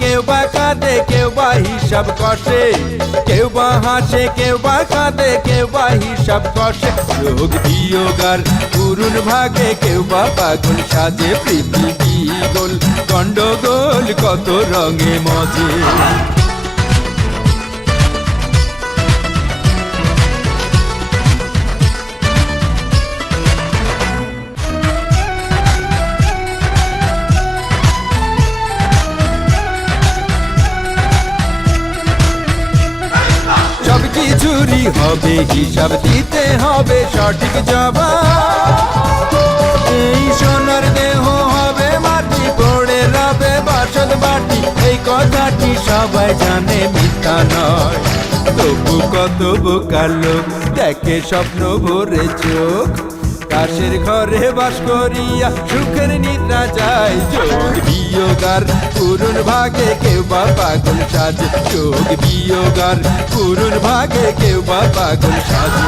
কেউ বা কাঁদে কেউ বা হিসাব কষে, কেউ বা হাসে কেউ বা কাঁদে কেউ বা হিসাব কষে। যোগ বিয়োগ আর পূরণ ভাগে কেউ বা পাগল সাজে, পৃথিবী গোল গন্ডগোল কত রঙে মজে। সব কিছুরই হবে হিসাব, দিতে হবে সঠিক জবাব। এই সোনার দেহ হবে মাটি, পড়ে রবে বাসদ বাটি, এই কথাটি সবাই জানে মিথ্যা নয়। তবু কত বোকা লোক দেখে স্বপ্ন ভরে চোখ, কাশের ঘরে বাস করিয়া সুখের নিদ্রা যায়। যোগ বিয়োগ আর পূরণ ভাগে কেউ বা পাগল সাজে, যোগ বিয়োগ আর পূরণ ভাগে কেউ বা পাগল সাজে।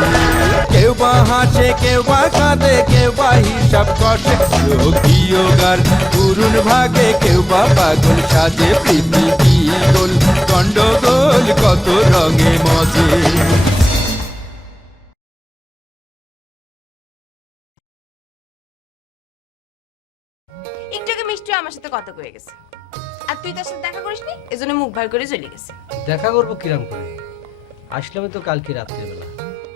কেউ বা হাসে কেউ বা কাঁদে কেউ বা হিসাব কষে, যোগ বিয়োগ আর পূরণ ভাগে কেউ বা পাগল সাজে, পৃথিবী গোল গন্ডগোল কত রঙে মজে। একটু আগে মিষ্টি আমার সাথে কথা কয়ে গেছে, আর তুই তার সাথে দেখা করিসনি, এজন্য মুখ ভার করে চলে গেছে। দেখা করবো কিরাম করে? আসলাম তো কালকে রাত্রিবেলা।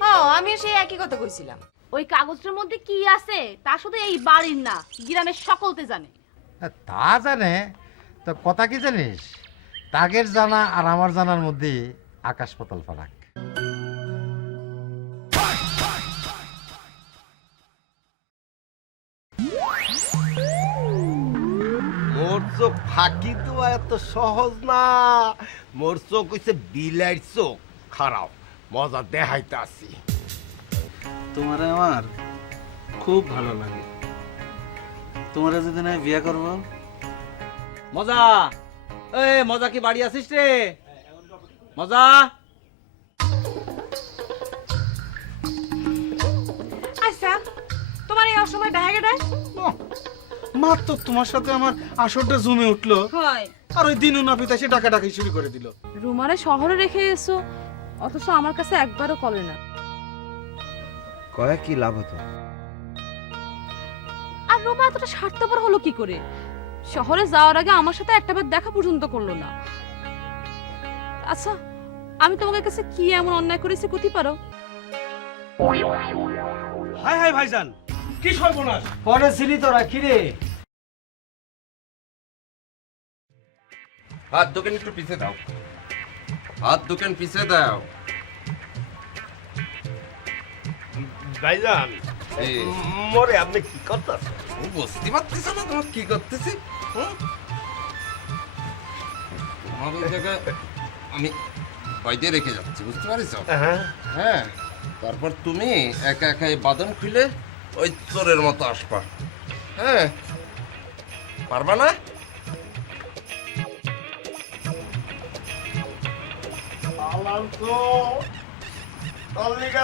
হ্যাঁ, আমিও সেই একই কথা কইছিলাম। ওই কাগজটার মধ্যে কি আছে তা শুধু এই বাড়ির না, গ্রামের সকলতে জানে। তা জানে তো কথা কি জানিস, তাগের জানা আর আমার জানার মধ্যে আকাশ পাতাল ফারাক। মোর চোখ ফাঁকি দেওয়া এত সহজ না। মোর চোখ হইছে বিলাইর চোখ, খারাপ মজা দেখাইতে আসি। তোমারে আমার খুব ভালো লাগে, তোমারে যদি না বিয়ে করব। মজা, এই মজা কি বাড়ি আছিস রে? মজা, আচ্ছা, তোমার এই অসময় দেখা গেছে? মাত্র তোমার সাথে আমার আসরটা জমে উঠলো, হয় আর ওই দিনু না পিতা সে ডাকাডাকি শুরু করে দিল। রুমারে শহরে রেখে এসো, অথচ আমার কাছে একবারও করে না। কয়ে কি লাভ হতো? আর রুমা এতটা স্বার্থপর হলো কি করে? শহরে যাওয়ার আগে আমার সাথে একটাবার দেখা পর্যন্ত করলো না। আচ্ছা, আমি তোমাদের কাছে কি এমন অন্যায় করেছি কতি পারো? হাই হাই ভাইজান, কি সর্বনাশ! পরে ছিলি তোরা কি রে? হাত দোকান একটু পিছে দাও, হাত দোকান পিছে দাও। ভাইজান, এই, মোরে আপনি কি করতেছেন? ও বুঝতে পারতেছ না তোমার কি করতেছি? তোমার ওই জায়গায় আমি বাইরে রেখে যাচ্ছি, বুঝতে পারিস? হ্যাঁ, তারপর তুমি একা একা এই বাদন খুলে ওই চোরের মতো আসবা। হ্যাঁ, পারবা না?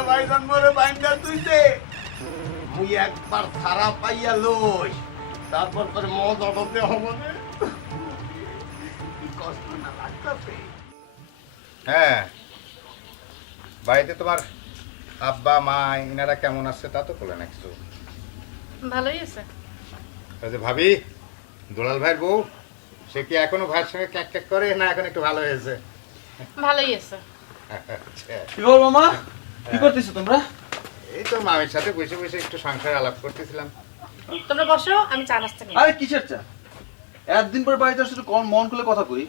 ভাইজান মোরে বাইন্দা তুইতে মুই একবার খারাপ পাইয়া লই, তারপর তোর মজা করতে হবে না। কি কষ্ট না লাগতেছে। হ্যাঁ, বাড়িতে তোমার আব্বা মা ইনারা কেমন আছে তা তো বলেন একটু। ভালোই আছে। ওই যে ভাবি, দুলাল ভাইয়ের বউ, সে কি এখনো ভাইয়ের সঙ্গে ক্যাক ক্যাক করে না এখন একটু ভালো হয়েছে? ভালোই আছে। কি বলবো মা, কি করতেছো তোমরা? এই তো মামির সাথে বসে বসে একটু সংসার আলাপ করতেছিলাম। তোমরা বসো, আমি চা নাস্তা নিই। আরে কিসের চা? একদিন পর বাড়িতে আসলে কম মন খুলে কথা কই।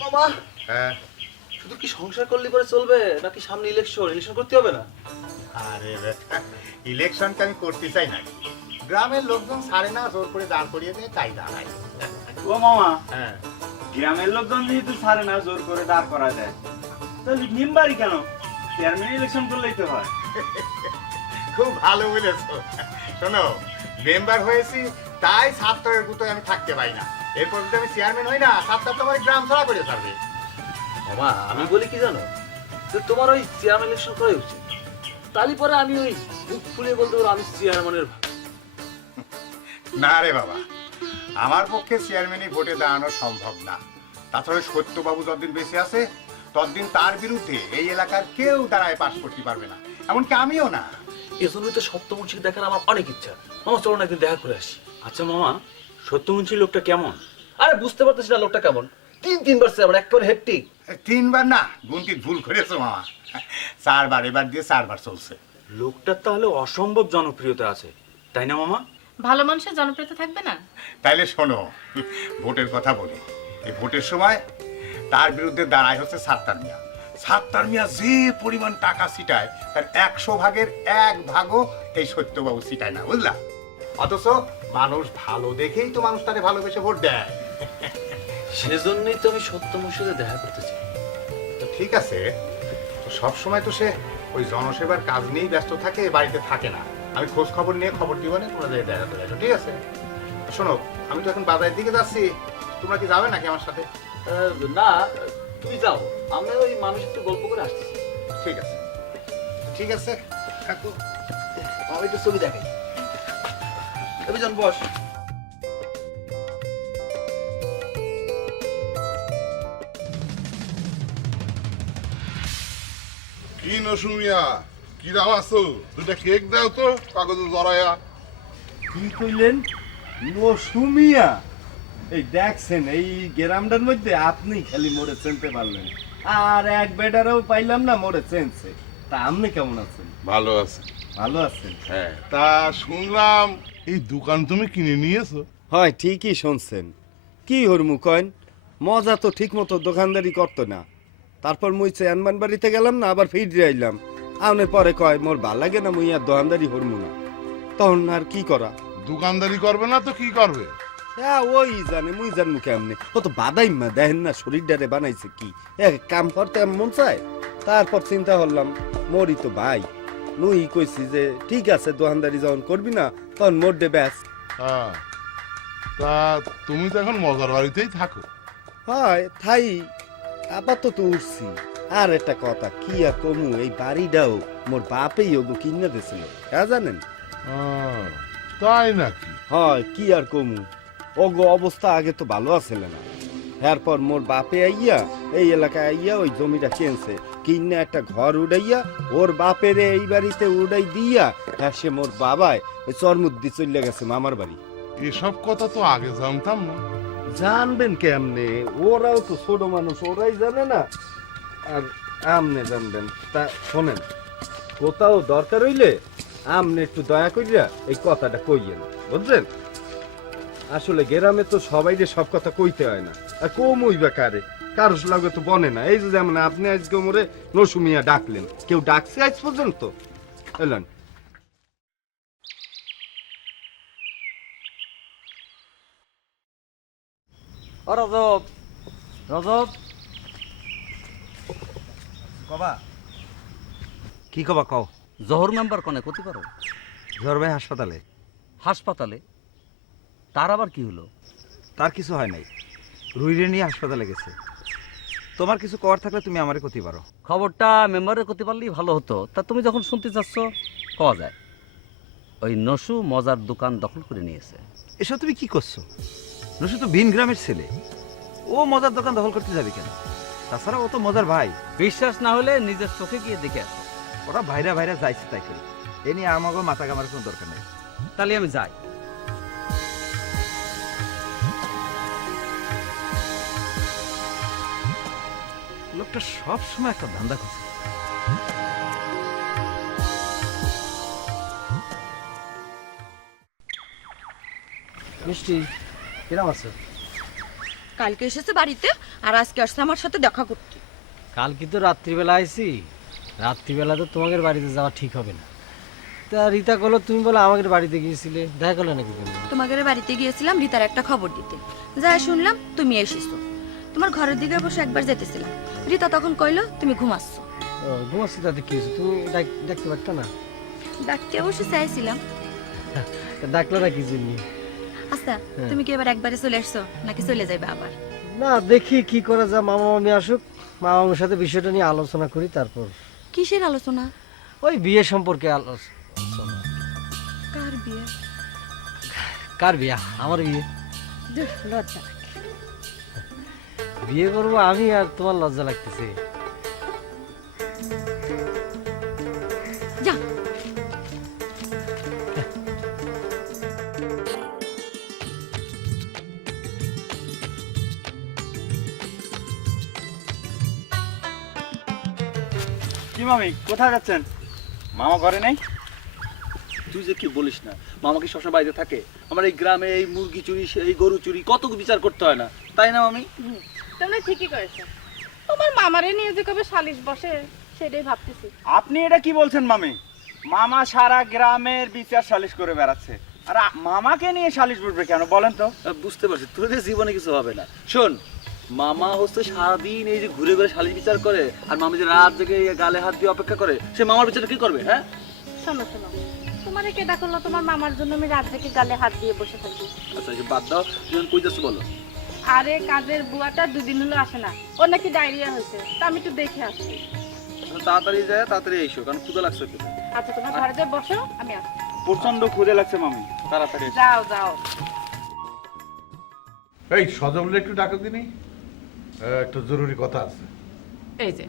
বাবা, হ্যাঁ, শুধু কি সংসার করলে পরে চলবে নাকি সামনে ইলেকশন করতে হবে না? আরে ইলেকশনকে আমি করতে চাই না, গ্রামের লোকজন ছাড়ে না, জোর করে দাঁড় করিয়ে দিয়ে তাই দাঁড়ায়। ও মামা, হ্যাঁ, গ্রামের লোকজন যেহেতু ছাড়ে না, জোর করে দাঁড় করা যায়, তাহলে নিমবাড়ি কেন? চেয়ারম্যান ইলেকশন করলেই তো হয়। খুব ভালো বলেছো। শোনো, মেম্বার হয়েছি তাই ছাত্রের গুতোয় আমি থাকতে পারি না, এরপর যদি আমি চেয়ারম্যান হই না, ছাত্র তোমার গ্রাম ছাড়া করে ছাড়বে। মামা, আমি বলি কি জানো, যে তোমার ওই চেয়ারম্যান ইলেকশন করা উচিত, তালি পরে আমি ওই মুখ ফুলিয়ে বলতে পারবো আমি চেয়ারম্যানের ভাই। না রে বাবা, আমার পক্ষে চেয়ারম্যানই ভোটে দাঁড়ানো সম্ভব না। তাছাড়া সত্যবাবু যতদিন বেঁচে আছে ততদিন তার বিরুদ্ধে এই এলাকার কেউ দাঁড়ায় পাশ করতে পারবে না, এমনকি আমিও না। এজন্যই তো সত্যমুন্সিকে দেখার আমার অনেক ইচ্ছা। মামা চলো না একদিন দেখা করে আসি। আচ্ছা মামা, সত্যমুন্সি লোকটা কেমন? আরে বুঝতে পারতেছি না লোকটা কেমন, তিনবার সে আবার একবার হেক্টিক। 3 বার না, গুনতি ভুল করেছো মামা, 4 বার, এবার দিয়ে 4 বার চলছে। লোকটার তাহলে অসম্ভব জনপ্রিয়তা আছে, তাই না মামা? ভালো মানুষের জনপ্রিয়তা থাকবে না? তাইলে শোনো, ভোটের কথা বলি। এই ভোটের সময় তার বিরুদ্ধে দাঁড়ায় হচ্ছে সাত্তার মিয়া। সাত্তার মিয়া যে পরিমাণ টাকা ছিটায় তার 100 ভাগের 1 ভাগও এই সত্যবাবু ছিটায় না, বুঝলা? অথচ মানুষ ভালো দেখেই তো মানুষ তারে ভালোবেসে ভোট দেয়। সেজন্যই তো আমি সত্যমুন্সিকে দেখা করতে চাই। তো ঠিক আছে, তো সব সময় তো সে ওই জনসেবার কাজ নিয়েই ব্যস্ত থাকে, বাড়িতে থাকে না। আমি খোঁজ খবর নিয়ে খবর দিব না, তোমরা যাই দেখা করে আসো, ঠিক আছে? শোনো, আমি তো এখন বাজারের দিকে যাচ্ছি, তোমরা কি যাবে নাকি আমার সাথে? না তুই যাও, আমি ওই মানুষের সাথে গল্প করে আসতেছি। ঠিক আছে, ঠিক আছে কাকু। আমি একটু ছবি দেখাই। জন বস। কি নসুমিয়া, কি রাম আছো? দুটা কেক দাও তো, কাগজে জড়ায়া। কি কইলেন? নসুমিয়া? এই দেখছেন, এই গ্রামটার মধ্যে আপনি খালি মোড়ে চিনতে পারলেন, আর এক বেটারও পাইলাম না মোড়ে চেনছে। তা আপনি কেমন আছেন? ভালো আছে। ভালো আছেন? হ্যাঁ, তা শুনলাম এই দোকান তুমি কিনে নিয়েছো। হয়, ঠিকই শুনছেন। কি হরমু কয়েন, মজা তো ঠিক মতো দোকানদারি করতো না। তারপর মুই চেয়ারম্যান বাড়িতে গেলাম না, আবার ফিরে আইলাম। আউনের পরে কয় মোর ভাল লাগে না, মুই আর দোকানদারি হরমু না। তখন আর কি করা? দোকানদারি করবে না তো কি করবে? হ্যাঁ, ওই জানে, মুই জানমু কেমনে। ও তো বাদাইম্মা দেখেন না, শরীরটারে বানাইছে কি কাম করতে মন চায়। তারপর চিন্তা করলাম, মোরই তো ভাই, মুই কইছি যে ঠিক আছে, দোকানদারি যখন করবি না তখন মোর দে ব্যাস। হ্যাঁ, তা তুমি তো এখন মজার বাড়িতেই থাকো। হয় থাই, আপাতত উঠছি। আর একটা কথা কি আর কমু, এই বাড়িটাও মোর বাপেই ওগো কিনে দিয়েছিল, হ্যাঁ জানেন? তাই নাকি? হয়, কি আর কমু, ওগো অবস্থা আগে তো ভালো আছিল না। এরপর মোর বাপে আইয়া এই এলাকায় আইয়া ওই জমিটা কিনছে, কিনে একটা ঘর উড়াইয়া ওর বাপের এই বাড়িতে উড়াই দিয়া, হ্যাঁ সে মোর বাবায় ওই চরমুদ্দি চলে গেছে মামার বাড়ি। এসব কথা তো আগে জানতাম না। জানবেন কেমনে, ওরাও তো ছোট মানুষ, ওরাই জানে না আর আমনে জানবেন। তা শোনেন, কোথাও দরকার হইলে আমনে একটু দয়া করিয়া এই কথাটা কইয়েন, বুঝলেন? আসলে গ্রামে তো সবাইরে সব কথা কইতে হয় না, আর কম হইবা কারে, কারোর লাগে তো বনে না। এই যে যেমন আপনি আজকে মোরে নসুমিয়া ডাকলেন, কেউ ডাকছে আজ পর্যন্ত? এলেন রজব, রজব, কবা কি কবা কও? জহর মেম্বার কনে ক্ষতি করো? জ্বর ভাই হাসপাতালে। হাসপাতালে? তার আবার কি হলো? তার কিছু হয় নাই, রুইরে নিয়ে হাসপাতালে গেছে। তোমার কিছু করার থাকলে তুমি আমারে ক্ষতি পারো। খবরটা মেম্বারের করতে পারলেই ভালো হতো। তা তুমি যখন শুনতে চাচ্ছ, কওয়া যায়। ওই নসু মজার দোকান দখল করে নিয়েছে। এসব তুমি কি করছো? নসু তো ভিন গ্রামের ছেলে, ও মজার দোকান দখল করতে যাবে কেন? তাছাড়া ও তো মজার ভাই। বিশ্বাস না হলে নিজের চোখে গিয়ে দেখে আসো। ওরা ভাইরা ভাইরা যাইছে তাই করি, এ নিয়ে আমাকে মাথা কামার কোনো দরকার নেই। তাহলে আমি যাই। লোকটা সব সময় একটা ধান্দা করছে। মিষ্টি কিরম আছে? কালকে এসেছে বাড়িতে, আর আজকে আসছে আমার সাথে দেখা করতে। কালকে তো রাত্রিবেলা আইছি, রাত্রিবেলা তো তোমাদের বাড়িতে যাওয়া ঠিক হবে না। তা রীতা বলো, তুমি বলো আমাদের বাড়িতে গিয়েছিলে, দেখা করলে নাকি? তোমাদের বাড়িতে গিয়েছিলাম রিতার একটা খবর দিতে, যা শুনলাম তুমি এসেছো। তোমার ঘরের দিকে বসে একবার যেতেছিলাম, রিতা তখন কইলো তুমি ঘুমাচ্ছ। ঘুমাচ্ছি, তাতে কি হয়েছে? তুমি দেখতে পারতো না? ডাকতে অবশ্য চাইছিলাম। ডাকলো না কি জন্য? আচ্ছা, তুমি কি এবার একবারে চলে আসছো নাকি চলে যাইবে আবার? না, দেখি কি করা যায়। মামা মামি আসুক, মামা মামির সাথে বিষয়টা নিয়ে আলোচনা করি, তারপর। কিসের আলোচনা? ওই বিয়ে সম্পর্কে আলোচনা। কার বিয়ে? কার বিয়া? আমার বিয়ে। লজ্জা। বিয়ে করবো আমি আর তোমার লজ্জা লাগতেছে। যা কি মামি কোথায় যাচ্ছেন? মামা ঘরে নেই? তুই যে কি বলিস না, মামা কি সবসময় বাইরে থাকে? আমার এই গ্রামে এই মুরগি চুরি এই গরু চুরি কত বিচার করতে হয় না, তাই না মামি? তোমরা ঠিকই করেছো। তোমার মামারে নিয়ে যে কবে সালিশ বসে সেটাই ভাবতেছি। আপনি এটা কি বলছেন মামি? মামা সারা গ্রামের বিচার সালিশ করে বেড়াচ্ছে, আর মামাকে নিয়ে সালিশ বসবে কেন বলেন তো? বুঝতে পারছি তোদের জীবনে কিছু হবে না। শোন, মামা হচ্ছে সারাদিন এই যে ঘুরে ঘুরে সালিশ বিচার করে, আর মামি যে রাত জেগে গালে হাত দিয়ে অপেক্ষা করে, সে মামার বিচারে কি করবে? হ্যাঁ শোনো শোনো, তোমার কেডা করলো তোমার মামার জন্য আমি রাত থেকে গালে হাত দিয়ে বসে থাকি? আচ্ছা এই বাদ দাও, তুমি কই যাচ্ছ বলো? আরে কাজের বুয়াটা 2 দিন হলো আসে না, ওর নাকি ডায়রিয়া হয়েছে, তা আমি একটু দেখে আসছি। তাড়াতাড়ি যায়, তাড়াতাড়ি এসো, কারণ ক্ষুধা লাগছে। আচ্ছা তোমার ঘরে যে বসো, আমি আসছি। প্রচন্ড ক্ষুধা লাগছে মামি, তাড়াতাড়ি এসো। যাও যাও। এই সজল একটু ডাকো দিনি, একটা জরুরি কথা আছে। এই যে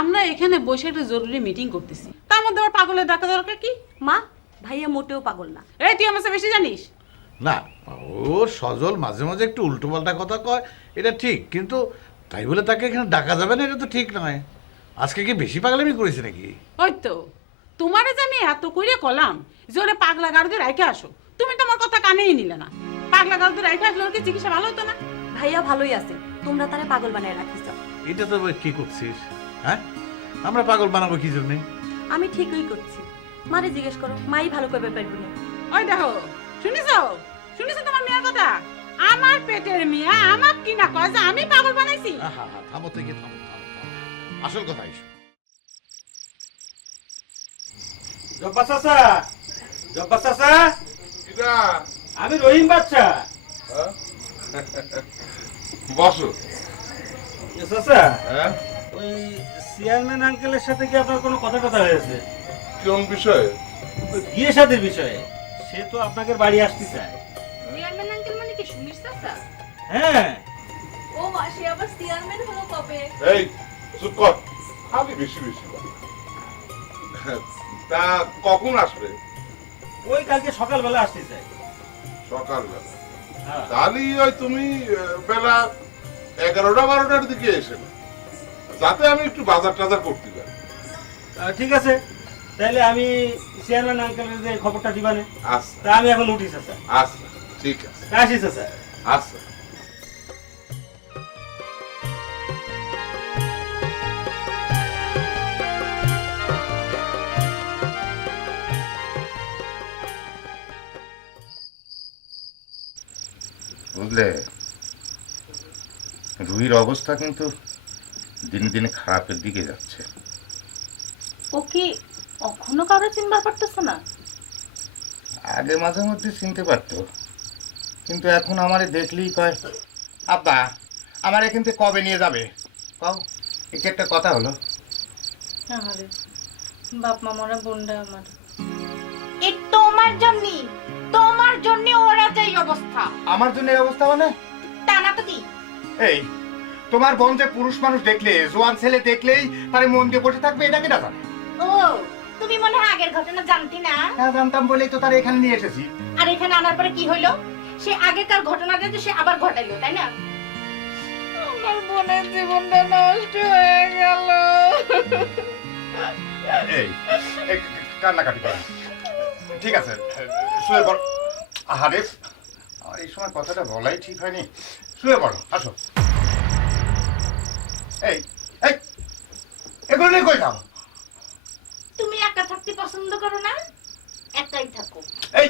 আমরা এখানে বসে একটা জরুরি মিটিং করতেছি, তার মধ্যে আবার পাগলের ডাকা দরকার কি? মা, ভাইয়া মোটেও পাগল না। এই তুই আমার চেয়ে বেশি জানিস। না, ও সজল মাঝে মাঝে একটু উল্টোপাল্টা কথা কয়, এটা ঠিক, কিন্তু তাই বলে তাকে এখানে ডাকা যাবে না, এটা তো ঠিক নয়। আজকে কি বেশি পাগলামি করেছে নাকি? ওই তো তোমারে যে আমি এত কইরে কলাম যে ওরে পাগলা গারদে রাইখে আসো, তুমি তোমার কথা কানেই নিলে না। পাগলা গারদে রাইখে আসলে ওর কি চিকিৎসা ভালো হতো না? ভাইয়া ভালোই আছে, তোমরা তারে পাগল বানায় রাখিস। এটা তো কি করছিস? হ্যাঁ, আমরা পাগল বানাবো কি জন্যে? আমি ঠিকই করছি, মারে জিজ্ঞেস করো, মাই ভালো করবে পারবো না। ওই দেখো, শুনিছো শুনিছো তোমার মেয়ের কথা? আমার পেটের মেয়ে আমার কি না কয় যে আমি পাগল বানাইছি? থামো থেকে থামো, আসল কথা এসো। জব্বার চাচা, জব্বার চাচা, কিরা? আমি রহিম বাচ্চা। বসো। চাচা, হ্যাঁ, ওই চেয়ারম্যান আঙ্কেলের সাথে কি আপনার কোনো কথা কথা হয়েছে? কোন বিষয়ে? ওই বিয়ে শাদীর বিষয়ে। সে তো আপনাদের বাড়ি আসতে চায়। চেয়ারম্যান আঙ্কেল মানে কি সুমির চাচা? হ্যাঁ। ও মা, সে আবার চেয়ারম্যান হলো কবে? এই চুপ কর, আমি বেশি বেশি বল। তা কখন আসবে? ওই কালকে সকালবেলা আসতে চায়। সকালবেলা? হ্যাঁ। তাহলে ওই তুমি বেলা 11টা-12টার দিকে এসে না, যাতে আমি একটু বাজার টাজার করতে পারি। ঠিক আছে, তাহলে আমি চেয়ারম্যান আঙ্কেলের যে খবরটা দিবানে। আচ্ছা। তা আমি এখন উঠি চাচা। আচ্ছা, ঠিক আছে। আসি চাচা। আচ্ছা। বুঝলে, রুহির অবস্থা কিন্তু দিনে দিনে খারাপের দিকে যাচ্ছে। ও কি এখনো কারো চিনবার পারতেছে না? আগে মাঝে মধ্যে চিনতে পারতো, কিন্তু এখন আমারে দেখলেই কয়, আব্বা আমারে কিন্তু কবে নিয়ে যাবে? কও, এটা একটা কথা হলো? আরে বাপ মা মরা বোনটা আমার। এই তোমার জন্য ওরা যে অবস্থা। আমার জন্য এই অবস্থা মানে? তা না তো কি? এই তোমার বোন যে পুরুষ মানুষ দেখলে, জোয়ান ছেলে দেখলেই তারে মন দিয়ে বসে থাকবে, এটা কেটা জানে? ও তুমি মনে হয় আগের ঘটনা জানতি না? হ্যাঁ জানতাম বলেই তো তারে এখানে নিয়ে এসেছি। আর এখানে আনার পরে কি হইলো? সে আগেকার ঘটনাটা তো সে আবার ঘটাইলো, তাই না? আমার বোনের জীবনটা নষ্ট হয়ে গেল। এই এই কান্নাকাটি করে, ঠিক আছে শুয়ে পড়। আরে এই সময় কথাটা বলাই ঠিক হয়নি, শুয়ে পড়ো, আসো। এই এই এগুলো নিয়ে কই যাও? তুমি একা থাকতে পছন্দ করো না? একাই থাকো। এই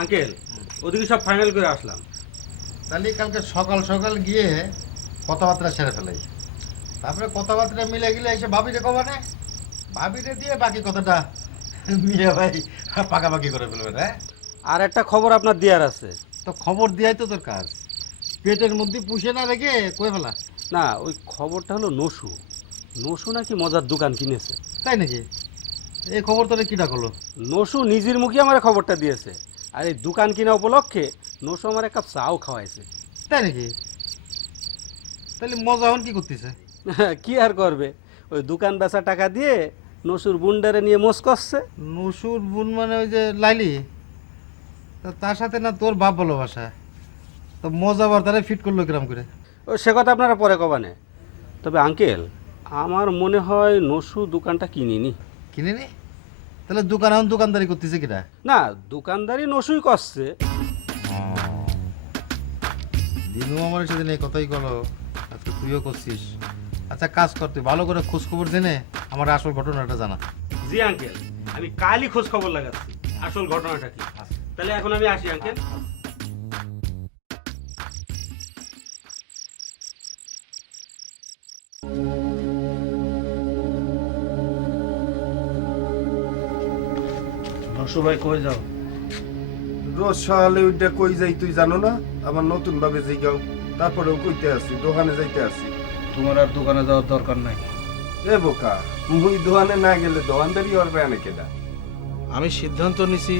আঙ্কেল, ওদিকে সব ফাইনাল করে আসলাম। তাহলে কালকে সকাল সকাল গিয়ে কথাবার্তা সেরে ফেলাই, তারপরে কথাবার্তা মিলে গেলে এসে ভাবি রে কবা না ভাবিরে দিয়ে বাকি কথাটা মিয়া ভাই পাকাপাকি করে ফেলবেন, হ্যাঁ? আর একটা খবর আপনার দেওয়ার আছে। তো খবর দেওয়াই তো তোর কাজ, পেটের মধ্যে পুষে না রেখে কয়ে ফেলা। না, ওই খবরটা হলো নসু। নসু নাকি মজার দোকান কিনেছে। তাই নাকি? এই খবর তোরে কিটা করলো? নসু নিজের মুখে আমার খবরটা দিয়েছে। আর এই দোকান কিনা উপলক্ষে নসু আমার এক কাপ চাও খাওয়াইছে। তাই নাকি? তাহলে মজা হন কি করতেছে? কি আর করবে, ওই দোকান বেচা টাকা দিয়ে নসুর বুন্ডারে নিয়ে মোস করছে। নসুর বোন মানে ওই যে লাইলি, তা তার সাথে না তোর বাপ ভালোবাসা, তো মজা আবার তারা ফিট করলো কিরম করে? ও সে কথা আপনারা পরে কবানে। তবে আঙ্কেল, আমার মনে হয় নসু দোকানটা কিনিনি। কিনে নি? তাহলে দোকান এখন দোকানদারি করতেছে কিনা? না, দোকানদারি নসুই করছে। দিনু আমার সেদিন এই কথাই করলো, আজকে তুইও করছিস। আচ্ছা কাজ কর, তুই ভালো করে খোঁজ খবর জেনে আমার আসল ঘটনাটা জানা। জি আঙ্কেল, আমি কালই খোঁজ খবর লাগাচ্ছি আসল ঘটনাটা কি। তাহলে এখন আমি আসি আঙ্কেল। নসু ভাই কই যাও? রোজ সকালে উঠে কই যাই তুই জানো না? আমার নতুন ভাবে জিগাও। তারপরেও কইতে আছি, দোকানে যাইতে আছি। তোমার আর দোকানে যাওয়ার দরকার নাই। এ বোকা, মুই দোকানে না গেলে দোকানদারি করবে অনেকেটা। আমি সিদ্ধান্ত নিছি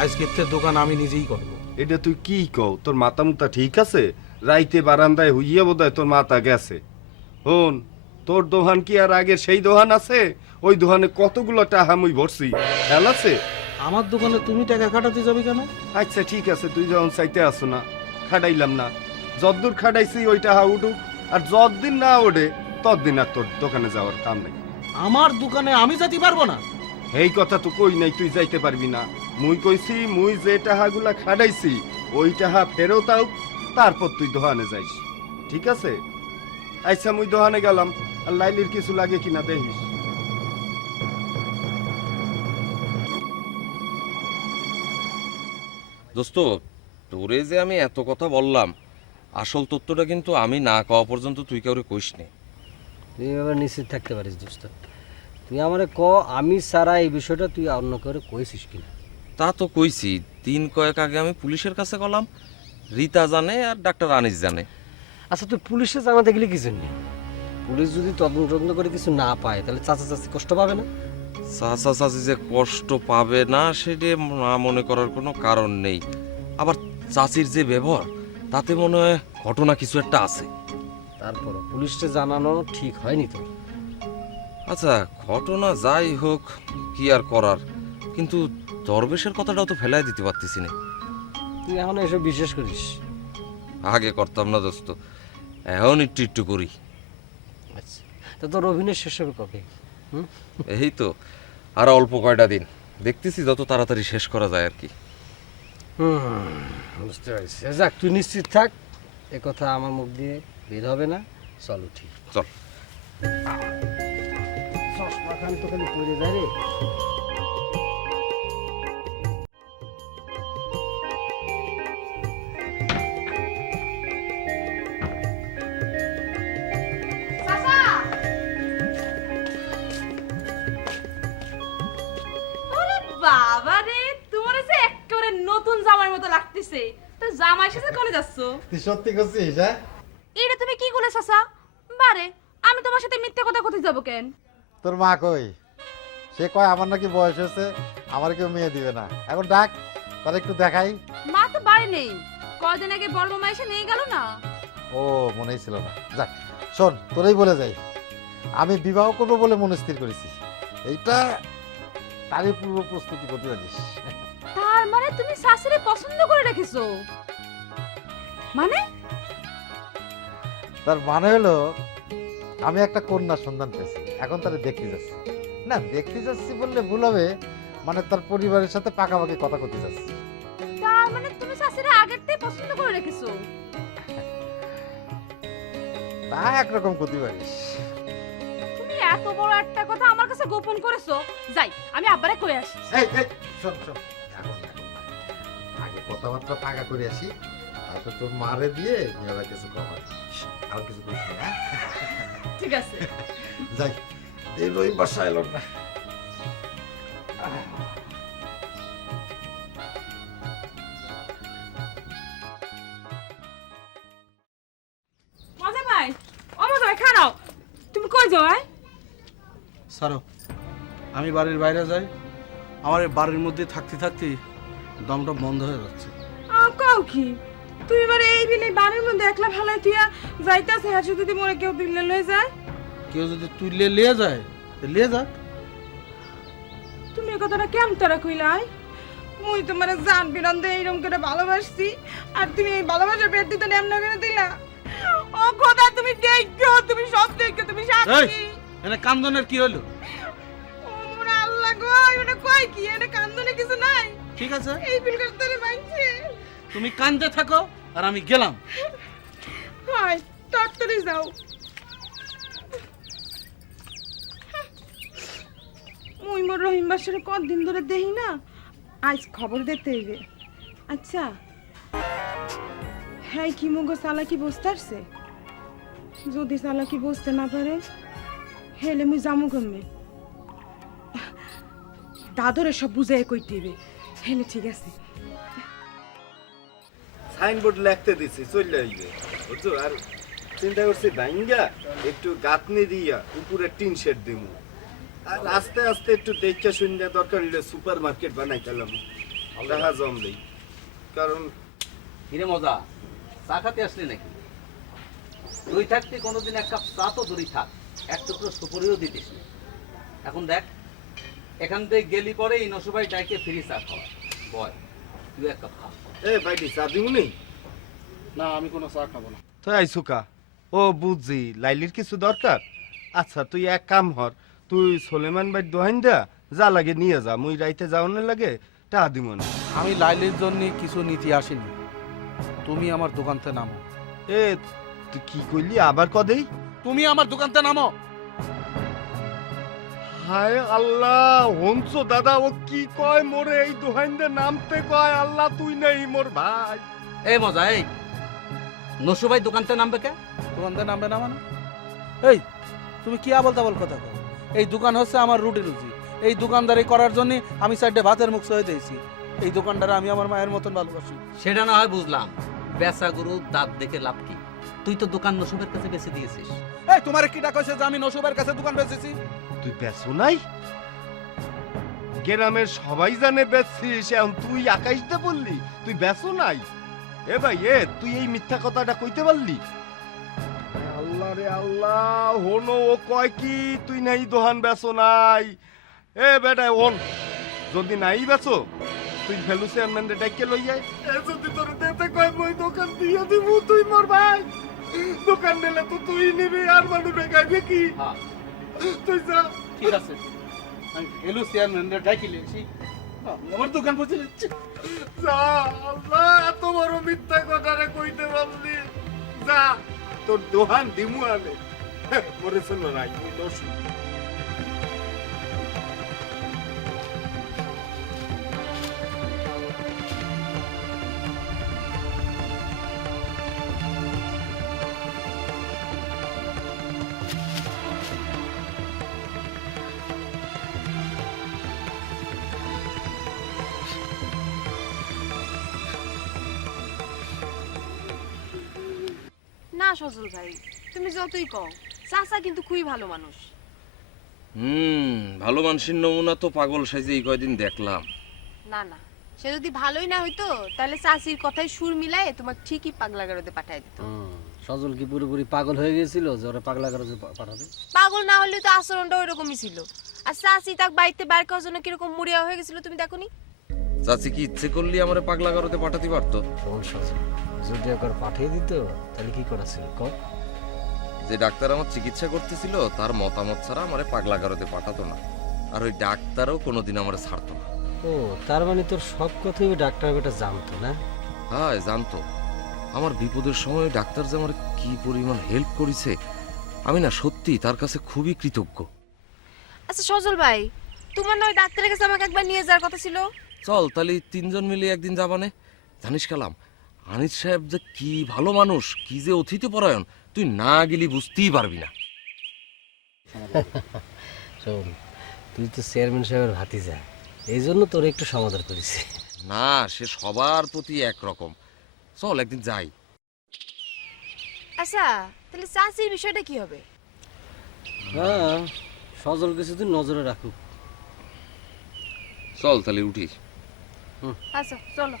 আজকের থেকে দোকান আমি নিজেই করব। এটা তুই কি কও? তোর মাথা মুতা ঠিক আছে? রাইতে বারান্দায় হইয়া বোধহয় তোর মাথা গেছে। হন, তোর দোকান কি আর আগে সেই দোকান আছে? ওই দোকানে কতগুলো টাকা মুই ভরছি, খেয়াল আছে? আমার দোকানে তুমি টাকা কাটাতে যাবে কেন? আচ্ছা ঠিক আছে, তুই যখন চাইতে আসো না, খাটাইলাম না। যতদূর খাটাইছি ওই টাকা উঠুক, আর যতদিন না ওঠে ততদিন আর তোর দোকানে যাওয়ার কাম নেই। আমার দোকানে আমি যেতে পারবো না। এই কথা তো কই নাই তুই যাইতে পারবি না। মুই কইছি মুই যে টাকাগুলা খাটাইছি ওই টাকা ফেরত আউক, তারপর তুই দোকানে যাইস, ঠিক আছে? আচ্ছা মুই দোকানে গেলাম, আর লাইলির কিছু লাগে কিনা দেখিস। দোস্ত, তোরে যে আমি এত কথা বললাম, আসল তথ্যটা কিন্তু আমি না কওয়া পর্যন্ত তুই কাউরে কইস নি। তুই এবার নিশ্চিত থাকতে পারিস দোস্ত। তুই আমারে ক, আমি সারা এই বিষয়টা তুই অন্য করে কইছিস কিনা। তা তো কইছি, দিন কয়েক আগে আমি পুলিশের কাছে গেলাম। রীতা জানে আর ডাক্তার আনিস জানে। আচ্ছা, তুই পুলিশে জানাতে গেলে কি জন্য? পুলিশ যদি তদন্ত করে কিছু না পায় তাহলে চাচা চাচি কষ্ট পাবে না? চাচা চাচি যে কষ্ট পাবে না সেটা না মনে করার কোনো কারণ নেই। আবার চাচির যে ব্যবহার, তাতে মনে হয় ঘটনা কিছু একটা আছে। তারপর পুলিশকে জানানো ঠিক হয়নি তো? আচ্ছা, ঘটনা যাই হোক, কি আর করার, কিন্তু দরবেশের কথাটাও তো ফেলাই দিতে পারতেছি না। তুই এখন এসব বিশ্বাস করিস? আগে করতাম না দোস্ত, এখন একটু একটু করি। আচ্ছা, তা তোর অভিনয় শেষ হবে কবে? এই তো আর অল্প কয়টা দিন, দেখতেছি যত তাড়াতাড়ি শেষ করা যায় আর কি। বুঝতে পারছি। যাক, তুই নিশ্চিত থাক, এ কথা আমার মুখ দিয়ে বের হবে না। চল উঠি। চল। চশমা খান তো খালি পড়ে যায় রে। বাবা রে, তোমার যে একেবারে নতুন জামার মতো লাগতেছে। তো জামাই সাথে কোনে যাচ্ছ? তুই সত্যি করছিস? হ্যাঁ, এটা তুমি কি বলে চাচা? বারে, আমি তোমার সাথে মিথ্যে কথা কোথায় যাবো কেন? তোর মা কই? সে কয় আমার নাকি বয়স হয়েছে, আমার কেউ মেয়ে দিবে না। এখন ডাক, তার একটু দেখাই। মা তো বাড়ি নেই, কয়দিন আগে বড় মামা এসে নিয়ে গেল না। ও, মনেই ছিল না। যাক শোন, তোরেই বলে যাই, আমি বিবাহ করবো বলে মনস্থির করেছি। এইটা তারই পূর্ব প্রস্তুতি করতে পারিস। তার মানে তুমি শাশুড়ি পছন্দ করে রেখেছো? মানে? তার মানে হলো আমি একটা কন্যা সন্ধান পেয়েছি, এখন তারে দেখতে যাচ্ছি। না, দেখতে যাচ্ছি বললে ভুল হবে, মানে তার পরিবারের সাথে পাকাপাকি কথা করতে যাচ্ছি। তার মানে তুমি শাশুড়ি আগের থেকে পছন্দ করে রেখেছো? তা একরকম করতে পারিস। তুমি এত বড় একটা কথা আমার কাছে গোপন করেছো। যাই, আমি আব্বারে কই আসি। এই শোন শোন, এখন না, আগে কথাবার্তা পাকা করে আসি, তারপর তোর মারে দিয়ে মেয়েরা কিছু কমাই। আর কিছু করিস না, হ্যাঁ? ঠিক আছে। যাই, এই রই বাসায় এলো না। মজা ভাই ও মজা ভাই খারাও তুমি কই যাও ভাই সারো আমি বাড়ির বাইরে যাই, আমার এই বাড়ির মধ্যে থাকতে থাকতে দমটা বন্ধ হয়ে যাচ্ছে। কাউ কি তুমি এবারে এই বিলে বাড়ির মধ্যে একলা ভালাই তুইয়া যাইতাছে হ্যাঁ যদি মনে কেউ তুললে লয়ে যায় কেউ যদি তুললে লিয়ে যায় লিয়ে যাক। তুমি এই কথাটা কেমন তারা কইলাই মুই তোমার জান বিরান্দে এইরকম করে ভালোবাসছি আর তুমি এই ভালোবাসার পেট দিতে এমন করে দিলা ও খোদা তুমি দেখো তুমি সব দেখো তুমি এই সাক্ষী এনে কান্দনের কি হলো? ও মোর আল্লাহ গো এটা কই কি এটা কান্দনে কিছু নাই ঠিক আছে এই বিল করতে মাইছে তুমি কান্দে থাকো আর আমি গেলাম। হাই তাড়াতাড়ি যাও মুই মোর রহিম বাসারে কতদিন ধরে দেখি না আজ খবর দিতে হইবে। আচ্ছা হ্যাঁ কি মুগো চালাকি বুঝতে পারছে? যদি চালাকি বুঝতে না পারে হেলে মুই জামু কমে দাদরে সব বুঝাই কইতে হইবে হেলে ঠিক আছে। সাইনবোর্ড লিখতে দিছি চলে আইবে বুঝছো। আর চিন্তা করছি ভাঙ্গা একটু গাঁথনি দিয়া উপরে টিন শেড দিমু, আর আস্তে আস্তে একটু দেখে শুনে দরকার হলে সুপার মার্কেট বানাই খেলাম দেখা জম দেই। কারণ কিরে মজা, চা খাতে আসলি নাকি? তুই থাকতে কোনোদিন এক কাপ চা তো দূরই থাক, এক টুকরো সুপুরিও দিতিস না। এখন দেখ এখান থেকে গেলি পরে এই নসুবাই ডাইকে ফ্রি চা খাওয়া বয়, তুই এক কাপ খা। এ ভাইটি চা দিমু নেই? না আমি কোনো চা খাবো না। তো আইসুকা ও বুঝছি লাইলির কিছু দরকার। আচ্ছা তুই এক কাম হর, তুই সোলেমান ভাই দোহাইন দা যা লাগে নিয়ে যা, মুই রাইতে যাওয়ানোর লাগে টা দিব না। আমি লাইলির জন্য কিছু নীতি আসিনি, তুমি আমার দোকানতে নামো। এ তুই কি কইলি আবার কদেই? তুমি আমার দোকানতে নামো। হায় আল্লাহ হনছো দাদা, ও কি কয় মোরে এই দোহাইন দা নামতে কয়। আল্লাহ তুই নেই মোর ভাই। এই মজা, এই নসুবাই দোকানতে নামবে কে? দোকানতে নামবে না মানে? এই তুমি কি আবল তাবল কথা কও? এই দোকান হচ্ছে আমার রুটি রুজি, এই দোকানদারি করার জন্য আমি সাইডে ভাতের মুখ সয়ে দিয়েছি। এই দোকানদারে আমি আমার মায়ের মতন ভালোবাসি। সেটা না হয় বুঝলাম, বেচা গরু দাঁত দেখে লাভ কি? তুই তো দোকান নসুবের কাছে বেচে দিয়েছিস। এই তোমার কি ডাক হয়েছে যে আমি নসুবের কাছে দোকান বেচেছি? তুই বেচো নাই? গ্রামের সবাই জানে বেচছিস, এখন তুই আকাশতে বললি তুই বেচো নাই? এ ভাই এ তুই এই মিথ্যা কথাটা কইতে পারলি? আল্লাহ রে আল্লাহ, হনো ও কয় কি তুই নাই দোহান বেচো নাই? এ বেটা ওন যদি নাই বেচো তুই ভ্যালু চেয়ারম্যান রে ডাইকে লই আয়। এ যদি তোর দেতে কয় মই দোকান দিয়ে দিব, তুই মোর ভাই দোকান দিলে তো তুই নিবি আর মানুষ বেকাইবে কি? হ্যাঁ তুই যা। ঠিক আছে আমি ভ্যালু চেয়ারম্যানরে ডাকি লিয়েছি, আমার দোকান বুঝে নিচ্ছি। যা আল্লাহ, এত বড় মিথ্যা কথাটা কইতে পারলি? যা তোর দোহান দিমু আনে মরে শোনো নাই তুই দোষী। না সজল ভাই তুমি যতই কও, চাচা কিন্তু খুবই ভালো মানুষ। ভালো মানুষের নমুনা তো পাগল সাইজে এই কয়দিন দেখলাম। না না, সে যদি ভালোই না হইতো তাহলে চাচির কথায় সুর মিলায় তোমাকে ঠিকই পাগলা গারদে পাঠায় দিত। সজল কি পুরোপুরি পাগল হয়ে গেছিল যে ওরা পাগলা করে পাঠাবে? পাগল না হলে তো আচরণটা ওইরকমই ছিল। আর চাচি তাক বাড়িতে বাইর করার জন্য কিরকম মুড়িয়া হয়ে গেছিল তুমি দেখোনি? চাচি কি ইচ্ছে করলি আমারে পাগলা গারদে পাঠাতে পারতো? শোন সজল, যদি একবার পাঠিয়ে দিত তাহলে কি করেছিল ক? যে ডাক্তার আমার চিকিৎসা করতেছিল তার মতামত ছাড়া আমারে পাগলা গারদে পাঠাতো না, আর ওই ডাক্তারও কোনোদিন আমারে ছাড়তো না। ও তার মানে তোর সব কথাই ওই ডাক্তার বেটা জানতো না? হ্যাঁ জানতো। আমার বিপদের সময় ডাক্তার যে আমার কি পরিমাণ হেল্প করেছে, আমি না সত্যি তার কাছে খুবই কৃতজ্ঞ। আচ্ছা সজল ভাই, তোমার না ওই ডাক্তারের কাছে আমাকে একবার নিয়ে যাওয়ার কথা ছিল? চল তাহলে তিনজন মিলে একদিন যাবানে। জানিস কালাম, আনিস সাহেব যে কি ভালো মানুষ, কি যে অতিথি পরায়ণ, তুই না গেলি বুঝতেই পারবি না। শোন, তুই তো চেয়ারম্যান সাহেবের ভাতিজা, এই জন্য তোর একটু সমাদর করেছি। না, সে সবার প্রতি একরকম। চল একদিন যাই। আচ্ছা তাহলে চাচির বিষয়টা কি হবে? হ্যাঁ, সজল কিছুদিন নজরে রাখুক। চল তাহলে উঠি। আচ্ছা চলো।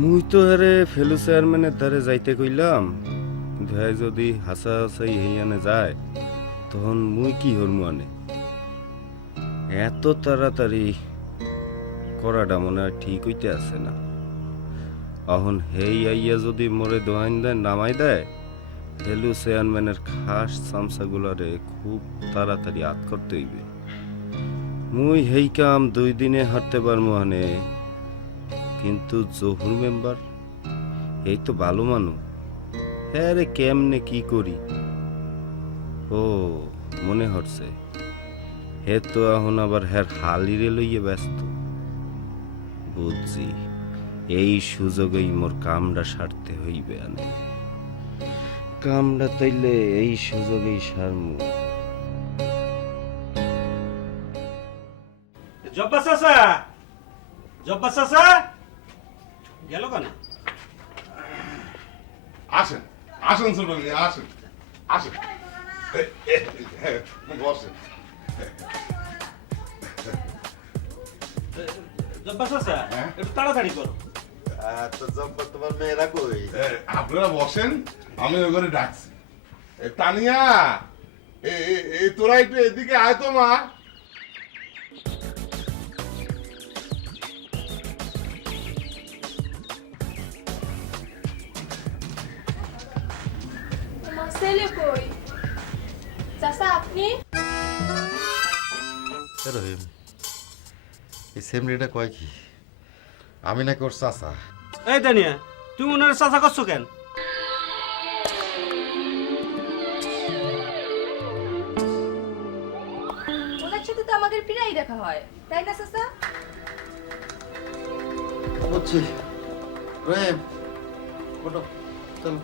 মুই তো হারে ফেলু চেয়ারম্যানের ধারে যাইতে কইলাম, কিন্তু হ্যাঁ যদি হাসা হাসাই হইয়ানে যায় তখন মুই কি হরমু আনে। এত তাড়াতাড়ি করাটা মনে হয় ঠিক হইতে আছে না। এখন হেই আইয়া যদি মোরে দোয়াইন দেয় নামাই দেয়, ফেলু চেয়ারম্যানের খাস চামচাগুলারে খুব তাড়াতাড়ি আত করতে হইবে। মুই হেই কাম 2 দিনে হাঁটতে পারমু আনে, কিন্তু জহুর মেম্বার এই তো ভালো মানুষ, হ্যাঁ রে কেমনে কি করি। ও মনে হচ্ছে হে তো এখন আবার হ্যার হালিরে লইয়ে ব্যস্ত। বুঝছি, এই সুযোগেই মোর কামটা সারতে হইবে আনে। কামটা তাইলে এই সুযোগেই সারমু। জব্বার চাচা, জব্বার চাচা গেল কেন? আসেন আসেন ছোট মিয়া, আসেন আসেন, বসেন। জব্বার চাচা একটু তাড়াতাড়ি করো। তো জব্বর তোমার মেয়েরা কই? আপনারা বসেন, আমি ওই ঘরে ডাকছি। তানিয়া, তোরা একটু এদিকে আয় তো মা। ছেলে কই? চাচা আপনি? রহিম, এই সেমরিটা কয় কি আমি নাকি ওর চাচা? এই দানিয়া, তুমি ওনার চাচা করছো কেন? ওনার সাথে তো আমাদের প্রায়ই দেখা হয়, তাই না চাচা? বুঝছি। রহিম ওঠো, চলো।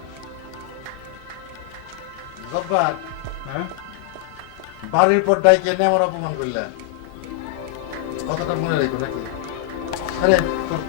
জব্বার, হ্যাঁ, বাড়ির পর ডাইকে এনে আমার অপমান করলে, কথাটা মনে রেখো নাকি? আরে চল।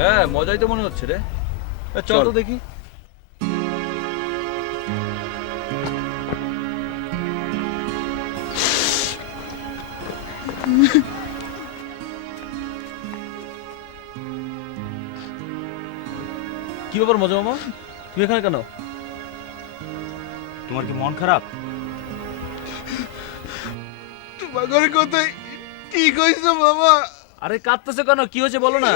হ্যাঁ, মজাই তো মনে হচ্ছে রে। চল তো দেখি। কি ব্যাপার মজা মামা, তুমি এখানে কেন? তোমার কি মন খারাপ? তোমার কথাই ঠিক হয়েছে মামা। আরে কাঁদতেছো কেন, কি হয়েছে বলো না।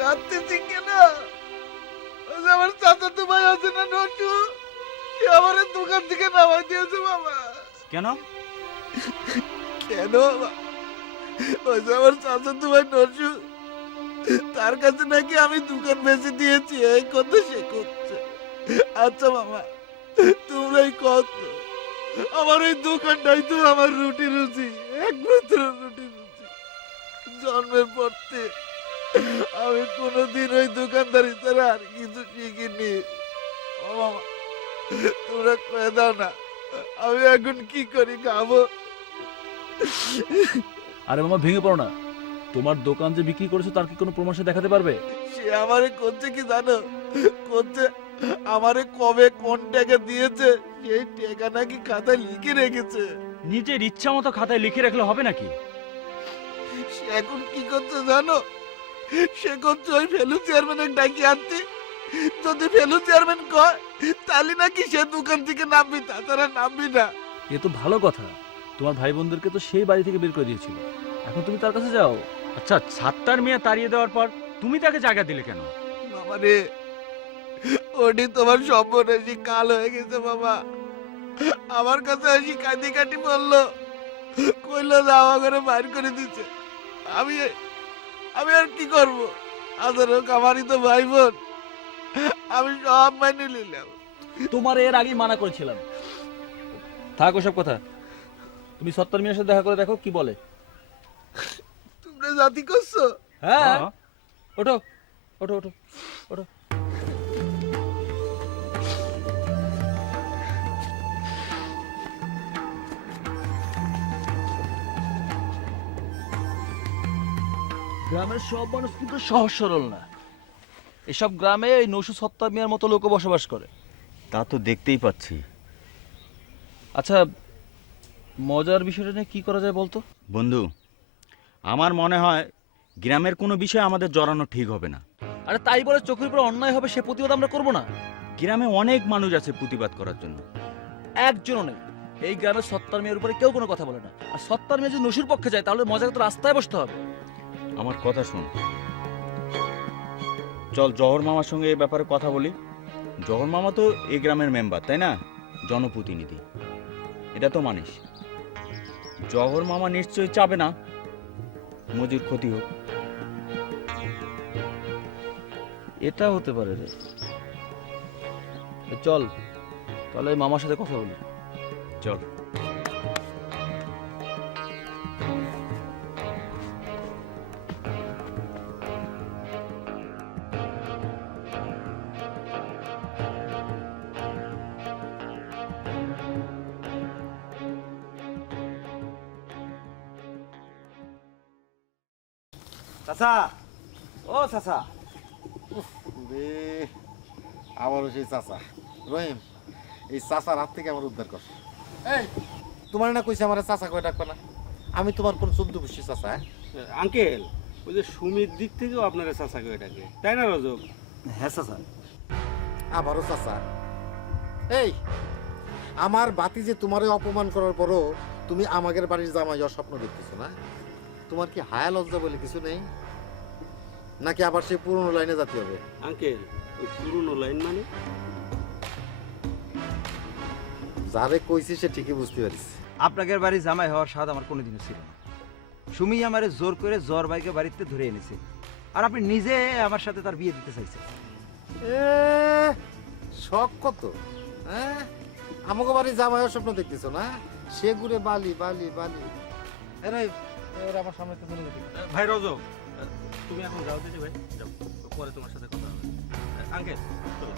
কাঁদতেছি কেন? ওই যে আমার চাচা তো ভাই আছে না নটু, সে আমার দোকান থেকে নামাই দিয়েছে মামা। কেন কেন? ওই যে আমার চাচা তো ভাই নটু, তার কাছে নাকি আমি দোকান বেঁচে দিয়েছি, এই কথা সে করছে। আচ্ছা মামা, তোমরাই কত, আমার ওই দোকানটাই তো আমার রুটি রুচি, একমাত্র রুটি রুচি। জন্মের পর থেকে আমি কোনোদিন ওই দোকানদারি ছাড়া আর কিছু শিখিনি। ও মামা, তোমরা কয়ে দাও না, আমি এখন কি করি খাবো? আরে মামা ভেঙে পড়ো না, তোমার দোকান যে বিক্রি করেছো তার কি কোনো প্রমাণ সে দেখাতে পারবে? সে আমারে করছে কি জানো, করছে আমারে কবে কোন টাকা দিয়েছে সেই টাকা নাকি খাতায় লিখে রেখেছে। নিজের ইচ্ছা মতো খাতায় লিখে রাখলে হবে নাকি? সে এখন কি করছে জানো, সে করছে ওই ফেলু চেয়ারম্যানের ডাকি আনতে, যদি ফেলু চেয়ারম্যান কয় তাহলে নাকি সে দোকান থেকে নামবি, তাছাড়া নামবি না। এ তো ভালো কথা, তোমার ভাই বোনদেরকে তো সেই বাড়ি থেকে বের করে দিয়েছিল, এখন তুমি তার কাছে যাও। আচ্ছা, সাত্তার মিয়া তাড়িয়ে দেওয়ার পর তুমি তাকে জায়গা দিলে কেন? বাবা রে, ওটি তোমার সর্বনাশী কাল হয়ে গেছে বাবা। আমার কাছে আসি কাঁদি কাটি বললো, কইলো যাওয়া করে বাইর করে দিচ্ছে। আমি আমি আর কি করব, আদর হোক আমারই তো ভাই বোন, আমি সব মাইনে নিলাম। তোমার এর আগেই মানা করেছিলাম। থাক ওসব কথা, তুমি সত্তর মিয়ার সাথে দেখা করে দেখো কি বলে। তোমরা জাতি করছো? হ্যাঁ, ওঠো ওঠো ওঠো ওঠো। গ্রামের সব মানুষ কিন্তু সহজ সরল না। এসব গ্রামে এই 970 মিয়ার মতো লোক বসবাস করে। তা তো দেখতেই পাচ্ছি। আচ্ছা, মজার বিষয়টা নিয়ে কি করা যায় বলতো? বন্ধু, আমার মনে হয় গ্রামের কোনো বিষয় আমাদের জড়ানো ঠিক হবে না। আরে তাই বলে চোখের উপর অন্যায় হবে সে প্রতিবাদ আমরা করবো না? গ্রামে অনেক মানুষ আছে প্রতিবাদ করার জন্য, একজনও নেই। এই গ্রামের 70 মিয়ার উপরে কেউ কোনো কথা বলে না। আর 70 মিয়া যদি নসির পক্ষে যায় তাহলে মজা তো রাস্তায় বসতে হবে। আমার কথা শুন, চল জহর মামার সঙ্গে এই ব্যাপারে কথা বলি। জহর মামা তো এই গ্রামের মেম্বার, তাই না? জনপ্রতিনিধি, এটা তো মানিস। জহর মামা নিশ্চয়ই চাবে না মজুর ক্ষতি হোক। এটা হতে পারে রে। চল তাহলে মামার সাথে কথা বলি। চল। চাচা, ও চাচা, রে আবারও সেই চাচা। রহিম, এই চাচার হাত থেকে আমার উদ্ধার কর। এই তোমার না কইছে আমার চাচা কয়ে ডাকবে না? আমি তোমার কোন চোদ্দ পুষি চাচা? আঙ্কেল, ওই যে সুমির দিক থেকেও আপনারা চাচা করে ডাকে, তাই না রজব? হ্যাঁ চাচা। আবারও চাচা। এই আমার বাতি যে তোমারে অপমান করার পরও তুমি আমাদের বাড়ির জামাই যাওয়ার স্বপ্ন দেখতেছো না? তোমার কি হায়া লজ্জা বলে কিছু নেই নাকি আবার সেই পুরনো লাইনে যেতে হবে? আঙ্কেল, ওই পুরনো লাইন মানে? যারে কইছি সে ঠিকই বুঝতে পারিস। আপনাদের বাড়ি জামাই হওয়ার স্বাদ আমার কোনোদিনও ছিল না। সুমি আমারে জোর করে জ্বর বাইকে বাড়িতে ধরে এনেছে, আর আপনি নিজে আমার সাথে তার বিয়ে দিতে চাইছেন। শখ কত, হ্যাঁ? আমাকে বাড়ি জামাই হওয়ার স্বপ্ন দেখতেছো না? সে ঘুরে বালি বালি বালি। আমার সামনে তো মনে হচ্ছে ভাই রজব, তুমি এখন যাও দিদি ভাই, যাও, পরে তোমার সাথে কথা হবে। আঙ্কেল চলো।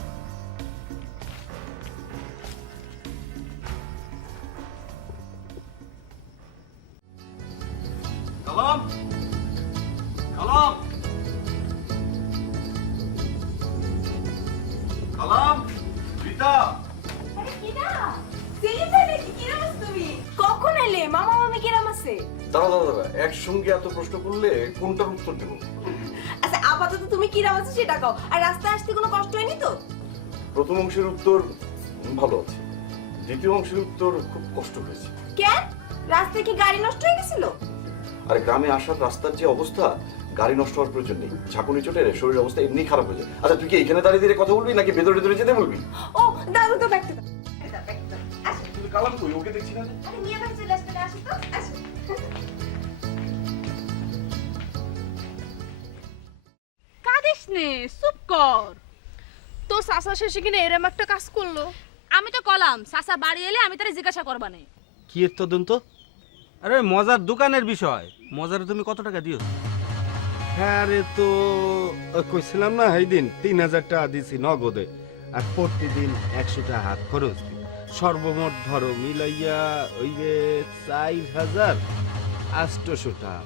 কলম কলম কলম রীতা, কখন এলে? মামা মামি কিরাম আছে? দাঁড়া দাঁড়া দাঁড়া, একসঙ্গে এত প্রশ্ন করলে কোনটার উত্তর দেবো? আচ্ছা আপাতত তুমি কিরাম আছো সেটা কও, আর রাস্তায় আসতে কোনো কষ্ট হয়নি তো? প্রথম অংশের উত্তর ভালো আছে, দ্বিতীয় অংশের উত্তর খুব কষ্ট হয়েছে। কেন? রাস্তায় কি গাড়ি নষ্ট হয়ে গেছিল? আর গ্রামে আসার রাস্তার যে অবস্থা, গাড়ি নষ্ট হওয়ার প্রয়োজন নেই। ঝাঁকুনি চোটে শরীরের অবস্থা এমনি খারাপ হয়ে যায়। আচ্ছা তুই কি এখানে দাঁড়িয়ে দাঁড়িয়ে কথা বলবি নাকি ভেতরে ভেতরে যেতে বলবি? ও দাদু তো ব্যাগটা দাও। তুই কালাম কই, ওকে দেখছি না। আরে নিয়ে বাড়ি চলে আসতে আসো তো, আসো। কাঁদিস নে, চুপ কর। তো চাচা শেষে কিনা এরম একটা কাজ করলো। আমি তো কলাম চাচা বাড়ি এলে আমি তারে জিজ্ঞাসা করবানে। কি এর তদন্ত? আরে মজার দোকানের বিষয়, মজারে তুমি কত টাকা দিও? হ্যাঁ রে, তো কইছিলাম না এই দিন 3000 টাকা দিছি নগদে, আর প্রতিদিন 100 টাকা হাত খরচ। সর্বমোট ধরো মিলাইয়া ওই যে 4000 800 টাকা।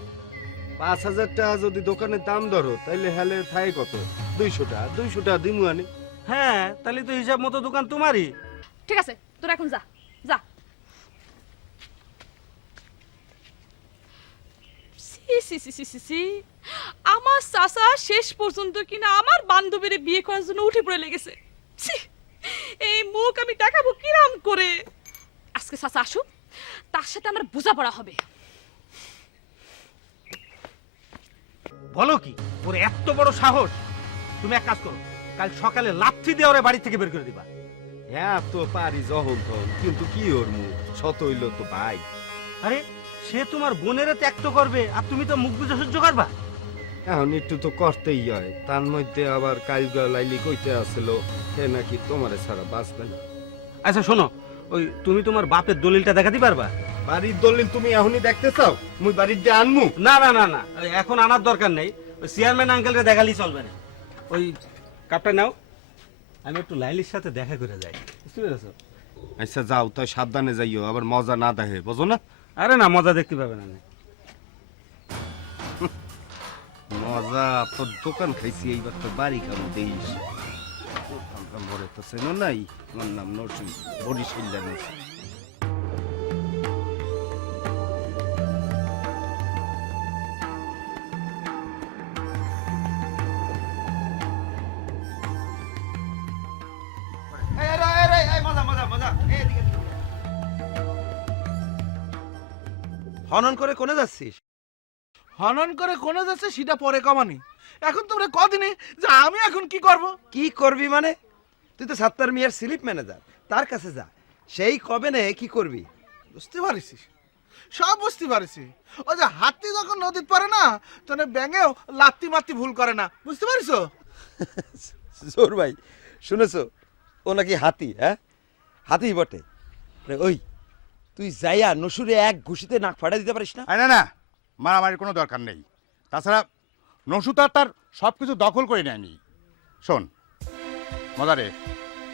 5000 টাকা যদি দোকানের দাম ধরো তাইলে হেলে থাকে কত? 200 টাকা। 200 টাকা দিমু আনি। হ্যাঁ, তাহলে তো হিসাব মতো দোকান তোমারই। ঠিক আছে তোর এখন যা যা। সি সি সি সি সি সি, আমার চাচা শেষ পর্যন্ত কিনা আমার বান্ধবীর বিয়ে করার জন্য উঠে পড়ে লেগেছে। ছি, এই মুখ আমি দেখাবো কিরাম করে? আজকে চাচা আসুক, তার সাথে আমার বোঝাপড়া হবে। বলো কি, ওর এত বড় সাহস? তুমি এক কাজ করো, কাল সকালে লাথি দিয়ে ওরে বাড়ি থেকে বের করে দিবা। হ্যাঁ তো পারি যখন তখন, কিন্তু কি ওর মুখ শত হইল তো ভাই। আরে সে তোমার বোনেরা ত্যাগ করবে, আর তুমি তো মুখ বুঝে সহ্য করবা? এখন একটু তো করতেই হয়। তার মধ্যে আবার কালগা লাইলি কইতে আসছিল সে নাকি তোমারে ছাড়া বাঁচবে না। আচ্ছা শোনো, ওই তুমি তোমার বাপের দলিলটা দেখাতে পারবা? বাড়ির দলিল তুমি এখনই দেখতে চাও? মুই বাড়ির দিয়ে আনমু? না না না না, এখন আনার দরকার নেই। ওই চেয়ারম্যান আঙ্কেলকে দেখালেই চলবে না। ওই কাপটা নাও, আমি একটু লাইলির সাথে দেখা করে যাই, বুঝতে পেরেছো? আচ্ছা যাও, তাই সাবধানে যাইও, আবার মজা না দেখে, বুঝো না? আরে না, মজা দেখতে পাবে না। মজা তোর দোকান খাইছি, এইবার তো বাড়ি খাবো দেইস। মরে তো চেনো নাই, আমার নাম নরসিং, বরিশাল জানিস। হনন করে কোনে যাচ্ছিস? হনন করে কোনে যাচ্ছে সেটা পরে কমানি। এখন তোমরা কদিনে যে আমি এখন কি করব? কি করবি মানে? তুই তো সাত্তার মিয়ার স্লিপ ম্যানেজার, তার কাছে যা, সেই কবে নে কি করবি। বুঝতে পারিস? সব বুঝতে পারিস। ও যে হাতি যখন নদীত পড়ে না, তখন ব্যাঙেও লাত্তি মাত্তি ভুল করে না, বুঝতে পারিস? জোর ভাই, শুনেছো ও নাকি হাতি? হ্যাঁ, হাতি বটে। ওই তুই যাইয়া নসুরে এক ঘুষিতে নাক ফাটা দিতে পারিস না? না না, মারামারির কোনো দরকার নেই। তাছাড়া নসু তার সব কিছু দখল করে নেয়নি। শোন মজারে,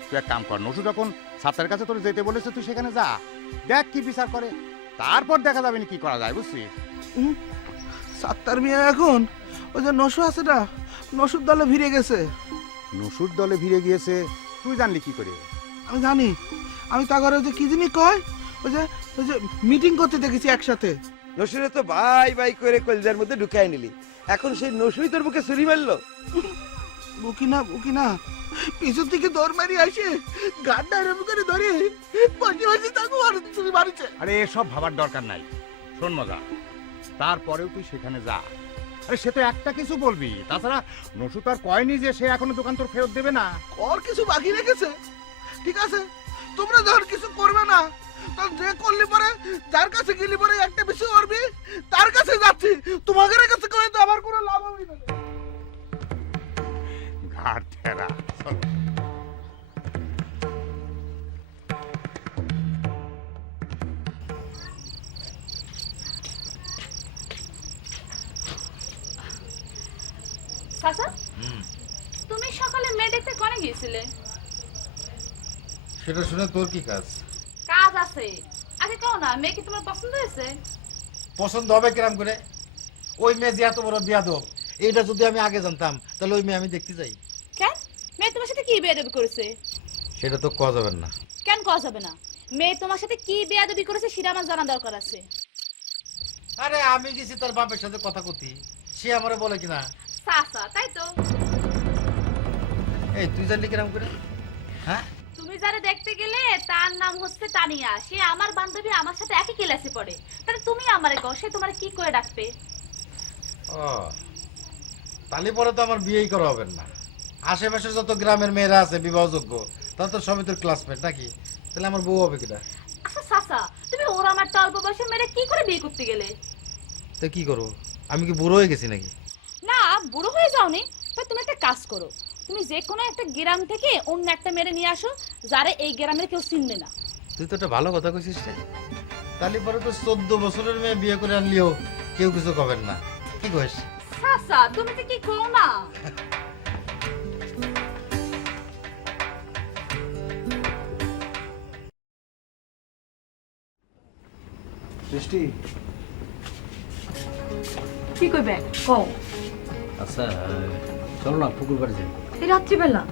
তুই এক কাম কর, নসু যখন ছাত্রের কাছে তোর যেতে বলেছে তুই সেখানে যা, দেখ কি বিচার করে, তারপর দেখা যাবে না কি করা যায়, বুঝছিস? সাত্তার মিয়া এখন ওই যে নসু আছে না, নসুর দলে ভিড়ে গেছে। নসুর দলে ভিড়ে গিয়েছে তুই জানলি কি করে? আমি জানি, আমি তাগরে ওই যে কি জিনিস কয়, ওই যে মিটিং করতে দেখেছি একসাথে। নসুরে তো ভাই ভাই করে কলজার মধ্যে ঢুকাই নিলি, এখন সেই নসুই তোর বুকে ছুরি মারলো। বুকি না, পিছন থেকে দৌড় মারি আসে গাড্ডা এরম করে ধরে বসে বসে তাকে ছুরি মারিছে। আরে এসব ভাবার দরকার নাই। শোন মজা, তারপরেও তুই সেখানে যা। আরে সে তো একটা কিছু বলবি, তাছাড়া নসু তো আর কয়নি যে সে এখনো দোকান তোর ফেরত দেবে না। ওর কিছু বাকি রেখেছে। ঠিক আছে, তোমরা যখন কিছু করবে না, তখন যে করলি পরে, যার কাছে গেলি পরে একটা বিষয় করবি, তার কাছে যাচ্ছি। তোমাদের কাছে করে তো আমার কোনো লাভ হবে না। ঘাট ঠেরা, চলো। চাচা, তুমি সকালে মেয়ে দেখতে কোনে গিয়েছিলে? সেটা শুনে তোর কি কাজ? কাজ আছে, আগে কও না, মেয়ে কি তোমার পছন্দ হয়েছে? পছন্দ হবে কিরাম করে? ওই মেয়ে যে এত বড় বিয়াদব, এইটা যদি আমি আগে জানতাম তাহলে ওই মেয়ে আমি দেখতে যাই। কেন, মেয়ে তোমার সাথে কি বেয়াদবি করেছে? সেটা তো কওয়া যাবে না। কেন কওয়া যাবে না? মেয়ে তোমার সাথে কি বেয়াদবি করেছে সেটা আমার জানা দরকার আছে। আরে আমি গেছি তার বাপের সাথে কথা কতি, সে আমারে বলে কিনা। চাচা, তাই তো? এই তুই জানলি কিরাম করে? হ্যাঁ, তুমি যারা দেখতে গেলে তার নাম হচ্ছে তানিয়া, সে আমার বান্ধবী, আমার সাথে একই ক্লাসে পড়ে। তাহলে তুমি আমারে কও, সে তোমারে কি করে ডাকবে? ও তালি পরে তো আমার বিয়েই করা হবে না। আশেপাশে যত গ্রামের মেয়েরা আছে বিবাহযোগ্য, তারা তো সবই তোর ক্লাসমেট নাকি? তাহলে আমার বউ হবে কিনা? আচ্ছা চাচা, তুমি ওর আমার তো অল্প বয়সে মেয়েরা কি করে বিয়ে করতে গেলে? তো কি করবো, আমি কি বুড়ো হয়ে গেছি নাকি? না, বুড়ো হয়ে যাওনি, তো তুমি একটা কাজ করো, তুমি যে কোনো একটা গ্রাম থেকে অন্য একটা মেয়ে নিয়ে আসো, যারে এই গ্রামের কেউ চিনবে না। তুই তো একটা ভালো কথা কইছিস রে। তালি পরে তো 14 বছরের মেয়ে বিয়ে করে আনলিও কেউ কিছু কবেন না, কি কইস? চাচা, তুমি তো কি কও না? বৃষ্টি, কি কইবে কও। আচ্ছা চলো না পুকুর পাড়ে যাই। এই রাত্রিবেলা?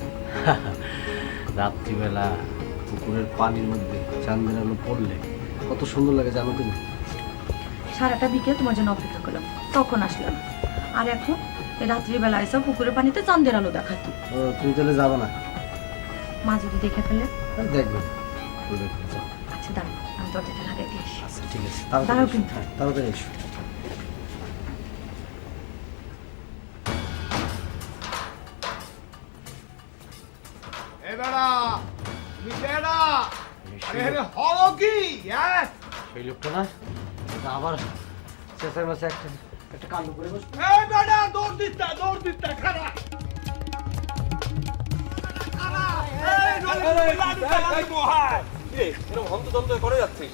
রাত্রিবেলা পুকুরের পানির মধ্যে চাঁদের আলো পড়লে কত সুন্দর লাগে জানো তুমি? সারাটা বিকেল তোমার জন্য অপেক্ষা করলাম, তখন আসলাম। আর এখন এই রাত্রিবেলা এসব পুকুরের পানিতে চাঁদের আলো দেখাতো। তুমি তাহলে যাবে না? মা যদি দেখে ফেলে? দেখবে। আচ্ছা দাঁড়াও, আমি দরজাটা লাগাই দিয়ে আসি। আচ্ছা ঠিক আছে, দাঁড়াও তাড়াতাড়ি কিন্তু। হ্যাঁ, তাড়াতাড়ি এসো। সেই লোকটা না, এটা আবার চেঁচার মাসে একটা কাণ্ড করে বসে।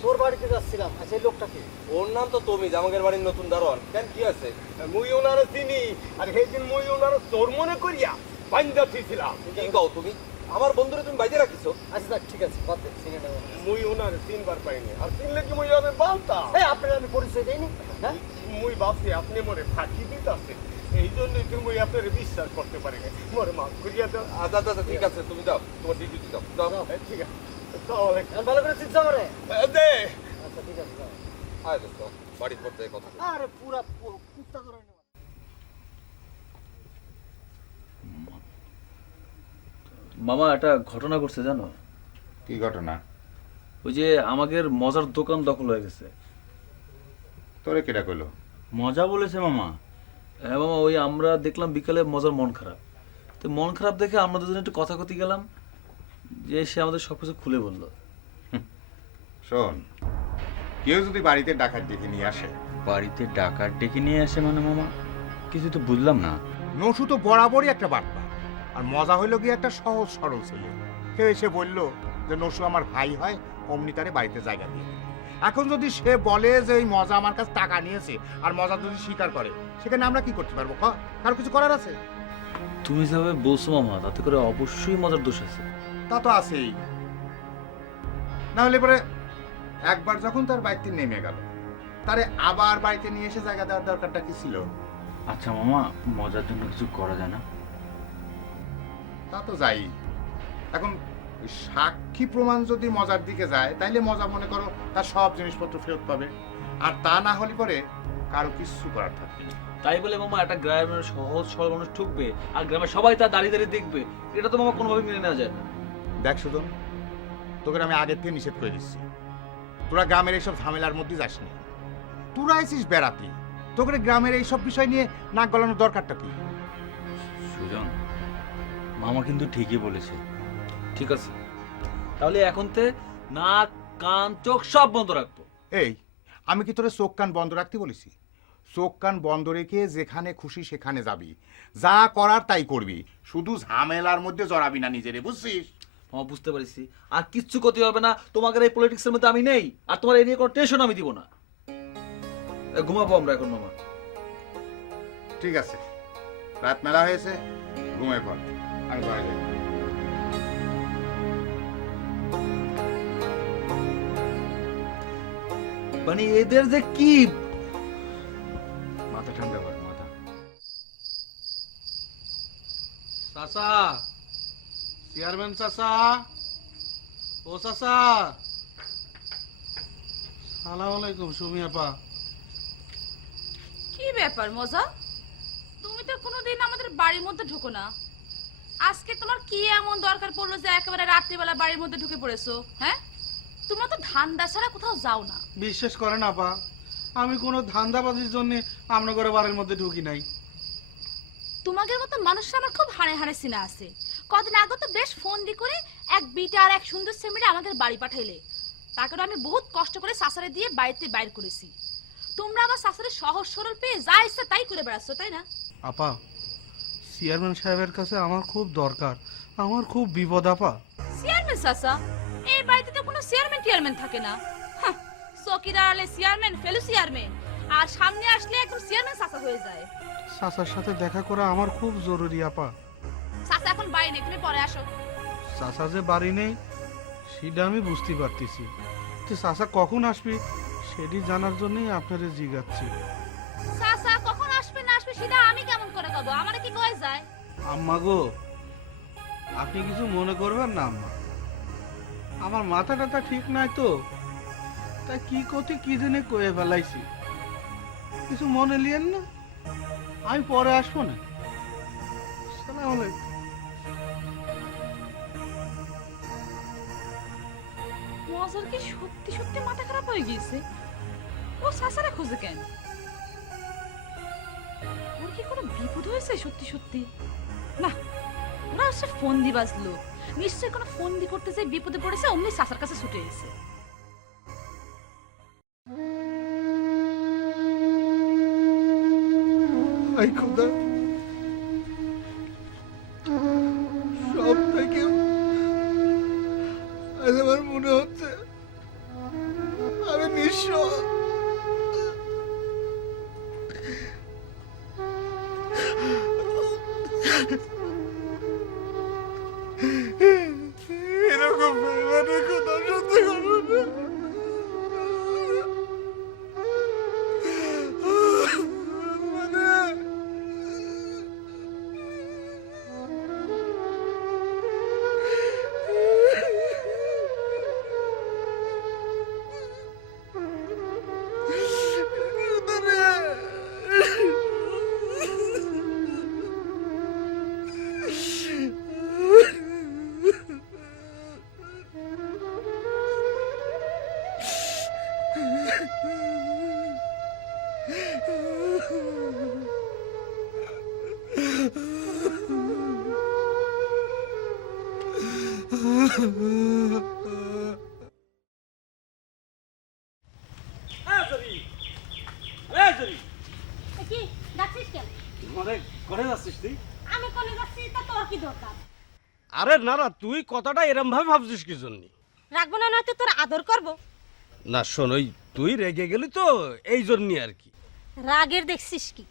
তোর বাড়িতে যাচ্ছিলাম, সেই লোকটাকে। ওর নাম তো তুমি, জামাগের বাড়ির নতুন দারোয়ান। কেন কি আছে? মুই ওনারে চিনি, আর সেইদিন মুই ওনারে তোর মনে করিয়া বাইন্দা থিছিলাম। কি কও তুমি? আমার বন্ধুরে তুমি বাইরে রাখিছো? আচ্ছা ঠিক আছে, বাদ দে, চিনি না। মুই ওনারে তিনবার পাইনি, আর চিনলে কি মুই আমি বালতাম? এই আপনার আমি পরিচয় দেইনি, হ্যাঁ? মুই ভাবছি আপনি মরে ফাঁকি দিতাছেন, এই জন্যই তো মুই আপনার বিশ্বাস করতে পারি না। মোরে মাফ করিয়া দাও। আচ্ছা আচ্ছা ঠিক আছে, তুমি যাও, তোমার ডিউটি দাও। যাও, ঠিক আছে। ভালো করে চিন্তা করে দে। আচ্ছা ঠিক আছে, যাও। আয় দোস্ত, বাড়ির পর্যায়ে কথা। আরে পুরা কুত্তা করে নেওয়া। মামা একটা ঘটনা ঘটছে জানো? কি ঘটনা? ওই যে আমাদের মজার দোকান দখল হয়ে গেছে। তোরে কেটা কইলো? মজা বলেছে মামা। হ্যাঁ মামা, ওই আমরা দেখলাম বিকালে মজার মন খারাপ, তো মন খারাপ দেখে আমরা দুজনে একটু কথা কথি গেলাম, যে সে আমাদের সবকিছু খুলে বললো। শোন, কেউ যদি বাড়িতে ডাকাত ডেকে নিয়ে আসে। বাড়িতে ডাকাত ডেকে নিয়ে আসে মানে মামা? কিছু তো বুঝলাম না। নসু তো বরাবরই একটা বার্তা, আর মজা হইল গিয়ে একটা সহজ সরল ছেলে। কেউ এসে বলল যে নসু আমার ভাই হয়, অমনি তারে বাড়িতে জায়গা দিয়ে। এখন যদি সে বলে যে এই মজা আমার কাছে টাকা নিয়েছে, আর মজা যদি স্বীকার করে, সেখানে আমরা কি করতে পারবো? কারো কিছু করার আছে? তুমি যেভাবে বলছো মামা, তাতে করে অবশ্যই মজার দোষ আছে। তা তো আছেই। না হলে পরে একবার যখন তার বাড়িতে নেমে গেল, তারে আবার বাড়িতে নিয়ে এসে জায়গা দেওয়ার দরকারটা কি ছিল? আচ্ছা মামা, মজার জন্য কিছু করা যায় না? তা তো যাই। এখন সাক্ষী প্রমাণ যদি মজার দিকে যায়, তাইলে মজা মনে করো তার সব জিনিসপত্র ফেরত পাবে, আর তা না হলে পরে কারো কিছু করার থাকবে না। তাই বলে মামা একটা গ্রামের সহজ সরল মানুষ ঠুকবে, আর গ্রামের সবাই তার দাঁড়িয়ে দাঁড়িয়ে দেখবে, এটা তো মামা কোনোভাবে মেনে নেওয়া যায় না। দেখ সুদন, তোকে আমি আগের থেকে নিষেধ করে দিচ্ছি, তোরা গ্রামের এইসব ঝামেলার মধ্যে যাস না। তোরা আইসিস বেড়াতে, তোকে গ্রামের এইসব বিষয় নিয়ে নাক গলানোর দরকারটা কি? সুজন, মামা কিন্তু ঠিকই বলেছে। ঠিক আছে, তাহলে এখন তে নাক কান চোখ সব বন্ধ রাখবো। এই, আমি কি তোরে চোখ কান বন্ধ রাখতে বলেছি? চোখ কান বন্ধ রেখে যেখানে খুশি সেখানে যাবি, যা করার তাই করবি, শুধু ঝামেলার মধ্যে জড়াবি না নিজেরে, বুঝছিস? মামা বুঝতে পারছি, আর কিচ্ছু ক্ষতি হবে না। তোমাদের এই পলিটিক্সের মধ্যে আমি নেই, আর তোমার এই নিয়ে কোনো টেনশন আমি দিব না। ঘুমাবো আমরা এখন মামা। ঠিক আছে, রাত মেলা হয়েছে, ঘুমায় পড়, আমি ঘরে যাই। মানে এদের যে কি মাথা ঠান্ডা কর, মাথা। চাচা, চেয়ারম্যান চাচা, ও চাচা। সালাম আলাইকুম সুমি আপা। কি ব্যাপার মজা? তুমি তো কোনোদিন আমাদের বাড়ির মধ্যে ঢুকো না, আজকে তোমার কি এমন দরকার পড়লো যে একেবারে রাত্রিবেলা বাড়ির মধ্যে ঢুকে পড়েছো? হ্যাঁ, তোমরা তো ধান্দা ছাড়া কোথাও যাও না। বিশ্বাস করেন আপা, আমি কোনো ধান্দাবাজির জন্য আপনার ঘরে বাড়ির মধ্যে ঢুকি নাই। তোমাদের মতো মানুষরা আমার খুব হাড়ে হাড়ে সিনা আছে। কদিন আগে তো বেশ ফোন দি করে এক বিটা আর এক সুন্দর সেমিরে আমাদের বাড়ি পাঠাইলে, তাকে আমি বহুত কষ্ট করে সাসারে দিয়ে বাড়িতে বাইর করেছি। তোমরা আবার সাসারে সহজ সরল পেয়ে যা ইচ্ছা তাই করে বেড়াচ্ছ, তাই না? আপা, চেয়ারম্যান সাহেবের কাছে আমার খুব দরকার, আমার খুব বিপদ আপা। চেয়ারম্যান চাচা? এই বাড়িতে তো কোনো চেয়ারম্যান থাকে না। চকিদার আলে চেয়ারম্যান, ফেলু চেয়ারম্যান, আর সামনে আসলে একদম চেয়ারম্যান চাচা হয়ে যায়। চাচার সাথে দেখা করা আমার খুব জরুরি আপা। চাচা এখন বাড়ি নেই, তুমি পরে আসো। চাচা যে বাড়ি নেই সেটা আমি বুঝতে পারতেছি, তো চাচা কখন আসবি সেটি জানার জন্যই আপনারে জিজ্ঞাসছি। চাচা কখন আসবে হবো আমারে কি কয় যায়? আম্মা গো, আপনি কিছু মনে করবেন না আম্মা, আমার মাথা টাথা ঠিক নাই তো, তাই কি কথি কি জেনে কয়ে ফেলাইছি, কিছু মনে লিয়েন না, আমি পরে আসবো না। সালাম আলাইকুম। মজার কি সত্যি সত্যি মাথা খারাপ হয়ে গিয়েছে? ও সাসারে খোঁজে কেন? ওর কি কোনো বিপদ হয়েছে সত্যি সত্যি? না, ওরা হচ্ছে ফোন দি বাজলো, নিশ্চয়ই কোনো ফোন দি করতে যাই বিপদে পড়েছে, অমনি সাসার কাছে ছুটে এসেছে। আই খোদা, সব থেকে আজ আমার মনে হচ্ছে আমি নিঃস্ব। এরকম মানে কথা সত্যি করবো না। কি ডাকছিস কেন? করে যাচ্ছিস তুই? আমি কোনে যাচ্ছি তা তোর কি দরকার? আরে না না, তুই কথাটা এরম ভাবে ভাবছিস কি জন্য? রাখবো না নয়তো তোর আদর করব। না শোন, ওই তুই রেগে গেলি তো এই জন্যই আর কি। রাগের দেখছিস কি?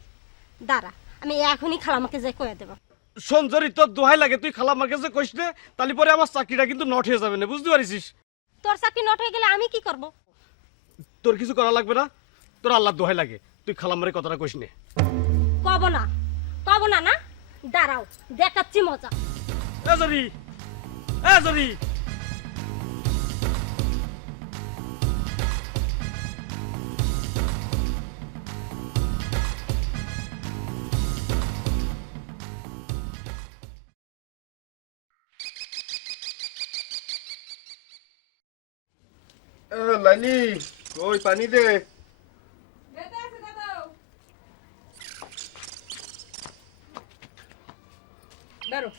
দাঁড়া, আমি এখনই খালামাকে যাই কয়ে দেব। শোন জরি, তোর দোহাই লাগে, তুই খালাম্মার কাছে কইস নে, তাহলে পরে আমার চাকরিটা কিন্তু নট হয়ে যাবে না, বুঝতে পারিস? তোর চাকরি নট হয়ে গেলে আমি কি করব? তোর কিছু করা লাগবে না, তোর আল্লাহর দোহাই লাগে, তুই খালাম্মারে কথাটা কইস নে। কব না, কব না না, দাঁড়াও দেখাচ্ছি মজা। এ জরি, এ জরি, লাইলি ওই পানি দে। দাঁড়ো,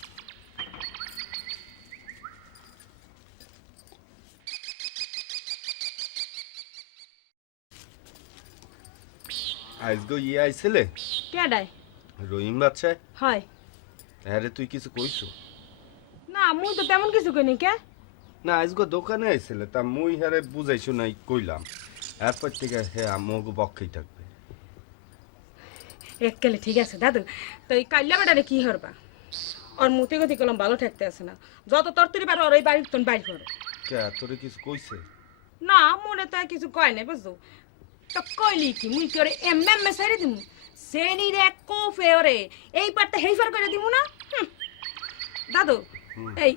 আজগো ইয়ে আইছিলে কেডাই? রহিম বাচ্চা। হয় আরে তুই কিছু কইছো না, মুই তো তেমন কিছু কইনি। কে? না, আজগো দোকানে আইছিলে, তা মুই হারে বুঝাইছো নাই কইলাম, এরপর থেকে হ্যাঁ আমগো পক্ষেই থাকবে। এককালে ঠিক আছে দাদু, তো এই কাল্লা বেটারে কি হরবা? ওর মুতে গতি কলম ভালো ঠেকতে আছে না, যত তরতরি পারো ওর এই বাড়ির তোন বাইর করো। কে তোরে কিছু কইছে? না, মনে তো আর কিছু কয় নাই, বুঝছো? তো কইলি কি মুই কি ওরে এমএম সাইরে দিমু? সেনির এক কোফে ওরে এই পারতে হেইফার করে দিমু না? দাদু, এই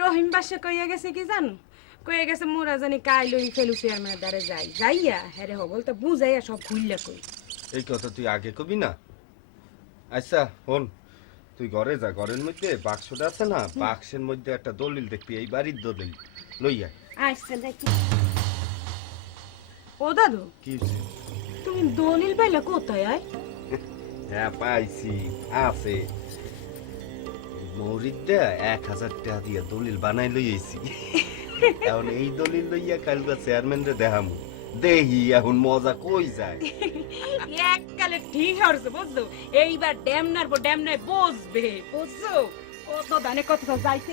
রহিম বাসা কইয়া গেছে কি জানো? কইয়া গেছে মোরা জানি কাইলই ফেলু চেয়ারম্যানের দ্বারে যাই, যাইয়া হ্যারে হবল তা বুঝাইয়া সব ভুললা কই। এই কথা তুই আগে কবি না। আচ্ছা শোন, তুই ঘরে যা, ঘরের মধ্যে বাক্সটা আছে না, বাক্সের মধ্যে একটা দলিল দেখবি, এই বাড়ির দলিল লইয়া। আচ্ছা দেখি। ও দাদু, কি হইছে? তুমি দলিল পাইলা কোথায়? আয় হ্যাঁ পাইছি, আছে মরিদা 1000 টাকা দিয়ে দলিল বানাই লইছি। এখন এই দলিল লইয়া কালকা চেয়ারম্যান রে দেখামু, দেহি এখন মজা কই যায়। এককালে ঠিক হচ্ছে, বুঝছো? এইবার ড্যামনার পর ড্যামনায় বসবে, বুঝছো? ও তো দানে কথা যাইতে।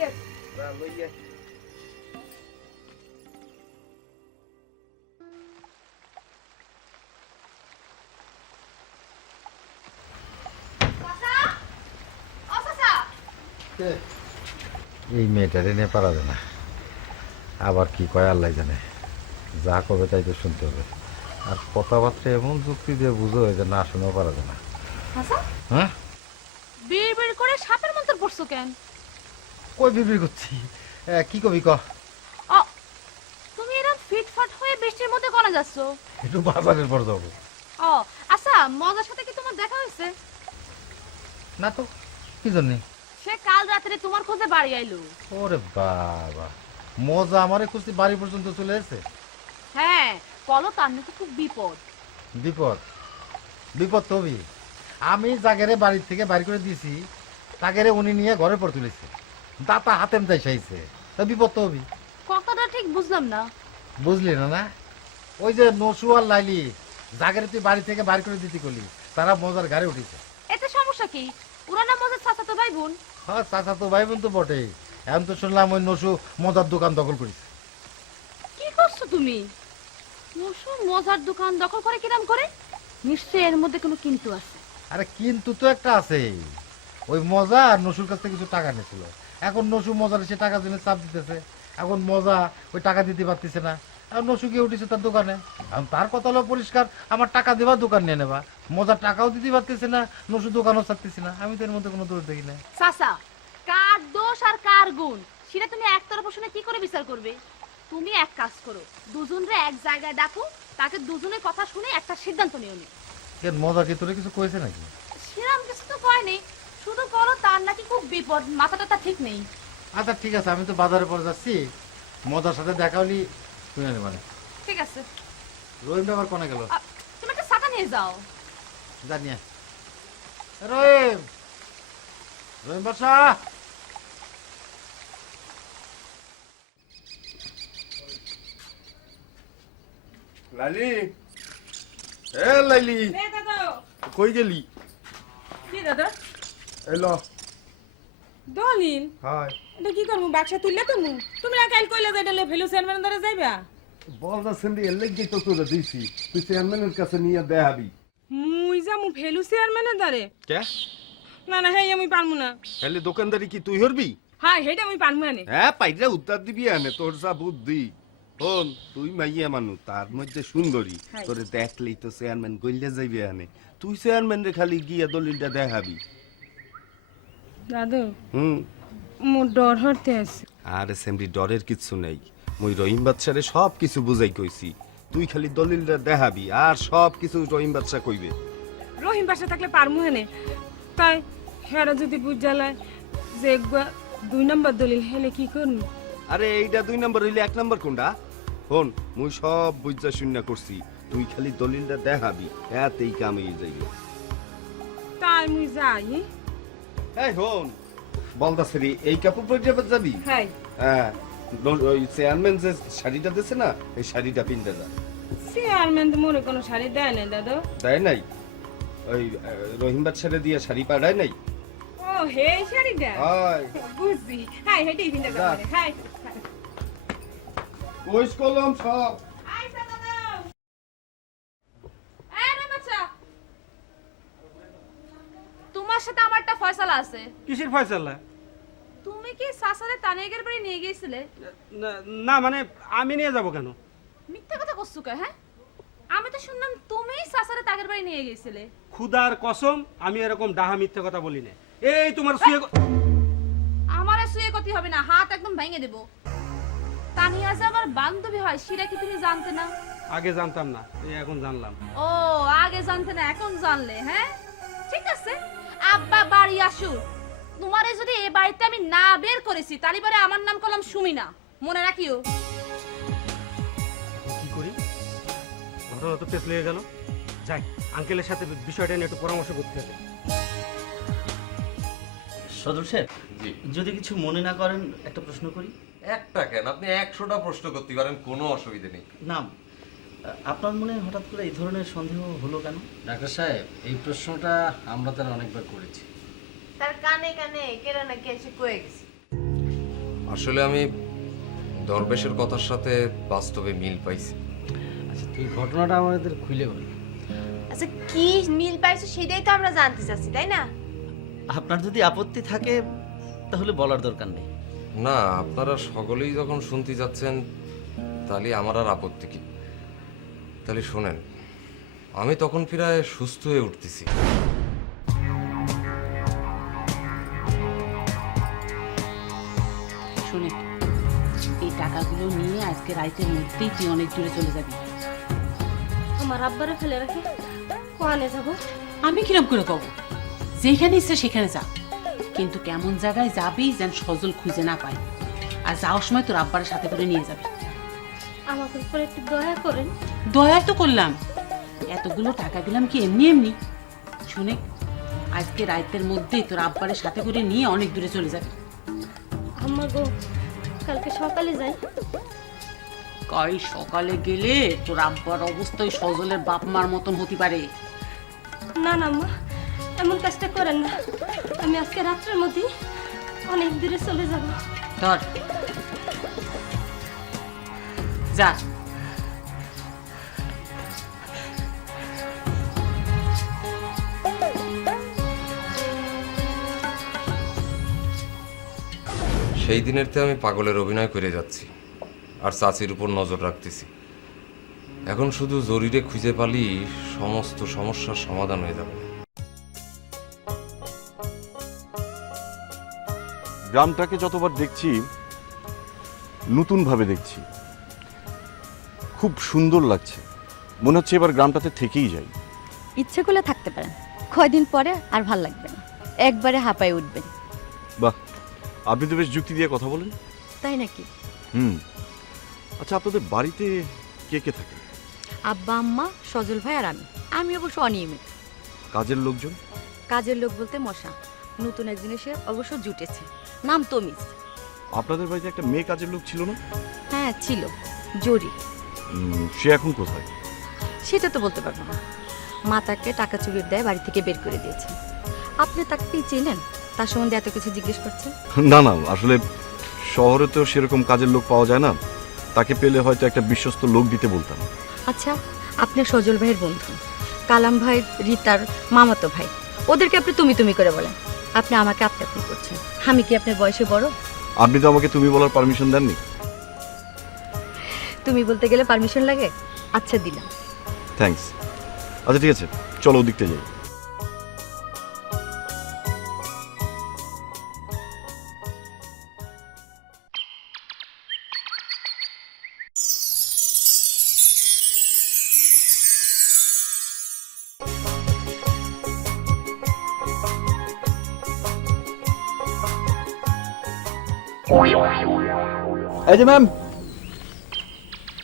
লইয়া এই মেয়েটারে নিয়ে পারাবে না, আবার কি কয় আল্লাহ জানে, যা কবে তাই তো শুনতে হবে। আর কথাবার্তা এমন যুক্তি দিয়ে বুঝো যে না শুনেও পারা যায় না। হ্যাঁ বিড় করে সাপের মন্ত্র পড়ছো কেন? কই বিবি করছি কি কবি ক ও তুমি এরকম ফিটফাট হয়ে বৃষ্টির মধ্যে কোনা যাচ্ছো? একটু বাজারের পর যাবো। ও আচ্ছা, মজার সাথে কি তোমার দেখা হয়েছে? না তো, কি জন্যে? সে কাল রাত্রে তোমার খোঁজে বাড়ি আইলো। ওরে বাবা, মজা আমারে খুঁজতে বাড়ি পর্যন্ত চলে এসেছে। হ্যাঁ, বলো তার নাকি খুব বিপদ। বিপদ? বিপদ তবে আমি জাগেরে বাড়ির থেকে বাইর করে দিয়েছি, তাগেরে উনি নিয়ে ঘরের পর তুলেছে, দাতা হাতেম যাই চাইছে, তা বিপদ তো হবি। কথাটা ঠিক বুঝলাম না। বুঝলি না? না ওই যে নসু আর লাইলি জাগেরে তুই বাড়ি থেকে বাইর করে দিতে করলি, তারা মজার গাড়ি উঠেছে। এতে সমস্যা কি? ওরা না মজার চাচাতো ভাই বোন। হ্যাঁ, চাচা তো ভাই বোন তো বটেই। এখন তো শুনলাম ওই নসু মজার দোকান দখল করেছে। কি করছো তুমি? নসু মজার দোকান দখল করে কিরাম করে? নিশ্চয়ই এর মধ্যে কোনো কিন্তু আছে। আরে কিন্তু তো একটা আছে, ওই মজা আর নসুর কাছ থেকে কিছু টাকা নিয়েছিল, এখন নসু মজার সে টাকার জন্য চাপ দিতেছে, এখন মজা ওই টাকা দিতে পারতেছে না, আর নসু গিয়ে উঠেছে তার দোকানে। এখন তার কথা হলো পরিষ্কার, আমার টাকা দেবা দোকান নিয়ে নেবা, মজার টাকাও দিতে পারতেছে না, নসু দোকানও ছাড়তেছে না, আমি তো এর মধ্যে কোনো দোষ দেখি না। চাচা, কার দোষ আর কার গুণ সেটা তুমি একতরফা শুনে কি করে বিচার করবে? তুমি এক কাজ করো, দুজনরে এক জায়গায় ডাকো, তাকে দুজনের কথা শুনে একটা সিদ্ধান্ত নিও নি। কেন, মজা কি তোরে কিছু কয়েছে নাকি? সেরকম কিছু তো কয়নি, শুধু বলো তার নাকি খুব বিপদ, মাথাটা তার ঠিক নেই। আচ্ছা ঠিক আছে, আমি তো বাজারে পরে যাচ্ছি, মজার সাথে দেখা হলি শুনে নে। মানে ঠিক আছে, রহিমটা আবার কোনে গেল? তুমি একটা ছাতা নিয়ে যাও। জানিয়া রহিম, রহিম বাসা। লাইলি, এ লাইলি, কই গেলি? কি দাদা? এলো। দলিল? হাই। এটা কি করবো, বাক্সা তুললে তুমি? তুমি না কাল কইলে যে এটা ভ্যালু চেয়ারম্যান ধরে যাইবা? বলদা সেন্ডি এর লাগি তো তোরা দিছি, তুই চেয়ারম্যানের কাছে নিয়ে দেখাবি। মুই যা মু ভ্যালু চেয়ারম্যানের ধরে? কে? না না, হেই আমি পারমু না। তাহলে দোকানদারি কি তুই হরবি? হ্যাঁ, হেইটা আমি পারমু না। হ্যাঁ, পাইরা উত্তর দিবি আনে, তোর যা বুদ্ধি। হন, তুই মাইয়া মানু, তার মধ্যে সুন্দরী, তোরে দেখলেই তো চেয়ারম্যান গইলে যাইবে আনে, তুই চেয়ারম্যান রে খালি গিয়া দলিলটা দেখাবি। দাদু, হুম, মোর ডর হতে আছে। আরে সেমরি ডরের কিচ্ছু নেই, মুই রহিম বাদশারে সব কিছু বুঝাই কইছি, তুই খালি দলিলটা দেখাবি আর সব কিছু রহিম বাদশা কইবে। রহিম বাসা থাকলে পারমু হেনে, তাই হেরা যদি বুঝ জ্বালায় যে একবার 2 নম্বর দলিল হেলে কি করবো? আরে এইটা 2 নম্বর হইলে 1 নম্বর কোনটা? হন, মুই সব বুঝা শুনিয়া করছি, তুই খালি দলিলটা দেখাবি, এতেই কাম হয়ে যাইবে। তাই মুই যাই। এই হন, বলদাসরি এই কাপড় পরে যাবি? হ্যাঁ। হ্যাঁ, ওই চেয়ারম্যান যে শাড়িটা দিছে না, এই শাড়িটা পিনতে যা। চেয়ারম্যান তো মোরে কোনো শাড়ি দেয় না দাদু। তাই নাই? ওই রহিম বাদশারে দিয়ে শাড়ি পাঠায় নাই? ও হে শাড়ি দেয়? হাই বুঝছি, হাই হেঁটেই ভিন্ডা করে, হাই। কইস কলম সব। তোমার সাথে আমার একটা ফয়সালা আছে। কিসের ফয়সালা? তুমি কি সাসারে তানিয়াগের বাড়ি নিয়ে গিয়েছিলে? না মানে আমি নিয়ে যাব কেন? মিথ্যা কথা কইছো কে? হ্যাঁ, আমি তো শুনলাম তুমিই সাসারে তাগের বাড়ি নিয়ে গিয়েছিলে। খুদার কসম, আমি এরকম ডাহা মিথ্যা কথা বলি না। এই তোমার সুয়ে আমারে সুয়ে কতি হবে না, হাত একদম ভেঙে দেব। তানিয়া যে আমার বান্ধবী হয় সেটা কি তুমি জানতে না? আগে জানতাম না, এই এখন জানলাম। ও, আগে জানতে না, এখন জানলে? হ্যাঁ ঠিক আছে, আব্বা বাড়ি আসুক, তোমারে যদি এই বাড়িতে আমি না বের করেছি তাহলে পরে আমার নাম করলাম সুমিনা, মনে রাখিও। কি করি? ঘটনা তো পেছ লেগে গেল। যাই, আঙ্কেলের সাথে বিষয়টা নিয়ে একটু পরামর্শ করতে হবে। সদর সাহেব, যদি কিছু মনে না করেন একটা প্রশ্ন করি। একটা কেন, আপনি 100টা প্রশ্ন করতে পারেন, কোনো অসুবিধা নেই। না, আপনার মনে হঠাৎ করে এই ধরনের সন্দেহ হলো কেন? ডাক্তার সাহেব, এই প্রশ্নটা আমরা তার অনেকবার করেছি, তার কানে কানে কেরা নাকি এসে কয়ে গেছে। আসলে আমি দরবেশের কথার সাথে বাস্তবে মিল পাইছি। আচ্ছা, তুই ঘটনাটা আমাদের খুলে বল। আচ্ছা, কি মিল পাইছো সেটাই তো আমরা জানতে চাচ্ছি, তাই না? আপনার যদি আপত্তি থাকে তাহলে বলার দরকার নেই। না, আপনারা সকলেই যখন শুনতে যাচ্ছেন তাহলে আমার আর আপত্তি কি। তাহলে শোনেন, আমি তখন প্রায় সুস্থ হয়ে উঠতেছি। আজকে রাতের মধ্যেই তুই অনেক দূরে চলে যাবি। আমার আব্বারে ফেলে রাখি কোয়ানে যাব? আমি কিরম করে কব? যেখানে ইচ্ছে সেখানে যা, কিন্তু কেমন জায়গায় যাবি যেন সজল খুঁজে না পায়। আর যাওয়ার সময় তোর আব্বার সাথে করে নিয়ে যাবি। আমাকে উপর একটু দয়া করেন। দয়া তো করলাম, এতগুলো টাকা দিলাম কি এমনি এমনি? শুনে আজকে রাতের মধ্যেই তোর আব্বারের সাথে করে নিয়ে অনেক দূরে চলে যাবি। আম্মা গো, কালকে সকালে যাই। কাল সকালে গেলে তোর আব্বার অবস্থা ওই সজলের বাপ মার মতন হতে পারে। না না আম্মা, এমন কাজটা করেন না। আমি আজকে রাত্রের মধ্যে অনেক দূরে চলে যাব। ধর যা। সেই দিনের তো আমি পাগলের অভিনয় করে যাচ্ছি আর চাচির উপর নজর রাখতেছি। এখন শুধু জরিরে খুঁজে পালি সমস্ত সমস্যার সমাধান হয়ে যাবে। গ্রামটাকে যতবার দেখছি নতুনভাবে দেখছি, খুব সুন্দর লাগছে। মনে হচ্ছে এবার গ্রামটাতে থেকেই যাই। ইচ্ছে করলে থাকতে পারেন, কয়দিন পরে আর ভাল লাগবে না, একবারে হাঁপায় উঠবেন। বাহ, আপনি তো বেশ যুক্তি দিয়ে কথা বলেন। তাই নাকি? আচ্ছা, আপনাদের বাড়িতে কে কে থাকে? আব্বা আম্মা, সজল ভাই আর আমি। আমি অবশ্য অনিয়মিত। কাজের লোকজন? কাজের লোক বলতে মশা, নতুন একজন এসে অবশ্য জুটেছে, নাম তমিজ। আপনাদের বাড়িতে একটা মেয়ে কাজের লোক ছিল না? হ্যাঁ ছিল, জরি। সে এখন কোথায়? সেটা তো বলতে পারবো না। মা তাকে টাকা চুরির দেয় বাড়ি থেকে বের করে দিয়েছে। আপনি তাকে চেনেন? তার সম্বন্ধে এত কিছু জিজ্ঞেস করছেন? না না, আসলে শহরে তো সেরকম কাজের লোক পাওয়া যায় না। তাকে পেলে হয়তো একটা বিশ্বস্ত লোক দিতে বলতাম। আচ্ছা, আপনি সজল ভাইয়ের বন্ধু, কালাম ভাই রীতার মামাতো ভাই, ওদেরকে আপনি তুমি তুমি করে বলেন। আপনি আমাকে আপনি আপনি করছেন। আমি কি আপনার বয়সে বড়? আপনি তো আমাকে তুমি বলার পারমিশন দেননি। তুমি বলতে গেলে পারমিশন লাগে? আচ্ছা দিলাম। থ্যাঙ্কস। আচ্ছা ঠিক আছে, চলো ওদিকটা যাই। এই যে ম্যাম,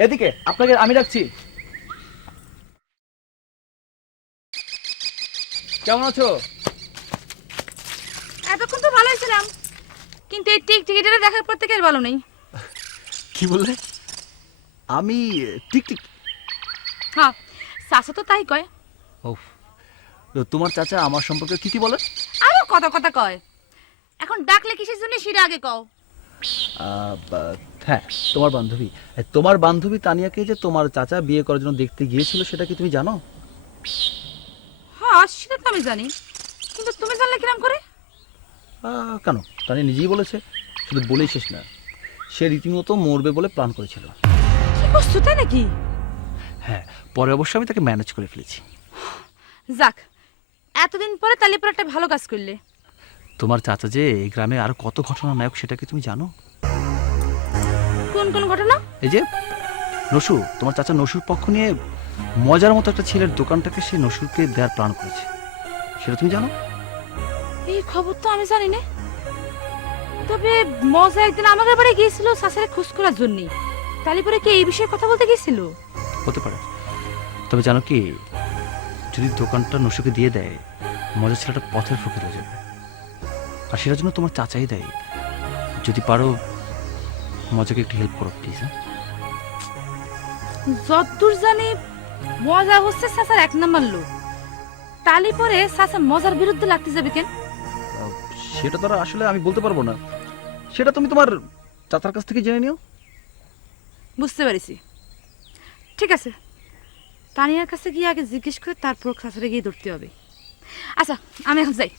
এদিকে আপনাকে আমি রাখছি। কেমন আছো? এতক্ষণ তো ভালোই ছিলাম, কিন্তু এই টিকটিকিটা দেখার পর থেকে আর ভালো নেই। কি বললে? আমি টিকটিক? হ্যাঁ, চাচা তো তাই কয়। ও, তোমার চাচা আমার সম্পর্কে কি কি বলে? আরো কথা কথা কয়। এখন ডাকলে কিসের জন্য সেটা আগে কও। হ্যাঁ, তোমার বান্ধবী তানিয়াকে যে তোমার চাচা বিয়ে করার জন্য দেখতে গিয়েছিল, সেটা কি তুমি জানো? হ্যাঁ, সেটা তো আমি জানি, কিন্তু তুমি জানলে কিরম করে? কেন, তানিয়া নিজেই বলেছে। শুধু বলেই শেষ না, সে রীতিমতো মরবে বলে প্ল্যান করেছিল। কি করছো, তাই নাকি? হ্যাঁ, পরে অবশ্য আমি তাকে ম্যানেজ করে ফেলেছি। যাক, এতদিন পরে তাহলে পরে একটা ভালো কাজ করলে। তোমার চাচা যে এই গ্রামে আরো কত ঘটনা নায়ক, সেটা কি তুমি জানো? কোন কোন ঘটনা? এই যে নসু, তোমার চাচা নসুর পক্ষ নিয়ে মজার মতো একটা ছেলের দোকানটাকে সে নসুরকে দেওয়ার প্ল্যান করেছে, সেটা তুমি জানো? এই খবর তো আমি জানি না। তবে মজা একদিন আমাদের বাড়ি গিয়েছিল চাচারে খোঁজ করার জন্য। তাহলে পরে কি এই বিষয়ে কথা বলতে গিয়েছিল? হতে পারে। তবে জানো কি, যদি দোকানটা নসুকে দিয়ে দেয়, মজার ছেলেটা পথের ফকির হয়ে যাবে। আর সেটার জন্য তোমার চাচাই দেয়। যদি পারো মজাকে একটু হেল্প করো প্লিজ। যতদূর জানি মজা হচ্ছে চাচার এক নাম্বার লোক। তালি পরে চাচা মজার বিরুদ্ধে লাগতে যাবে কেন? সেটা তো আসলে আমি বলতে পারবো না, সেটা তুমি তোমার চাচার কাছ থেকে জেনে নিও। বুঝতে পেরেছি, ঠিক আছে। তানিয়ার কাছে গিয়ে আগে জিজ্ঞেস করে তারপর চাচারে গিয়ে ধরতে হবে। আচ্ছা, আমি এখন যাই।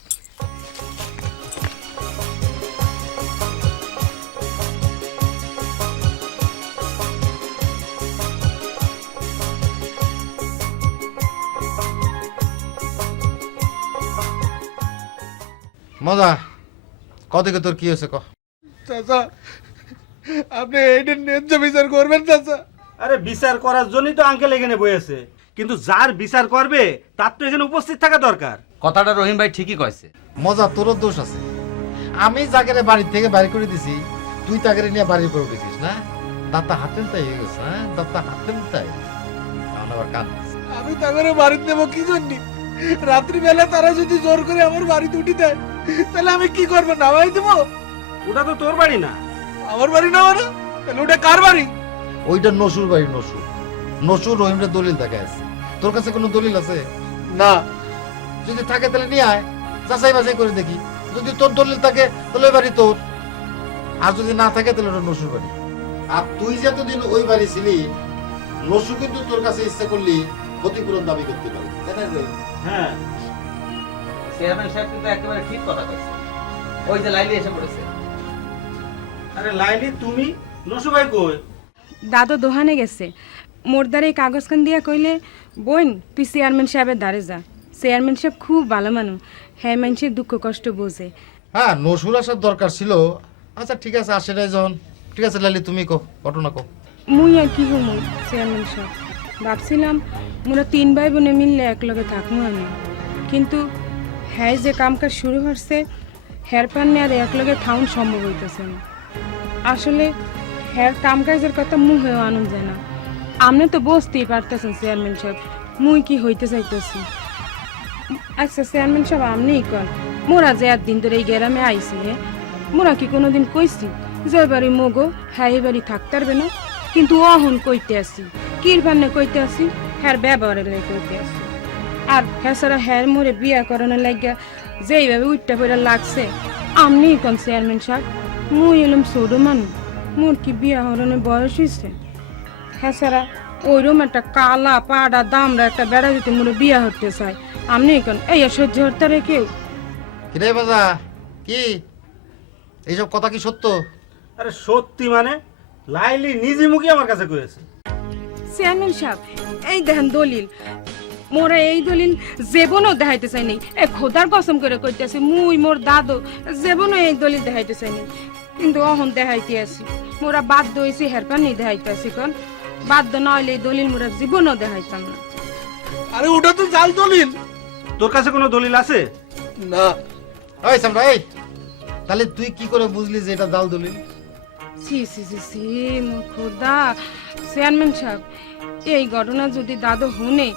মজা কদিকে তোর কি হয়েছে ক? চাচা, আপনি এইটা ন্যায্য বিচার করবেন চাচা। আরে বিচার করার জন্যই তো আঙ্কেল এখানে বসেছে, কিন্তু যার বিচার করবে তার তো এখানে উপস্থিত থাকা দরকার। কথাটা রহিম ভাই ঠিকই কইছে। মজা তোরও দোষ আছে। আমি জাগেরে বাড়ি থেকে বাইরে করে দিছি, তুই তাকে নিয়ে বাড়ি করে দিছিস না? দাঁতা হাতেম তাই হয়ে গেছে, হ্যাঁ দাঁতা হাতেম তাই। এখন আবার কান আমি তাকে বাড়িতে দেবো কি জন্য? রাত্রিবেলা তারা যদি জোর করে আমার বাড়িতে উঠি দেয় তাহলে আমি কি করবো, নামাই দেবো? ওটা তো তোর বাড়ি না। আমার বাড়ি না মানে তাহলে ওটা কার বাড়ি? ওইটা নসুর বাড়ি। নসুর নসুর রহিমরে দলিল দেখা আছে। তোর কাছে কোনো দলিল আছে? না। যদি থাকে তাহলে নিয়ে আয়, যাচাই বাছাই করে দেখি। যদি তোর দলিল থাকে তাহলে ওই বাড়ি তোর, আর যদি না থাকে তাহলে ওটা নসুর বাড়ি। আর তুই যতদিন ওই বাড়ি ছিলি, নসু কিন্তু তোর কাছে ইচ্ছা করলি ক্ষতিপূরণ দাবি করতে পারে, তাই না রহিম? হ্যাঁ, চেয়ারম্যান সাহেব কিন্তু একেবারে ঠিক কথা কইছে। ওই যে লাইলি এসে পড়েছে। আরে লাইলি, তুমি? নসু ভাই কই? দাদু দোহানে গেছে। মোর দ্বারে এই কাগজখান দিয়া কইলে, বোন তুই চেয়ারম্যান সাহেবের দ্বারে যা। চেয়ারম্যান সাহেব খুব ভালো মানুষ, হ্যাঁ মানুষের দুঃখ কষ্ট বোঝে। হ্যাঁ, নসুর আসার দরকার ছিল। আচ্ছা ঠিক আছে, আসে নাই যখন। ঠিক আছে লালি, তুমি কো, ঘটনা কো। মুই আর কি হমু চেয়ারম্যান সাহেব, ভাবছিলাম মোরা 3 ভাই বোনে মিললে একলগে থাকবো আমি, কিন্তু হ্যাঁ যে কামকাজ শুরু হচ্ছে হ্যার পান্নে আর একলগে খাউন সম্ভব হইতেছে না। আসলে হ্যার কামকাজের কথা মুহেও আনন্দ যায় না। আপনি তো বুঝতেই পারতেছেন চেয়ারম্যান সাহেব মুই কি হইতে চাইতেছি। আচ্ছা চেয়ারম্যান সাহেব, আপনিই কন, মোরা যে একদিন ধরে এই গ্রামে আইছি, হ্যাঁ মোরা কি কোনোদিন কইছি যে বাড়ি মগো হ্যাঁ এই বাড়ি থাকতে পারবে না? কিন্তু অহন কইতে আসি, কির পান্নে কইতে আসি, হ্যার ব্যবহারের লাই কইতে আসি। আর হ্যাঁ সারা হ্যার মোরে বিয়া করানোর লাগিয়া যেইভাবে উঠটা পড়া লাগছে, আপনি কোন চেয়ারম্যান সাহেব? মুই এলাম ছোট মানুষ, মোর কি বিয়া হরানোর বয়স হয়েছে? হ্যাঁ সারা ওইরকম একটা কালা পাড়া দামরা একটা বেড়া দিতে মোরে বিয়া হতে চায়, আপনি কোন এই সহ্য হতে রে কেউ? কিরে বাজা, কি এইসব কথা কি সত্য? আরে সত্যি মানে লাইলি নিজে মুখে আমার কাছে কয়েছে। চেয়ারম্যান সাহেব এই দেখেন দলিল, মোরা এই দলিল জীবনও দেখাইতে চাই নাই। এ খোদার কসম করে কইতেছি, মুই মোর দাদু জীবনও এই দলিল দেখাইতে চাই নাই, কিন্তু অহন দেখাইতে আছি। মোরা বাধ্য হয়েছি হেরপান নিয়ে দেখাইতে আছি, কারণ বাধ্য না হইলে এই দলিল মোরা জীবনও দেখাইতাম না। আরে ওটা তো জাল দলিল। তোর কাছে কোনো দলিল আছে? না। ওই সামরা, এই তাহলে তুই কি করে বুঝলি যে এটা জাল দলিল? সি সি সি সি মোর খোদা, চেয়ারম্যান সাহেব এই ঘটনা যদি দাদু শুনে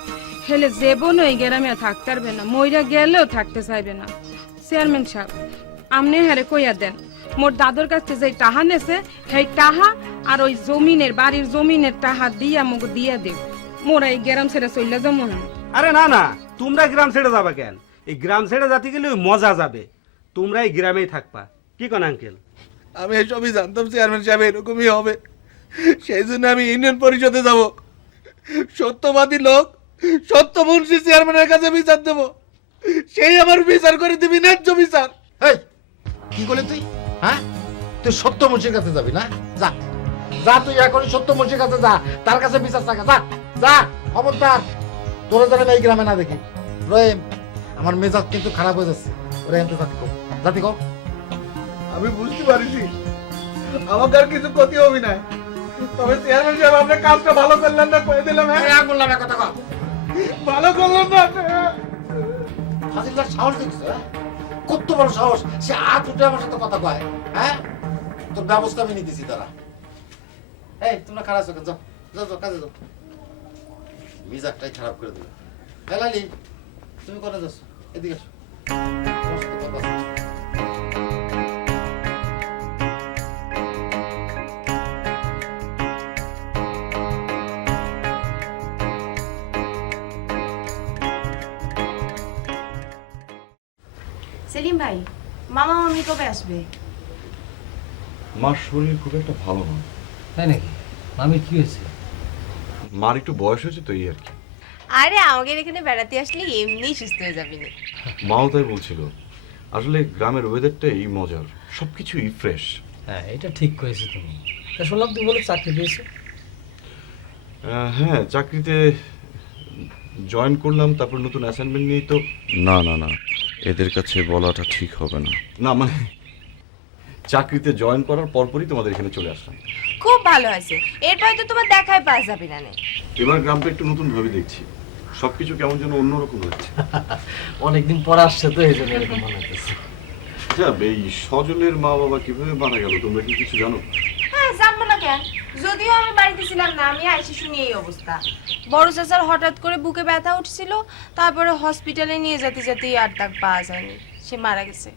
হেলে জীবনও এই গ্রামে থাকতে পারবে না, মইরা গেলেও থাকতে চাইবে না। চেয়ারম্যান সাহেব আপনি হারে কইয়া দেন, মোর দাদুর কাছে যে টাহা নেছে সেই টাহা আর ওই জমিনের বাড়ির জমিনের টাহা দিয়া মোক দিয়া দেব, মোরা এই গ্রাম ছেড়ে চলে যাবো না। আরে না না, তোমরা গ্রাম ছেড়ে যাবা কেন? এই গ্রাম ছেড়ে যাতে গেলে ওই মজা যাবে, তোমরা এই গ্রামেই থাকবা। কি কোন আঙ্কেল? আমি এসবই জানতাম চেয়ারম্যান সাহেব এরকমই হবে, সেই জন্য আমি ইউনিয়ন পরিষদে যাব। সত্যবাদী লোক, সত্য মুন্সি চেয়ারম্যানের কাছে বিচার দেবো, সেই আমার বিচার করে দিবি, ন্যায্য বিচার। এই কি বলে তুই? হ্যাঁ, তুই সত্য মুন্সির কাছে যাবি না? যা যা, তুই এখনই সত্য মুন্সির কাছে যা, তার কাছে বিচার চাকা। যা যা, খবরদার তোরা যেন এই গ্রামে না দেখি। রহিম, আমার মেজাজ কিন্তু খারাপ হয়ে যাচ্ছে। ওরা এত জাতি কো। আমি বুঝতে পারিছি আমাকে আর কিছু ক্ষতি হবে না, তবে চেয়ারম্যান সাহেব আপনার কাজটা ভালো করলেন না, কয়ে দিলাম। হ্যাঁ বললাম কথা কম, ভালো করলেন না। হাজির সাহস দেখছো? কত বড় সাহস, সে হাত উঠে আমার সাথে কথা কয়। হ্যাঁ, তোর ব্যবস্থা আমি নিতেছি। তারা এই তোমরা খারাপ আছো, যাও যাও যাও, কাজে যাও। মিজাজটাই খারাপ করে দিল। লালি, তুমি কোথায় যাচ্ছ? এদিকে আসো, তোমার সাথে কথা আছে। সেলিম ভাই, মামা মামি কবে আসবে? মার শরীর খুব একটা ভালো না। তাই নাকি? মামির কি হয়েছে? মার একটু বয়স হয়েছে তো, এই আর কি। আরে আমাদের এখানে বেড়াতে আসলে এমনিই সুস্থ হয়ে যাবি না। মাও তাই বলছিল। আসলে গ্রামের ওয়েদারটাই মজার, সবকিছুই ফ্রেশ। হ্যাঁ, এটা ঠিক করেছো তুমি। তা শুনলাম তুমি বলে চাকরি পেয়েছো? হ্যাঁ, চাকরিতে জয়েন করলাম, তারপর নতুন অ্যাসাইনমেন্ট নিয়েই তো। না না না, এদের কাছে বলাটা ঠিক হবে না। না মানে চাকরিতে জয়েন করার পরপরই তোমাদের এখানে চলে আসলাম। খুব ভালো হয়েছে, এরপরে তো তোমার দেখাই পাওয়া যাবে না নে। এবার গ্রামটা একটু নতুন ভাবে দেখছি, সবকিছু কেমন যেন অন্যরকম লাগছে। অনেকদিন পর আসছে তো এই জন্য এরকম মনে হচ্ছে। আচ্ছা, এই সজলের মা বাবা কিভাবে মারা গেল তোমরা কি কিছু জানো? হ্যাঁ, জানবো না কেন? যদিও আমি বাড়িতে ছিলাম না, আমি আইসি শুনি এই অবস্থা। বড় চাচার হঠাৎ করে বুকে ব্যথা উঠছিল, তারপরে হসপিটালে নিয়ে যেতে যেতেই আর তাক পাওয়া যায়নি, সে মারা গেছে।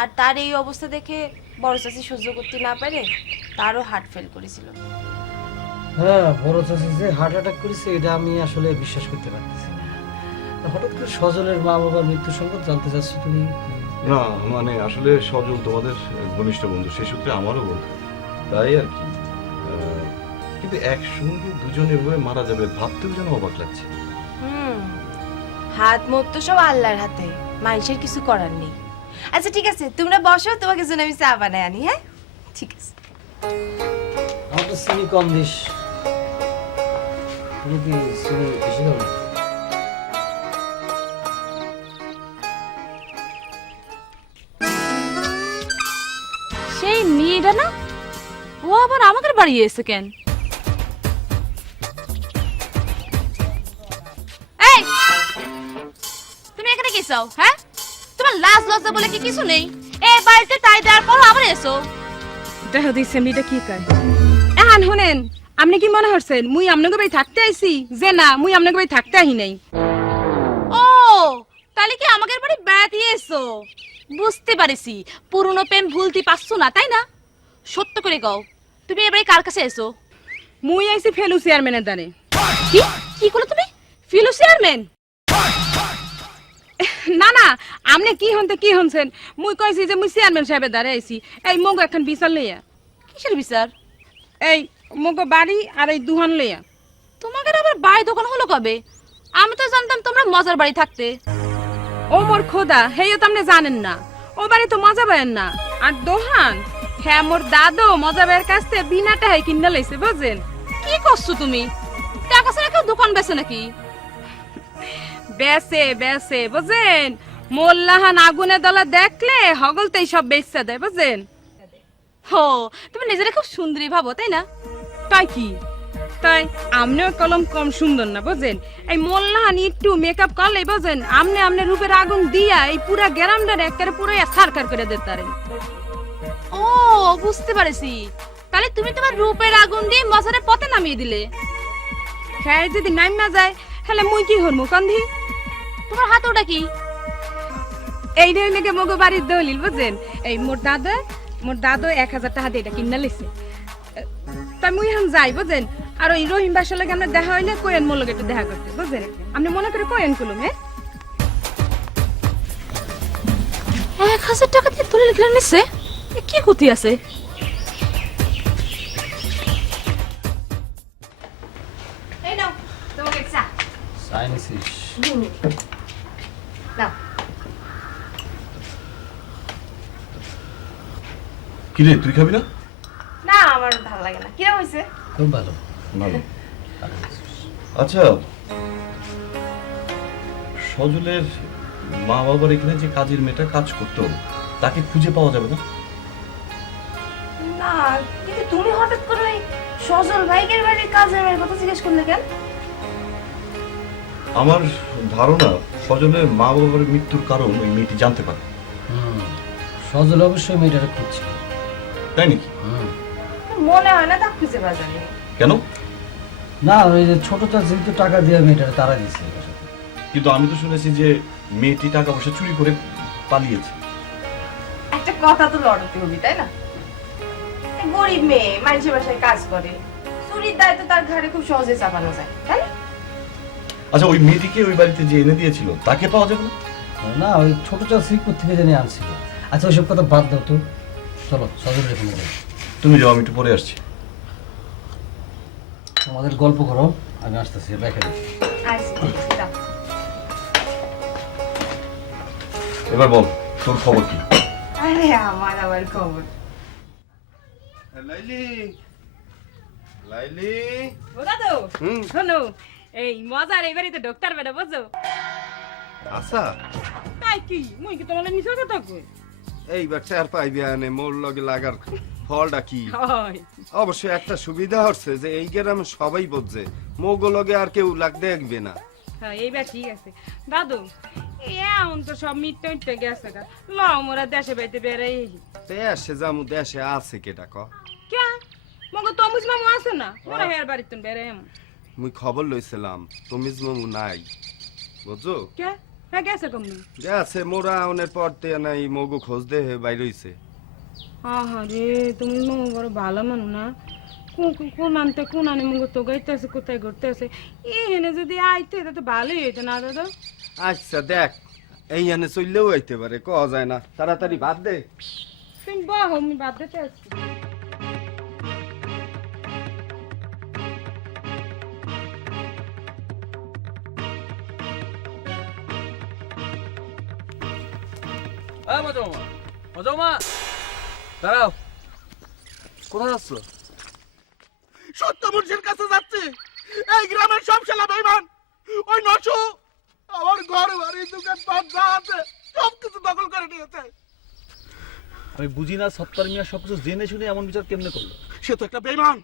আর তার এই অবস্থা দেখে বড় চাচি সহ্য করতে না পারে তারও হার্ট ফেল করেছিল। হ্যাঁ, বড় চাচি যে হার্ট অ্যাটাক করেছে এটা আমি আসলে বিশ্বাস করতে পারতেছি না। হঠাৎ করে সজলের মা বাবার মৃত্যু সংবাদ জানতে চাচ্ছ তুমি? না, মানে আসলে সজল তোমাদের ঘনিষ্ঠ বন্ধু, সেই সূত্রে আমারও বন্ধু, তাই আর কি। কিন্তু একসঙ্গে দুজনে এভাবে মারা যাবে ভাবতেও যেন অবাক লাগছে। হাত মুখ তো সব আল্লাহর হাতে, মানুষের কিছু করার নেই। আচ্ছা ঠিক আছে, তোমরা বসো, তোমাকে জন্য আমি চা বানাই আনি। হ্যাঁ ঠিক আছে। আমার তো চিনি কম দিস, তুমি কি চিনি বেশি দাও? সেই মেয়েটা না, ও আবার আমাদের বাড়ি এসে কেন? এই, তুমি এখানে কি চাও? হ্যাঁ, তোমার লাজ লজ্জা বলে কি কিছু নেই? এই বাড়িতে তাই দেওয়ার পর আবার এসো। দেখো দিচ্ছে মেয়েটা কি কয়। এখন শুনেন, আপনি কি মনে হচ্ছেন মুই আপনাকে বাড়ি থাকতে আইছি? যে না, মুই আপনাকে বাড়ি থাকতে আহি নাই। ও, তাহলে কি আমাদের বাড়ি বেড়াতে এসো? বুঝতে পারিছি, পুরনো প্রেম ভুলতে পারছো না, তাই না? সত্য করে কও, তুমি এবারে কার কাছে এসো? মুই আইছি ফেলু চেয়ারম্যানের দ্বারে। কি কি করলো তুমি? ফিলু চেয়ারম্যান? না না, আপনি কি হনতে কি হনছেন? মুই কইছি যে মুই চেয়ারম্যান সাহেবের দ্বারে আইছি। এই মগো এখন বিচার লইয়া। কিসের বিচার? এই মগো বাড়ি আর এই দুহান লইয়া। তোমাদের আবার বাড়ি দোকান হলো কবে? আমি তো জানতাম তোমরা মজার বাড়ি থাকতে। ও মোর খোদা, হেইও তো আপনি জানেন না। ও বাড়ি তো মজা পায়েন না। আর দোহান, হ্যাঁ মোর দাদু মজা ভাইয়ের কাছ থেকে বিনা টাকায় কিনে লাইছে, বুঝছেন? কি করছো তুমি? টাকা ছাড়া কেউ দোকান বেচে নাকি? বেসে বেসে, বুঝছেন? মোল্লাহান আগুনে দলা দেখলে হগলতেই সব বেচা দেয়, বুঝছেন? হো, তুমি নিজেরা খুব সুন্দরী ভাবো, তাই না? তাই কি? তাই আমনেও কলম কম সুন্দর না, বুঝছেন? এই মোল্লাহান একটু মেকআপ করলেই, বুঝছেন, আমনে রূপের আগুন দিয়া এই পুরা গ্রামটার একেবারে পুরো সারকার করে দিতে পারেন। ও, বুঝতে পারছি। তাহলে তুমি তোমার রূপের আগুন দিয়ে মজারে পথে নামিয়ে দিলে। হ্যাঁ, যদি নাইমা যায় তাহলে মুই কি হরমু কান্ধি? তোমার হাতে ওটা কি? এই রেলেকে মগো বাড়ির দলিল, বুঝছেন? এই মোর দাদু 1000 টাকা দিয়ে এটা কিনা লিছে। তাই মুই এখন যাই, বুঝছেন? আর ওই রহিম বাসার লগে আমরা দেখা হইলে কোয়েন মোর লগে একটু দেখা করতে, বুঝছেন? আপনি মনে করে কোয়েন কলম। হ্যাঁ, 1000 টাকা দিয়ে দলিল কিনে নিছে? কি ক্ষতি আছে? এই নাও তোমাকে চা। সাইন্সিস নাও। কি রে, তুই খাবি না? না, আমার ভালো লাগে না। কিরকম হইছে? খুব ভালো। ভালো। আচ্ছা, সজলের মা বাবার এখানে যে কাজের মেয়েটা কাজ করতো তাকে খুঁজে পাওয়া যাবে না? না, কিন্তু তুমি হঠাৎ করে ওই সজল ভাইয়ের বাড়ির কাজের মেয়ের কথা জিজ্ঞেস করলে কেন? আমার ধারণা সজলের মা বাবার মৃত্যুর কারণ ওই মেয়েটি জানতে পারে। সজল অবশ্যই মেয়েটাকে খুঁজছে। তাই নাকি? মনে হয় না তা খুঁজে পাওয়া যাবে। কেন? না, ওই যে ছোট চাচি তো টাকা দিয়ে মেয়েটাকে তারা দিচ্ছে। কিন্তু আমি তো শুনেছি যে মেয়েটি টাকা পয়সা চুরি করে পালিয়েছে। একটা কথা তো লড়তে হবে, তাই না? গরিব মেয়ে মানুষের বাসায় কাজ করে, চুরির দায়িত্ব তার ঘাড়ে খুব সহজে চাপানো যায়, তাই না? আচ্ছা, ওই মেয়েটিকে ওই বাড়িতে যে এনে দিয়েছিল তাকে পাওয়া যাবে না? না, ওই ছোট চাচি কোথেকে জানি আনছিল। আচ্ছা, ওইসব কথা বাদ দাও তো, চলো সজল রেখে যাই। তুমি যাও, আমি একটু পরে আসছি। আমাদের গল্প করো, আমি আসতেছি। রেখে দিই। এবার বল, তোর খবর কি? আরে আমার আবার খবর। লাইলি, লাইলি, ও দাদু, শোনো, এই মজার এই বাড়িতে ডক্টর বেটা, বুঝছো? আচ্ছা, তাই কি? মুই কি তোমার মিশর কথা কই? এইবার চার পাইবে আনে মোর লগে লাগার ফলটা কি হয় অবশ্য একটা সুবিধা হচ্ছে যে এই গ্রামে সবাই বুঝছে মোগো লগে আর কেউ লাগ দেখবে না। হ্যাঁ এইবার ঠিক আছে দাদু এখন তো সব মিটতে মিটতে গেছে গা লও মোরা দেশে বাইতে বেড়াই দেশে যামু দেশে আছে কেটা ক কে মগো তমুজ মামু আছে না ওরা হের বাড়িতে বেড়াই মুই খবর লইছিলাম তমিজ মামু নাই বুঝছো কে হ্যাঁ গেছে কমনি গেছে মোরা আউনের পর তে নাই মগু খোঁজ দে বাইর হইছে। আহারে তুমি মামু বড় ভালো মানু না কোন আনতে কোন আনে মগো তো গাইতেছে কোথায় ঘুরতেছে এখানে যদি আইতে তো ভালোই হইতো না দাদা। আচ্ছা দেখ এই আনে চললেও আইতে পারে ক যায় না তাড়াতাড়ি ভাত দে। তুমি বাহ আমি বাদ দিতে আসছি। মজা মামা, মজা মামা, দাঁড়াও। কোথায় যাচ্ছ? সত্য মুন্সির কাছে যাচ্ছি। এই গ্রামের সব শালা বেঈমান। ওই নশু আমার ঘর বাড়ি দোকান পাট যা আছে সব কিছু দখল করে নিয়েছে। আমি বুঝি না সত্তর মিয়া সবকিছু জেনে শুনে এমন বিচার কেমনে করলো? সে তো একটা বেঈমান।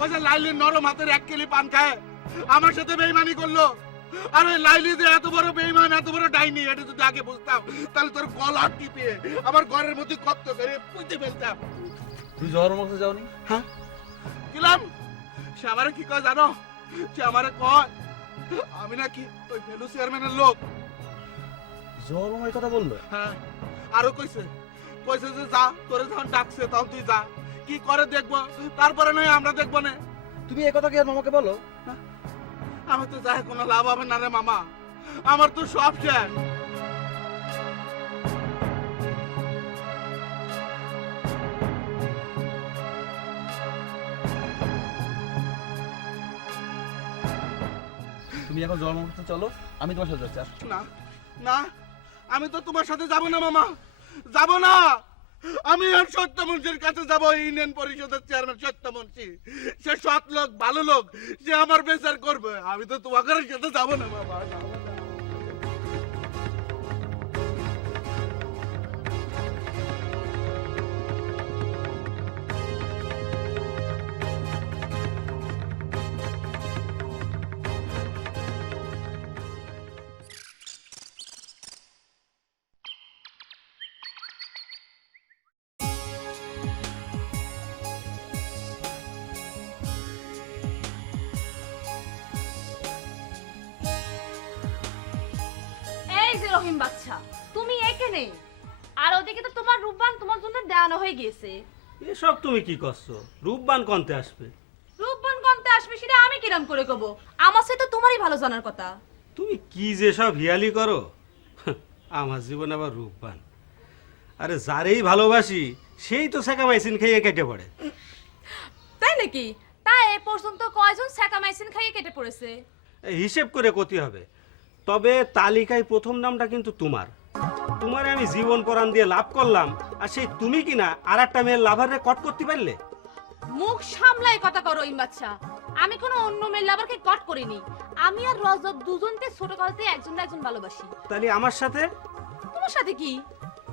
ওই যে লাইলির নরম হাতের এক কেলি পান খায় আমার সাথে বেঈমানি করলো। আর ওই লাইলি যে এত বড় বেঈমান এত বড় ডাইনি এটা যদি আগে বুঝতাম তাহলে তোর গলা টিপে আমার ঘরের মধ্যে কত করে পুঁতে ফেলতাম। তুই জ্বর মতো যাওনি? হ্যাঁ গেলাম। সে আমারে কি কয় জানো? সে আমারে কয় আমি নাকি ওই ফেলু চেয়ারম্যানের লোক। জ্বর মামার কথা বললো? হ্যাঁ আরো কইছে কইছে যে যা তোরে যখন ডাকছে তখন তুই যা কি করে দেখবো তারপরে নয় আমরা দেখবো না। তুমি এই কথা কি আর মামাকে বলো? আমি তো যাই কোনো লাভ হবে না রে মামা, আমার তো সব শেষ। তুমি এখন জ্বর মামার চলো, আমি তোমার সাথে যাচ্ছি। না না আমি তো তোমার সাথে যাব না মামা, যাব না। আমি আর সত্যমুন্সির কাছে যাব, ইউনিয়ন পরিষদের চেয়ারম্যান সত্যমুন্সি। সে সৎ লোক ভালো লোক, সে আমার বিচার করবে। আমি তো তোমাদের সাথে যাব না বাবা। এই যে রহিম বাচ্চা তুমি এখানে, আর ওদিকে তো তোমার রূপবান তোমার জন্য দেওয়ানো হয়ে গিয়েছে। এসব তুমি কি করছো? রূপবান কনতে আসবে? রূপবান কমতে আসবে সেটা আমি কিরাম করে কব? আমার সাথে তো তোমারই ভালো জানার কথা। তুমি কি যে সব হিয়ালি করো। আমার জীবন আবার রূপবান? আরে যারেই ভালোবাসি সেই তো সেকামাইসিন খেয়ে কেটে পড়ে। তাই নাকি? তাই এ পর্যন্ত কয়জন স্যাকামাইসিন খাইয়ে কেটে পড়েছে? এই হিসেব করে কতি হবে। তবে তালিকায় প্রথম নামটা কিন্তু তোমার। তোমারে আমি জীবন পরাণ দিয়ে লাভ করলাম, আর সেই তুমি কিনা আর একটা মেয়ের লাভারে কট করতে পারলে? মুখ সামলাই কথা করো রহিম বাচ্চা। আমি কোনো অন্য মেয়ের লাভারকে কট করিনি। আমি আর রজব দুজনকে ছোটকালতে একজন না একজন ভালোবাসি। তাহলে আমার সাথে? তোমার সাথে কি?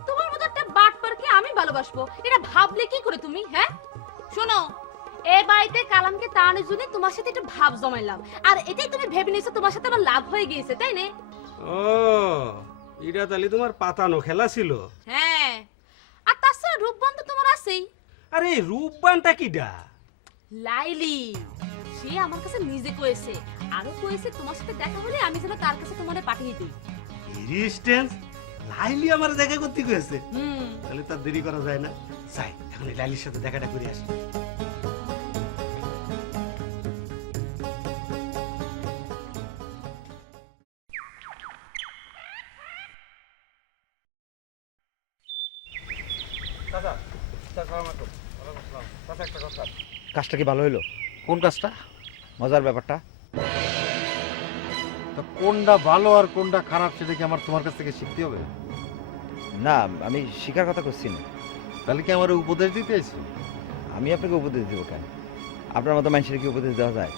তোমার মতো একটা বাটপারকে আমি ভালোবাসবো এটা ভাবলে কি করে তুমি? হ্যাঁ শোনো, এই বাড়িতে কালামকে তাড়ানোর জন্য তোমার সাথে একটা ভাব জমাইলাম, আর এটাই তুমি ভেবে নিয়েছো তোমার সাথে আমার লাভ হয়ে গিয়েছে, তাই না? ও, এটা তাহলে তোমার পাতানো খেলা ছিল? হ্যাঁ, আর তাছাড়া রূপবান তো তোমার আছেই। আরে রূপবানটা কিডা? লাইলি। সে আমার কাছে নিজে কয়েছে, আরো কয়েছে তোমার সাথে দেখা হলে আমি যেন তার কাছে তোমারে পাঠিয়ে দিই। রেজিস্ট্যান্স? লাইলি আমার দেখা করতে কইছে? হুম, তাহলে তার দেরি করা যায় না। যাই এখন এই লাইলির সাথে দেখাটা করে আসি। কাজটা কি ভালো হইলো? কোন কাজটা? মজার ব্যাপারটা তা কোনটা ভালো আর কোনটা খারাপ সেটা কি আমার তোমার কাছ থেকে শিখতে হবে? না, আমি শিকার কথা করছি না। তাহলে কি আমার উপদেশ দিতে এসেছি? আমি আপনাকে উপদেশ দেবো কেন? আপনার মতো মানুষের কি উপদেশ দেওয়া যায়?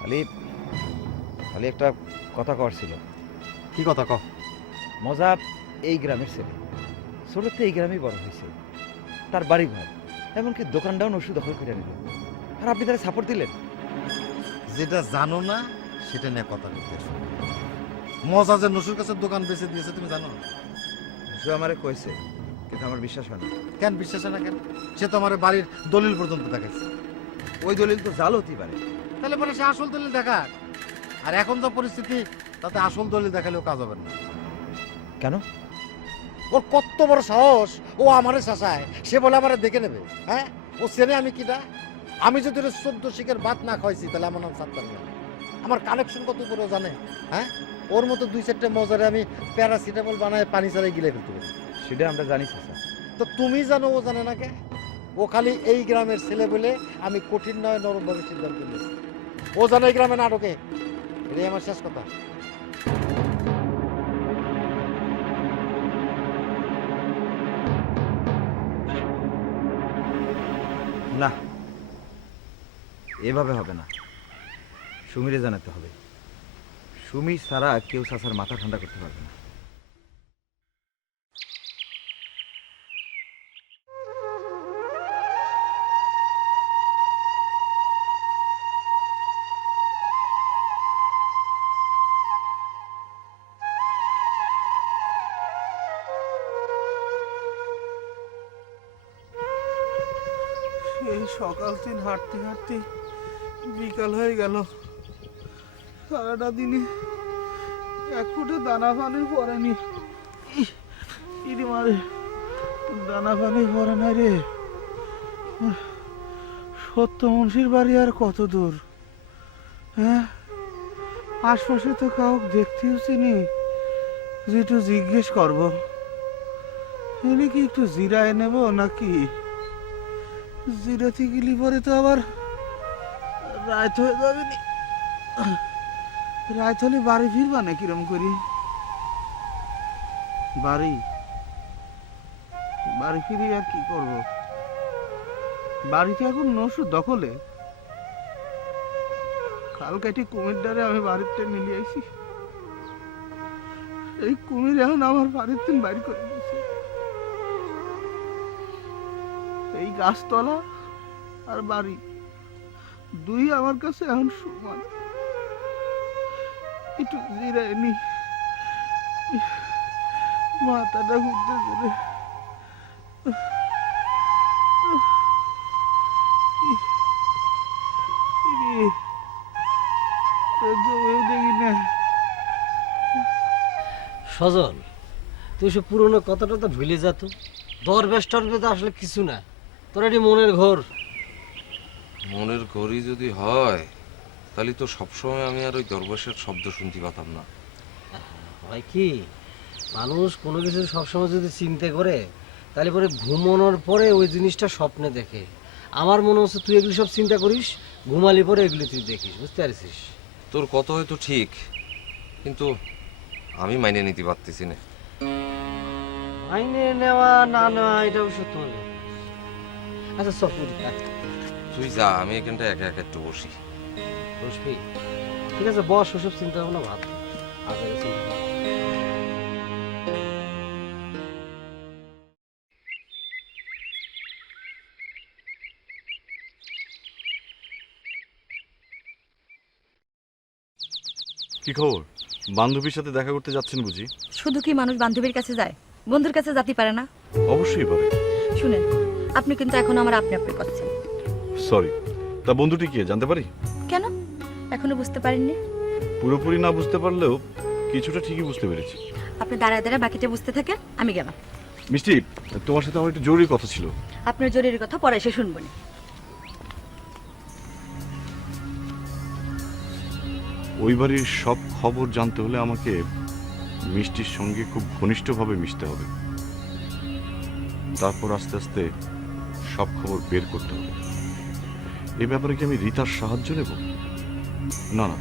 খালি খালি একটা কথা কর ছিল। কি কথা কও? মজা এই গ্রামের ছেলে, ছোটতে এই গ্রামেই বড় হয়েছে, তার বাড়ি ঘর, এমনকি দোকানটাও নসু দখল করে নিল, আর আপনি তারা সাপোর্ট দিলেন। যেটা জানো না সেটা নিয়ে কথা বলতে এসো। মজা যে নসুর কাছে দোকান বেচে দিয়েছে তুমি জানো? নসু আমারে কইছে, কিন্তু আমার বিশ্বাস হয় না। কেন বিশ্বাস হয় না কেন? সে তো আমার বাড়ির দলিল পর্যন্ত দেখাইছে। ওই দলিল তো জাল হতেই পারে। তাহলে পরে সে আসল দলিল দেখা। আর এখন যা পরিস্থিতি, তাতে আসল দলিল দেখালেও কাজ হবে না। কেন? ওর কত বড় সাহস, ও আমারে শাসায়, সে বলে আমারে দেখে নেবে। হ্যাঁ, ও চেনে আমি কিটা? আমি যদি 14 শিখের ভাত না খাইছি তাহলে আমার নাম সাত্তার মিয়া। আমার কানেকশন কত করে ও জানে? হ্যাঁ, ওর মতো 2-4টা মজারে আমি প্যারাসিটামল বানায় পানি ছাড়াই গিলে ফেলতে পারি। সেটা আমরা জানি চাচা। তো তুমি জানো ও জানে না কে? ও খালি এই গ্রামের ছেলে বলে আমি কঠিন নয় নরমভাবে সিদ্ধান্ত নিয়েছি। ও জানে এই গ্রামে নাটকে। এটাই আমার শেষ কথা। না, এভাবে হবে না। সুমিরে জানাতে হবে। সুমি ছাড়া কেউ চাচার মাথা ঠান্ডা করতে পারবে না। এই সকাল থেকে হাঁটতে হাঁটতে বিকাল হয়ে গেল। সারাটা দিনে এক ফুটে দানা পানি পড়েনি। ইরে মারে, দানা পানি পড়ে না রে। সত্য মুন্সির বাড়ি আর কত দূর? হ্যাঁ, আশপাশে তো কাউকে দেখতেও চিনি যে একটু জিজ্ঞেস করবো এনে কি একটু জিরায় নেব নাকি? জিরাতে গেলি পরে তো আবার রাত হয়ে যাবে নি। রাত হলে বাড়ি ফিরবা না কিরম করি? বাড়ি বাড়ি ফিরে আর কি করব? বাড়িতে এখন নসু দখলে। কাল কাটি কুমির ডারে আমি বাড়িতে মিলিয়ে আইছি। এই কুমির এখন আমার বাড়ির দিন বাইর করে দিয়েছে। এই গাছতলা আর বাড়ি দুই আমার কাছে এখন সমান। একটু জিরায় নি, মাথাটা ঘুরতেছে রে। দেখি না সজল, তুই সব পুরোনো কথাটা তো ভুলে যেত। দরবেশ টরবেশ আসলে কিছু না, তোর এটি মনের ঘর। মনের ঘড়ি যদি হয় তাহলে তো সবসময় আমি আর ওই দরবেশের শব্দ শুনতে পাতাম না। হয় কি, মানুষ কোনো কিছু সবসময় যদি চিন্তা করে তাহলে পরে ঘুমানোর পরে ওই জিনিসটা স্বপ্নে দেখে। আমার মনে হচ্ছে তুই এগুলি সব চিন্তা করিস, ঘুমালি পরে এগুলি তুই দেখিস, বুঝতে পারছিস? তোর কথা হয়তো ঠিক, কিন্তু আমি মাইনে নিতে পারতেছি না। মাইনে নেওয়া না নেওয়া এটা অবশ্য তোর। আচ্ছা সব তুই যা, আমি এখানটা একা একা একটু বসি। বসবি? ঠিক আছে বস, ওসব চিন্তা ভাবনা ভাব। কি খবর? বান্ধবীর সাথে দেখা করতে যাচ্ছেন বুঝি? শুধু কি মানুষ বান্ধবীর কাছে যায়, বন্ধুর কাছে যেতে পারে না? অবশ্যই পারে। শুনেন, আপনি কিন্তু এখন আমার আপনি আপনি করছেন। সরি, তা বন্ধুটি কে জানতে পারি? কেন এখনো বুঝতে পারেননি? পুরোপুরি না বুঝতে পারলেও কিছুটা ঠিকই বুঝতে পেরেছি। আপনি দাঁড়ায় দাঁড়ায় বাকিটা বুঝতে থাকেন, আমি গেলাম। মিষ্টি, তোমার সাথে আমার একটু জরুরি কথা ছিল। আপনার জরুরি কথা পরে এসে শুনবো না। ওই বাড়ির সব খবর জানতে হলে আমাকে মিষ্টির সঙ্গে খুব ঘনিষ্ঠভাবে মিশতে হবে। তারপর আস্তে আস্তে সব খবর বের করতে হবে। এ ব্যাপারে কি আমি রিতার সাহায্য নেব? না না,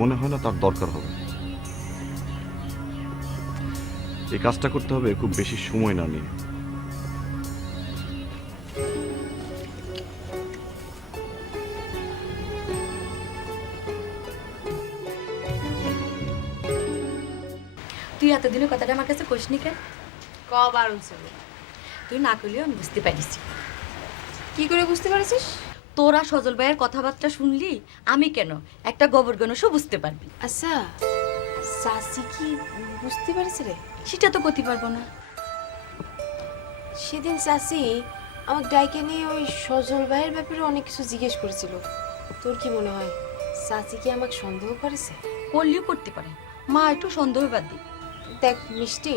মনে হয় না তার দরকার হবে। এই কাজটা করতে হবে খুব বেশি সময় না নিয়ে। তুই এতদিনের কথাটা আমার কাছে কোসনি কেন? কবার হচ্ছে তুই না করলেও আমি বুঝতে পারিছি। কি করে বুঝতে পারছিস? তোরা সজল ভাইয়ের কথাবার্তা শুনলি আমি কেন একটা গোবর গণসও বুঝতে পারবি। আচ্ছা চাচি কি বুঝতে পারছে রে? সেটা তো করতে পারবো না। সেদিন চাচি আমাকে ডাইকে নিয়ে ওই সজল ভাইয়ের ব্যাপারে অনেক কিছু জিজ্ঞেস করেছিল। তোর কি মনে হয় চাচি কি আমাকে সন্দেহ করেছে? করলেও করতে পারে, মা একটু সন্দেহ বাদ দি। দেখ মিষ্টি,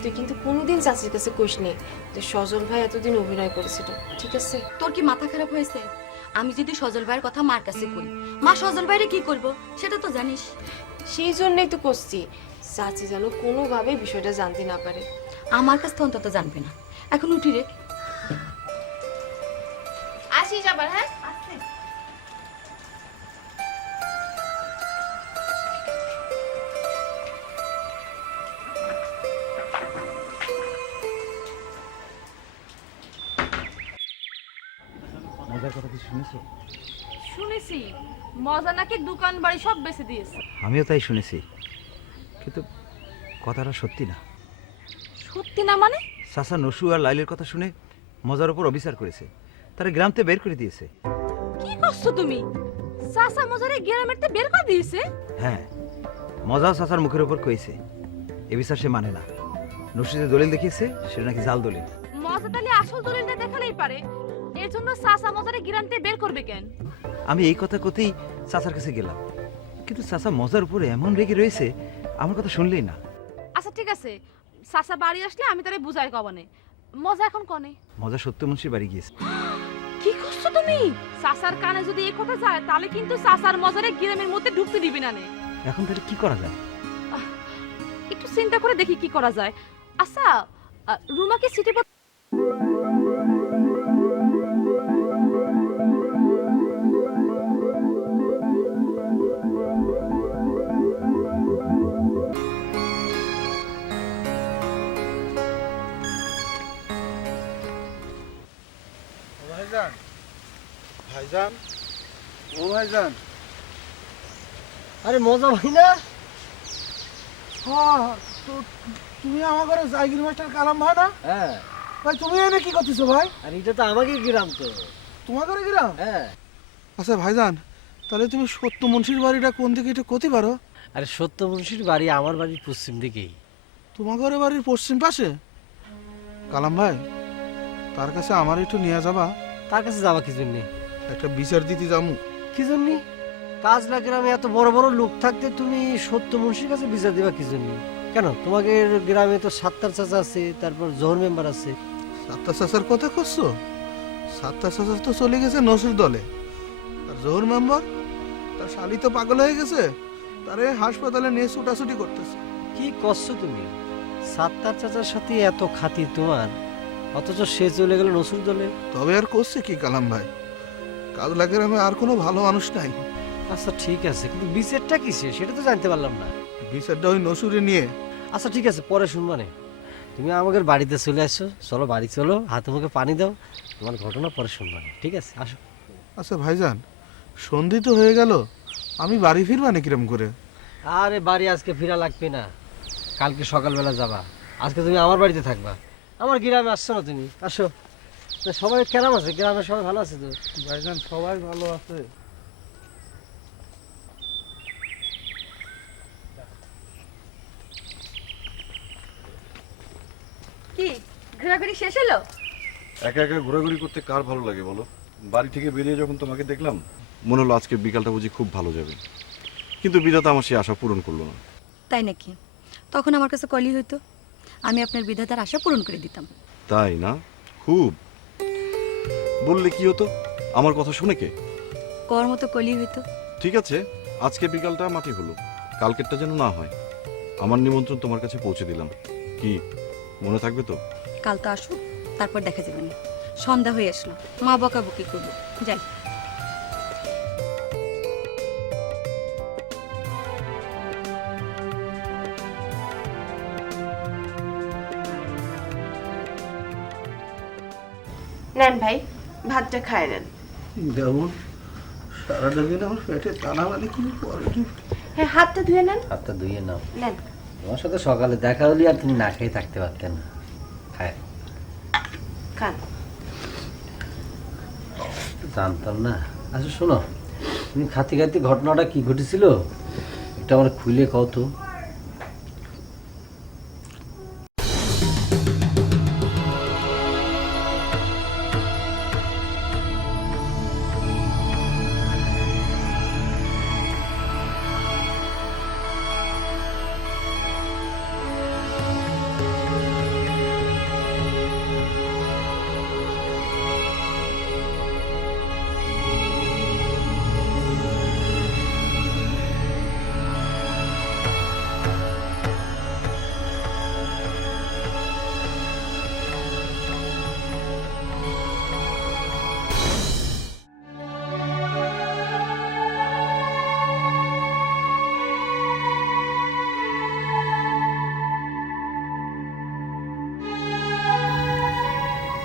তুই কিন্তু কোনোদিন চাচির কাছে কইস নি যে সজল ভাই এতদিন অভিনয় করেছিল, ঠিক আছে? তোর কি মাথা খারাপ হয়েছে? আমি যদি সজল ভাইয়ের কথা মার কাছে কই, মা সজল ভাইরে কি করব সেটা তো জানিস। সেই জন্যই তো করছি, চাচি যেন কোনোভাবে বিষয়টা জানতে না পারে। আমার কাছে তো অন্তত জানবে না। এখন উঠি রে। আসিস আবার, হ্যাঁ? মজার কথা কি শুনেছো? শুনেছি মজা নাকি দোকান বাড়ি সব বেচে দিয়েছে। আমিও তাই শুনেছি, কিন্তু কথাটা সত্যি না। সত্যি না মানে? চাচা নসু আর লাইলের কথা শুনে মজার উপর অবিচার করেছে, তারা গ্রাম থেকে বের করে দিয়েছে। কি করছো তুমি? চাচা মজারে গ্রামেরতে বের করে দিয়েছে? হ্যাঁ, মজাও চাচার মুখের উপর কইছে। এ বিচার সে মানে না। নসু যে দলিল দেখিয়েছে সেটা নাকি জাল দলিল। মজা তাহলে আসল দলিলটা দেখালেই পারে, এর জন্য চাচা মজারে গ্রামতে বের করবে কেন? আমি এই কথা কথেই চাচার কাছে গেলাম, কিন্তু চাচা মজার উপরে এমন রেগে রয়েছে আমার কথা শুনলেই না। আচ্ছা ঠিক আছে, চাচা বাড়ি আসলে আমি তারে বুঝাই কবানে। মজা এখন কনে? মজা সত্যমুন্সির বাড়ি গিয়েছে। কি করছো তুমি? চাচার কানে যদি এই কথা যায় তাহলে কিন্তু চাচার মজারে গ্রামের মধ্যে ঢুকতে দিবি না নে। এখন তাহলে কি করা যায়? একটু চিন্তা করে দেখি কি করা যায়। আচ্ছা রুমাকে সিটি ভাইজান, ভাইজান, ও ভাইজান। আরে মজা ভাই না? হ্যাঁ, তো তুমি আমার ঘরে জায়গির মাস্টার কালাম ভাই না? হ্যাঁ ভাই তুমি এনে কি করতেছো ভাই? আর এটা তো আমাকে গ্রাম তো। তোমার ঘরে গ্রাম? হ্যাঁ। আচ্ছা ভাইজান, তাহলে তুমি সত্য মুন্সির বাড়িটা কোন দিকে এটা করতে পারো? আরে সত্য মুন্সির বাড়ি আমার বাড়ির পশ্চিম দিকেই। তোমার ঘরে বাড়ির পশ্চিম পাশে? কালাম ভাই, তার কাছে আমার একটু নিয়ে যাবা? তার কাছে যাবা কি জন্যে? একটা বিচার দিতে যাবো। কি জন্যে? কাজলা গ্রামে এত বড় বড় লোক থাকতে তুমি সত্য মুন্সির কাছে বিচার দিবা কি জন্যে? কেন, তোমাদের গ্রামে তো সাত্তার চাচা আছে, তারপর জোহর মেম্বার আছে। সাত্তার চাচার কথা করছো? সাত্তার চাচার তো চলে গেছে নসুর দলে। আর জোহর মেম্বার, তার শালি তো পাগল হয়ে গেছে, তারে হাসপাতালে নিয়ে ছুটাছুটি করতেছে। কি করছো তুমি? সাত্তার চাচার সাথে এত খাতির তোমার, অথচ সে চলে গেল নসুর দলে। তবে আর করছে কি কালাম ভাই, কাজলা গ্রামে আর কোনো ভালো মানুষ নাই। আচ্ছা ঠিক আছে, কিন্তু বিচারটা কিসে সেটা তো জানতে পারলাম না। বিচারটা ওই নসুরে নিয়ে। আচ্ছা ঠিক আছে, পরে শুনবা নে। তুমি আমাদের বাড়িতে চলে আসো, চলো বাড়ি চলো, হাতে মুখে পানি দাও, তোমার ঘটনা পরে শুনবা নে, ঠিক আছে? আসো। আচ্ছা ভাইজান, সন্ধি তো হয়ে গেল, আমি বাড়ি ফিরবা না কিরম করে? আরে বাড়ি আজকে ফিরা লাগবে না, কালকে সকালবেলা যাবা। আজকে তুমি আমার বাড়িতে থাকবা, আমার গ্রামে আসছো না তুমি, আসো। তা সবাই কেমন আছে? গ্রামে সবাই ভালো আছে তো? ভাইজান সবাই ভালো আছে। কি ঘোরাঘুরি শেষ হলো? একা একা ঘোরাঘুরি করতে কার ভালো লাগে বলো? বাড়ি থেকে বেরিয়ে যখন তোমাকে দেখলাম মনে হলো আজকে বিকালটা বুঝি খুব ভালো যাবে, কিন্তু বিধাতা আমার সেই আশা পূরণ করলো না। তাই নাকি? তখন আমার কাছে কলই হইতো, আমি আপনার বিধাতার আশা পূরণ করে দিতাম। তাই না? খুব বললে কি হতো? আমার কথা শুনে কে? কর মতো কলি হইতো। ঠিক আছে, আজকে বিকালটা মাটি হলো, কালকেরটা যেন না হয়। আমার নিমন্ত্রণ তোমার কাছে পৌঁছে দিলাম, কি মনে থাকবে তো? কাল তো আসো, তারপর দেখা যাবে না। সন্ধ্যা হয়ে আসলো, মা বকাবকি করবো, যাই। নেন ভাই, ভাতটা খায় নেন। যেমন সারাটা দিন আমার পেটে টানা মানে কি পরে? হ্যাঁ, হাতটা ধুয়ে নেন। হাতটা ধুয়ে নাও। নেন। তোমার সাথে সকালে দেখা হলে আর তুমি না খেয়ে থাকতে পারতেন না। খায়। খান। জানতাম না। আচ্ছা শোনো, তুমি খাতি খাতি ঘটনাটা কি ঘটেছিল এটা আমার খুলে কও তো।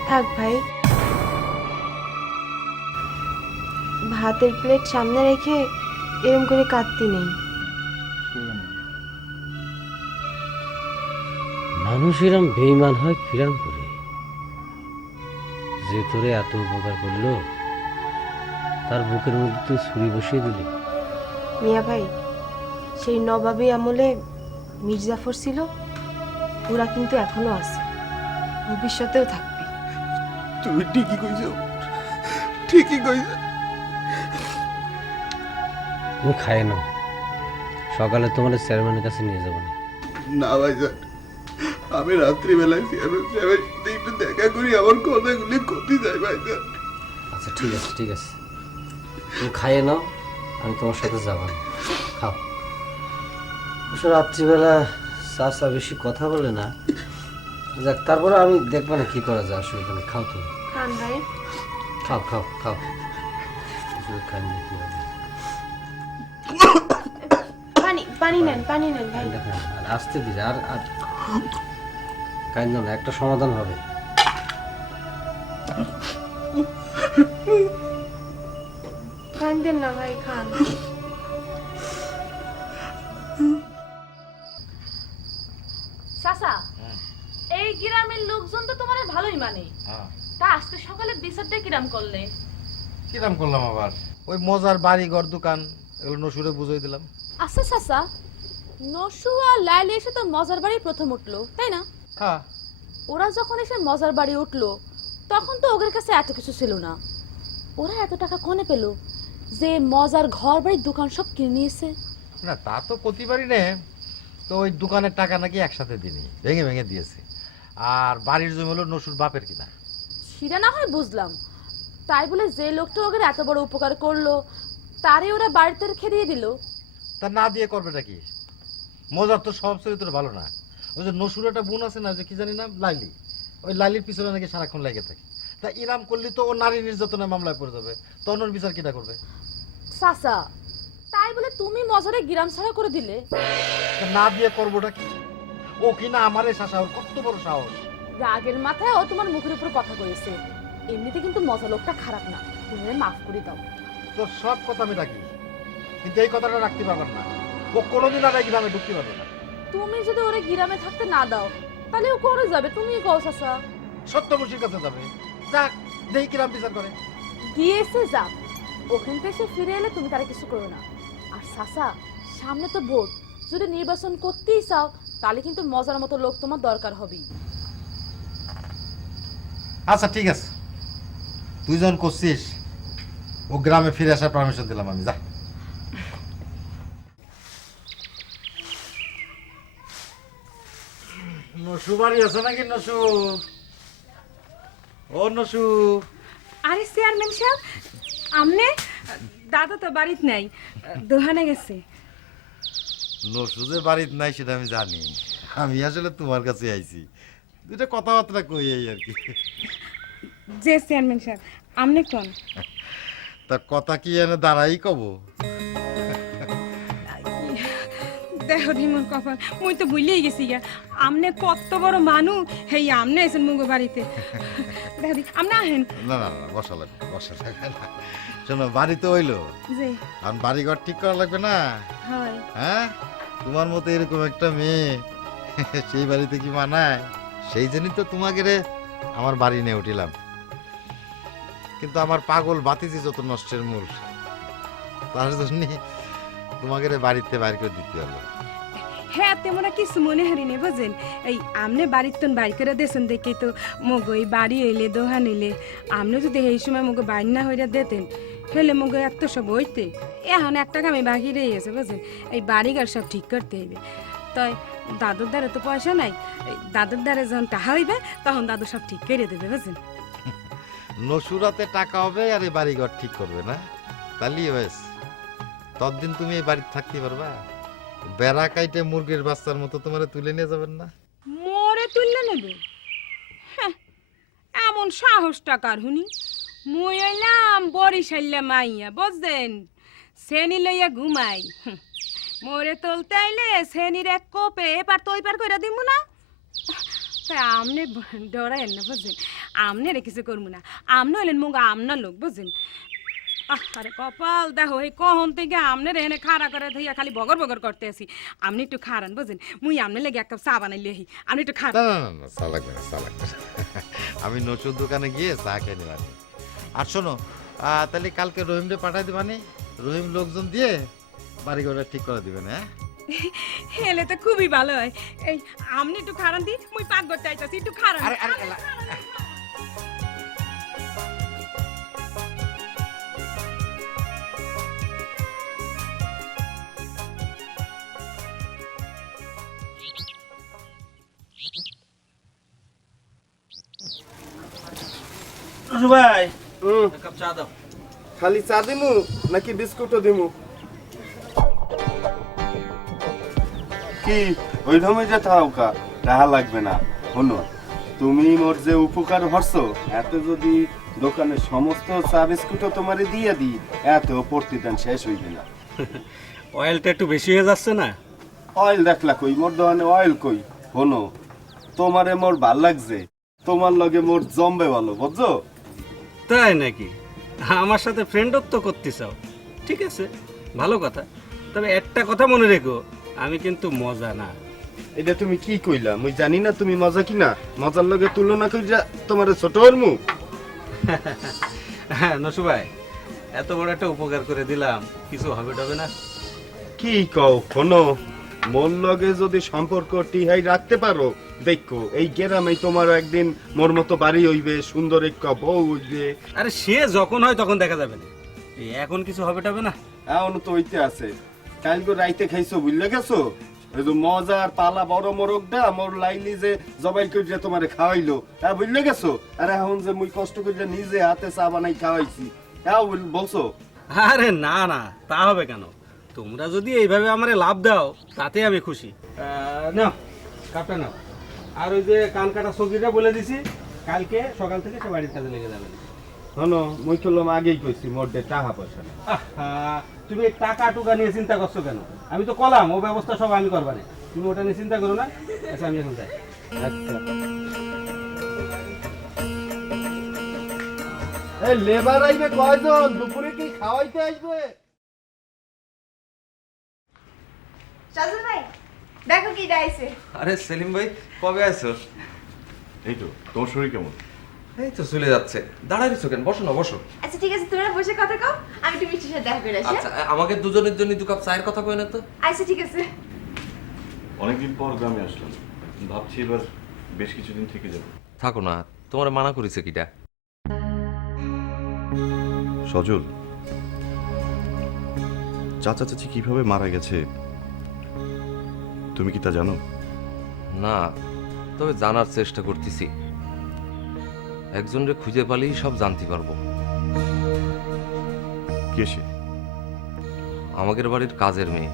থাক ভাই, ভাতের প্লেট সামনে রেখে এরম করে কাঁদতি নেই। মানুষ এরম বেইমান হয় কিরাম করে? যে তোরে এত উপকার করলো তার বুকের মধ্যে তুই ছুরি বসিয়ে দিলি। মিয়া ভাই, সেই নবাবী আমলে মির্জাফর ছিল, ওরা কিন্তু এখনো আছে, ভবিষ্যতেও থাকবে। তুমি ঠিকই কইছো, ঠিকই কইছো। তুমি খায় না, সকালে তোমার চেয়ারম্যানের কাছে নিয়ে যাবো না। না ভাইজান, আমি রাত্রিবেলায় চেয়ারম্যান সাহেবের সাথে একটু দেখা করি, আমার কথাগুলি ক্ষতি যায় ভাইজান। আচ্ছা ঠিক আছে ঠিক আছে, তুমি খাইয়ে নাও, আমি তোমার সাথে যাবো না। খাও। অবশ্য রাত্রিবেলা চাচা বেশি কথা বলে না, যাক তারপরে আমি দেখবো না কি করা যায়, অসুবিধা নেই। খাও তুমি, খান ভাই। খাও খাও খাও, শুধু খান না কি হবে। পানি পানি নেন, পানি নেন ভাই। পানিটা খান, আর আসতে দিস, আর আর কাইন্দ না, একটা সমাধান হবে। কাঁদেন না ভাই, খান। চাচা, এই গ্রামের লোকজন তো তোমার ভালোই মানে, তা আজকে সকালে বিচারটা কিরাম করলে? কিরাম করলাম আবার? ওই মজার বাড়ি ঘর দোকান এগুলো নসুরে বুঝিয়ে দিলাম। আচ্ছা চাচা, নসু আর লাইলি এসে তো মজার বাড়ি প্রথম উঠলো, তাই না? হ্যাঁ। ওরা যখন এসে মজার বাড়ি উঠলো তখন তো ওদের কাছে এত কিছু ছিল না। ওরা এত টাকা কোনে পেল যে মজার ঘর বাড়ির দোকান সব কিনে নিয়েছে? না তা তো প্রতিবারই নে, তো ওই দোকানের টাকা নাকি একসাথে দিনি, ভেঙে ভেঙে দিয়েছে। আর বাড়ির জমি হলো নসুর বাপের কিনা। সেটা না হয় বুঝলাম, তাই বলে যে লোকটা ওদের এত বড় উপকার করলো তারই ওরা বাড়িতে রেখে দিয়ে দিল? তা না দিয়ে করবেটা কি? মজার তো সব চরিত্র ভালো না। ওই যে নসুর একটা বোন আছে না, যে কি জানি না, লাইলি, ওই লাইলির পিছনে নাকি সারাক্ষণ লেগে থাকে। তা ইরাম করলে তো ও নারী নির্যাতনের মামলায় পড়ে যাবে, তখন ওর বিচার কিটা করবে? চাচা, তাই বলে তুমি মজারে গ্রাম ছাড়া করে দিলে? তা না দিয়ে করবোটা কি? ও কিনা আমারে শাসা, ওর কত বড় সাহস! রাগের মাথায় ও তোমার মুখের উপর কথা কয়েছে। এমনিতে কিন্তু মজা লোকটা খারাপ না, তুমি ওরে মাফ করে দাও। তোর সব কথা আমি রাখি, কিন্তু এই কথাটা রাখতে পারবেন না। ও কোনোদিন আর এই গ্রামে ঢুকতে পারবে না। তুমি যদি ওরে গ্রামে থাকতে না দাও তাহলে ও করে যাবে, তুমি কও চাচা। সত্যমশীর কাছে যাবে, যাক দেখি কিরাম বিচার করে। গিয়েছে যাক, ওখান থেকে সে ফিরে এলে তুমি তারা কিছু করবে না। আর চাচা, সামনে তো ভোট, যদি নির্বাচন করতেই চাও তাহলে কিন্তু মজার মতো লোক তোমার দরকার হবেই। আচ্ছা ঠিক আছে, তুই যখন করছিস, ও গ্রামে ফিরে আসার পারমিশন দিলাম আমি, যা। নসু বাড়ি আছে নাকি? নসু, ও নসু। আরে চেয়ারম্যান সাহেব, আমনে? দাদা তো বাড়িতে নাই, দোকানে গেছে। নসু যে বাড়িতে নাই সেটা আমি জানি, আমি আসলে তোমার কাছে আইছি, দুটা কথাবার্তা কই এই আর কি। যে চেয়ারম্যান সাহেব, আমনে কোন? তা কথা কি এনে দাঁড়াই কব? দেখো দিমুর কপাল, মুই তো ভুলেই গেছি গা। আমনে কত বড় মানু, হেই আমনে এসেন মুগো বাড়িতে। দেখো দি, আমনে আহেন। না না না, বসা লাগবে, বসা লাগবে না। শোনো, বাড়ি তো হইলো, জি। আর বাড়িঘর ঠিক করা লাগবে না? হয়। হ্যাঁ, তোমার মতো এরকম একটা মেয়ে সেই বাড়িতে কি মানায়? সেই জন্যই তো তোমাকে রে আমার বাড়ি নিয়ে উঠিলাম, কিন্তু আমার পাগল বাতিজি যত নষ্টের মূল, তার জন্য তোমাকে রে বাড়িতে বাইর করে দিতে হলো। হ্যাঁ তেমন কিছু মনে হারিনি বুঝেন, এই আমনে বাড়ির তো বাড়ি করে দেছেন দেখে তো মগো এই বাড়ি হইলে দোহান হইলে আমনে যদি এই সময় মগো বাড়ি না হইয়া দিতেন হেলে মগো এত সব হইতে। এখন একটা কামে বাকি রয়ে গেছে বুঝেন, এই বাড়িঘর সব ঠিক করতে হইবে। তাই দাদুর দ্বারে তো পয়সা নাই, এই দাদুর দ্বারে যখন টাকা হইবে তখন দাদু সব ঠিক করে দেবে বুঝেন। নসুরাতে টাকা হবে আর এই বাড়িঘর ঠিক করবে না, তাহলেই হয়েছ। ততদিন তুমি এই বাড়িতে থাকতে পারবা? বেড়া কাইটে মুরগির বাচ্চার মতো তোমারে তুলে নিয়ে যাবেন না? মোরে তুললে নেবে? হ্যাঁ, এমন সাহস টাকার হুনি। মুই হইলাম বরিশাইলা মাইয়া বুঝলেন, সেনি লইয়া ঘুমাই। মোরে তুলতে আইলে সেনির এক কোপে এপার তো ওইপার কইরা দিমু না। তাই আমনে ডরাইন না বুঝলেন, আমনে রে কিছু করবো না। আমনে হইলেন মুগ আমনা লোক বুঝলেন। আরে কপাল দেখো, এই কখন থেকে আমনে রে এনে খাড়া করে ধইয়া খালি বগর বগর করতে আসি। আপনি একটু খারান বুঝেন, মুই আমনে লেগে এক কাপ চা বানাই লিহি, আপনি একটু খারান। না না না, চা লাগবে না, চা লাগবে না। আমি নচুর দোকানে গিয়ে চা খেয়ে নিবানি। আর শোনো, তাহলে কালকে রহিমরে পাঠাই দিবানি, রহিম লোকজন দিয়ে বাড়ি ঘরটা ঠিক করে দিবেন। হ্যাঁ হেলে তো খুবই ভালো হয়। এই আপনি একটু খারান দি, মুই পাক করতে আইতাছি, একটু খারান। ভাই এক কাপ চা দাও। খালি চা দিমু নাকি বিস্কুটও দিমু? কি ওই রকমই যে থাকা টাকা লাগবে না। শোনো, তুমি মোর যে উপকার হরছো, এত যদি দোকানের সমস্ত চা বিস্কুটও তোমারে দিয়ে দিই, এত প্রতিদান শেষ হইবে না। অয়েলটা একটু বেশি হয়ে যাচ্ছে না? অয়েল দেখলা কই, মোর দোকানে অয়েল কই? শোনো, তোমারে মোর ভাল লাগছে, তোমার লগে মোর জমবে ভালো, বুঝছো? তাই নাকি? আমার সাথে ফ্রেন্ডত্ব করতে চাও? ঠিক আছে, ভালো কথা। তবে একটা কথা মনে রেখো, আমি কিন্তু মজা না। এটা তুমি কি কইলা? মুই জানি না তুমি মজা কি না। মজার লগে তুলনা কইরা তোমারে ছোট হরমু? হ্যাঁ নসু ভাই, এত বড় একটা উপকার করে দিলাম, কিছু হবে টবে না? কি কও? শোনো, মোর লগে যদি সম্পর্ক টিহাই রাখতে পারো, দেখো এই গ্রামে তোমার একদিন মোর মতো বাড়ি হইবে, সুন্দর একটা বউ হইবে। আরে সে যখন হয় তখন দেখা যাবে না, এখন কিছু হবে টবে না? এখন তো হইতে আছে। কালকে রাইতে খাইছো, বুঝলে গেছো? এই যে মজার পালা বড় মোরগটা মোর লাইলি যে জবাই করে তোমারে খাওয়াইলো, হ্যাঁ বুঝলে গেছো? আর এখন যে মুই কষ্ট করে নিজে হাতে চা বানাই খাওয়াইছি, হ্যাঁ বলছো? আরে না না, তা হবে কেন? তোমরা যদি এইভাবে আমারে লাভ দাও তাতে আমি খুশি। নাও কাপটা নাও। আর ওই যে কান কাটা সবজিটা বলে দিছি, কালকে সকাল থেকে সে বাড়ির কাজে লেগে যাবেন। শোনো, মুই তো আগেই কইছি মোর দে টাকা পয়সা নেই। তুমি টাকা টুকা নিয়ে চিন্তা করছো কেন? আমি তো কলাম ও ব্যবস্থা সব আমি করবানে, তুমি ওটা নিয়ে চিন্তা করো না। আচ্ছা আমি এখন যাই। আচ্ছা, এই লেবার আইবে কয়জন? দুপুরে কি খাওয়াইতে আসবে? সাজু ভাই দেখো কি দাইছে। আরে সেলিম ভাই, কবে আসছো? এই তো, তোমার শরীর কেমন? এই তো চলে যাচ্ছে। দাঁড়াই রইছো কেন? বসো না, বসো। আচ্ছা ঠিক আছে, তোমরা বসে কথা কও, আমি একটু মিষ্টির সাথে দেখা করে আসি। আচ্ছা, আমাকে দুজনের জন্য 2 কাপ চায়ের কথা কই না তো? আচ্ছা ঠিক আছে। অনেকদিন পর গ্রামে আসলাম, ভাবছি এবার বেশ কিছুদিন থেকে যাব। থাকো না, তোমার মানা করেছে কিটা? সজল, চাচা চাচি কিভাবে মারা গেছে তুমি কি তা জানো? না, তবে জানার চেষ্টা করতেছি। একজনরে খুঁজে পালেই সব জানতে পারবো। কে সে? আমাদের বাড়ির কাজের মেয়ে।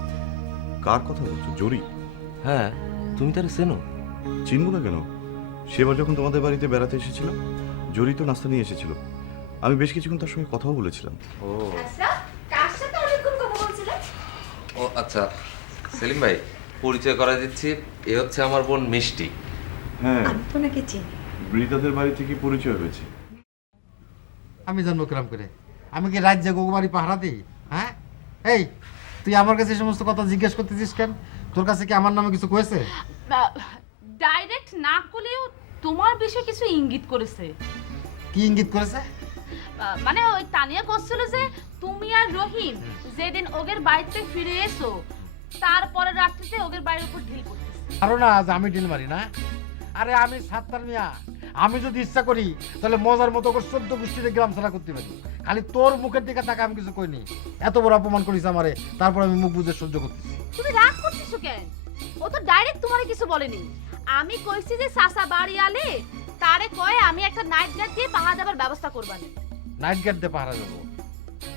কার কথা বলছো? জরি? হ্যাঁ, তুমি তারে চেনো? চিনব না কেন? সেবার যখন তোমাদের বাড়িতে বেড়াতে এসেছিল, জরি তো নাস্তা নিয়ে এসেছিল। আমি বেশ কিছুক্ষণ তার সঙ্গে কথাও বলেছিলাম। ও আচ্ছা, কার সাথে অনেকক্ষণ কথা বলছিলেন? ও আচ্ছা, সেলিম ভাই পরিচয় করা দিচ্ছি, এ হচ্ছে আমার বোন মিষ্টি। হ্যাঁ, আমি তো নাকি চিনি। বৃতাদের বাড়ি থেকে পরিচয় হয়েছে। আমি জানবো কিরম করে? আমি কি রাজ্যে গোকুমারি পাহারা দিই? হ্যাঁ, এই তুই আমার কাছে এই সমস্ত কথা জিজ্ঞেস করতেছিস কেন? তোর কাছে কি আমার নামে কিছু কয়েছে? ডাইরেক্ট না করলেও তোমার বিষয়ে কিছু ইঙ্গিত করেছে। কি ইঙ্গিত করেছে? মানে ওই তানিয়া করছিল যে তুমি আর রহিম যেদিন ওদের বাড়িতে ফিরে এসো তারপরে রাত্রিতে ওদের বাড়ির উপর ঢিল পড়তেছে। আরো না আজ আমি ডিল মারি না। আরে আমি সাত্তার মিয়া, আমি যদি ইচ্ছা করি তাহলে মজার মতো করে 14 গোষ্ঠীতে গ্রাম ছাড়া করতে পারি। খালি তোর মুখের দিকে তাকে আমি কিছু কইনি। এত বড় অপমান করিস আমারে, তারপর আমি মুখ বুজে সহ্য করতেছি। তুমি রাগ করতেছো কেন? ও তো ডাইরেক্ট তোমারে কিছু বলেনি। আমি কইছি যে সাসা বাড়ি আলে তারে কয় আমি একটা নাইট গার্ড দিয়ে পাহারা দেবার ব্যবস্থা করবানে। নাইট গার্ড দিয়ে পাহারা দেবো?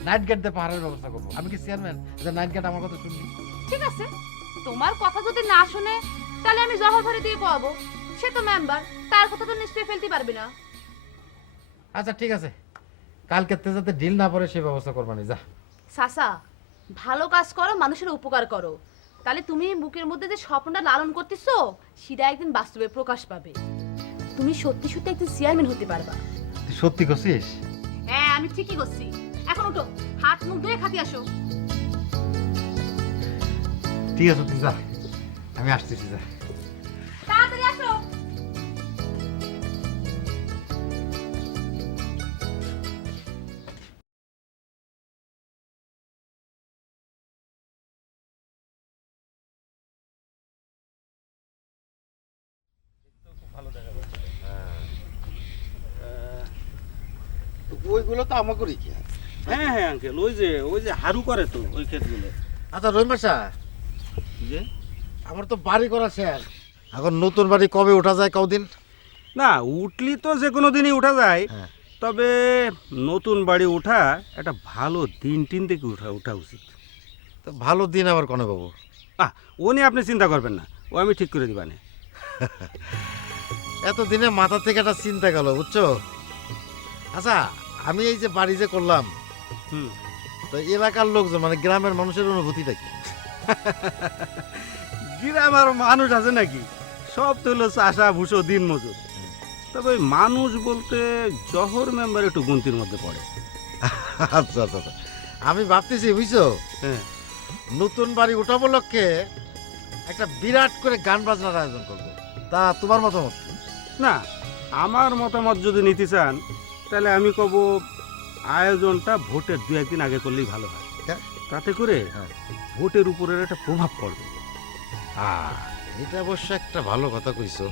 নাইট গার্ড দিয়ে পাহারার ব্যবস্থা করবো? আমি কি চেয়ারম্যান যে নাইট গার্ড আমার কথা শুনবি? ঠিক আছে, তোমার কথা যদি না শুনে তাহলে আমি জহর ভরে দিয়ে পাবো। সে তো মেম্বার, তার কথা তো নিশ্চয়ই ফেলতে পারবি না। আচ্ছা ঠিক আছে, কালকে যাতে ডিল না পড়ে সে ব্যবস্থা করবানি। যা সাসা, ভালো কাজ করো, মানুষের উপকার করো, তাহলে তুমি বুকের মধ্যে যে স্বপ্নটা লালন করতেছো সেটা একদিন বাস্তবে প্রকাশ পাবে। তুমি সত্যি সত্যি একদিন চেয়ারম্যান হতে পারবা। তুই সত্যি করছিস? হ্যাঁ, আমি ঠিকই করছি। এখন ওঠো, হাত মুখ ধুয়ে খাতি আসো। ঠিক আছে তুই যা, আমি আসতেছি। যা তাড়াতাড়ি আসো। ওইগুলো তো আমাকেই কি। হ্যাঁ হ্যাঁ আঙ্কেল, ওই যে হারু করে তো ওই ক্ষেতগুলো। আচ্ছা রহিম বাসা, যে আমার তো বাড়ি করা শেষ, এখন নতুন বাড়ি কবে ওঠা যায় কদিন? না, উঠলি তো যে কোনো দিনই উঠা যায়, তবে নতুন বাড়ি ওঠা একটা ভালো দিন টিন থেকে ওঠা উচিত। তো ভালো দিন আবার কোনে পাবো? ও নিয়ে আপনি চিন্তা করবেন না, ও আমি ঠিক করে দিবানে। এতদিনে মাথা থেকে একটা চিন্তা গেল, বুঝছো? আচ্ছা আমি এই যে বাড়ি যে করলাম, তো এলাকার লোকজন মানে গ্রামের মানুষের অনুভূতিটা কি? গ্রামের মানুষ আছে নাকি, সব তো হলো চাষা ভুষো দিন মজুর। তবে ওই মানুষ বলতে জহর মেম্বার একটু গুনতির মধ্যে পড়ে। আচ্ছা আচ্ছা, আমি ভাবতেছি বুঝছো, নতুন বাড়ি ওঠা উপলক্ষে একটা বিরাট করে গান বাজনার আয়োজন করবো। তা তোমার মতামত কি? না, আমার মতামত যদি নিতে চান তাহলে আমি কব আয়োজনটা ভোটের 2-1 দিন আগে করলেই ভালো হয়। তাতে করে ভোটের উপরের একটা প্রভাব পড়বে। এটা অবশ্য একটা ভালো কথা কইছো।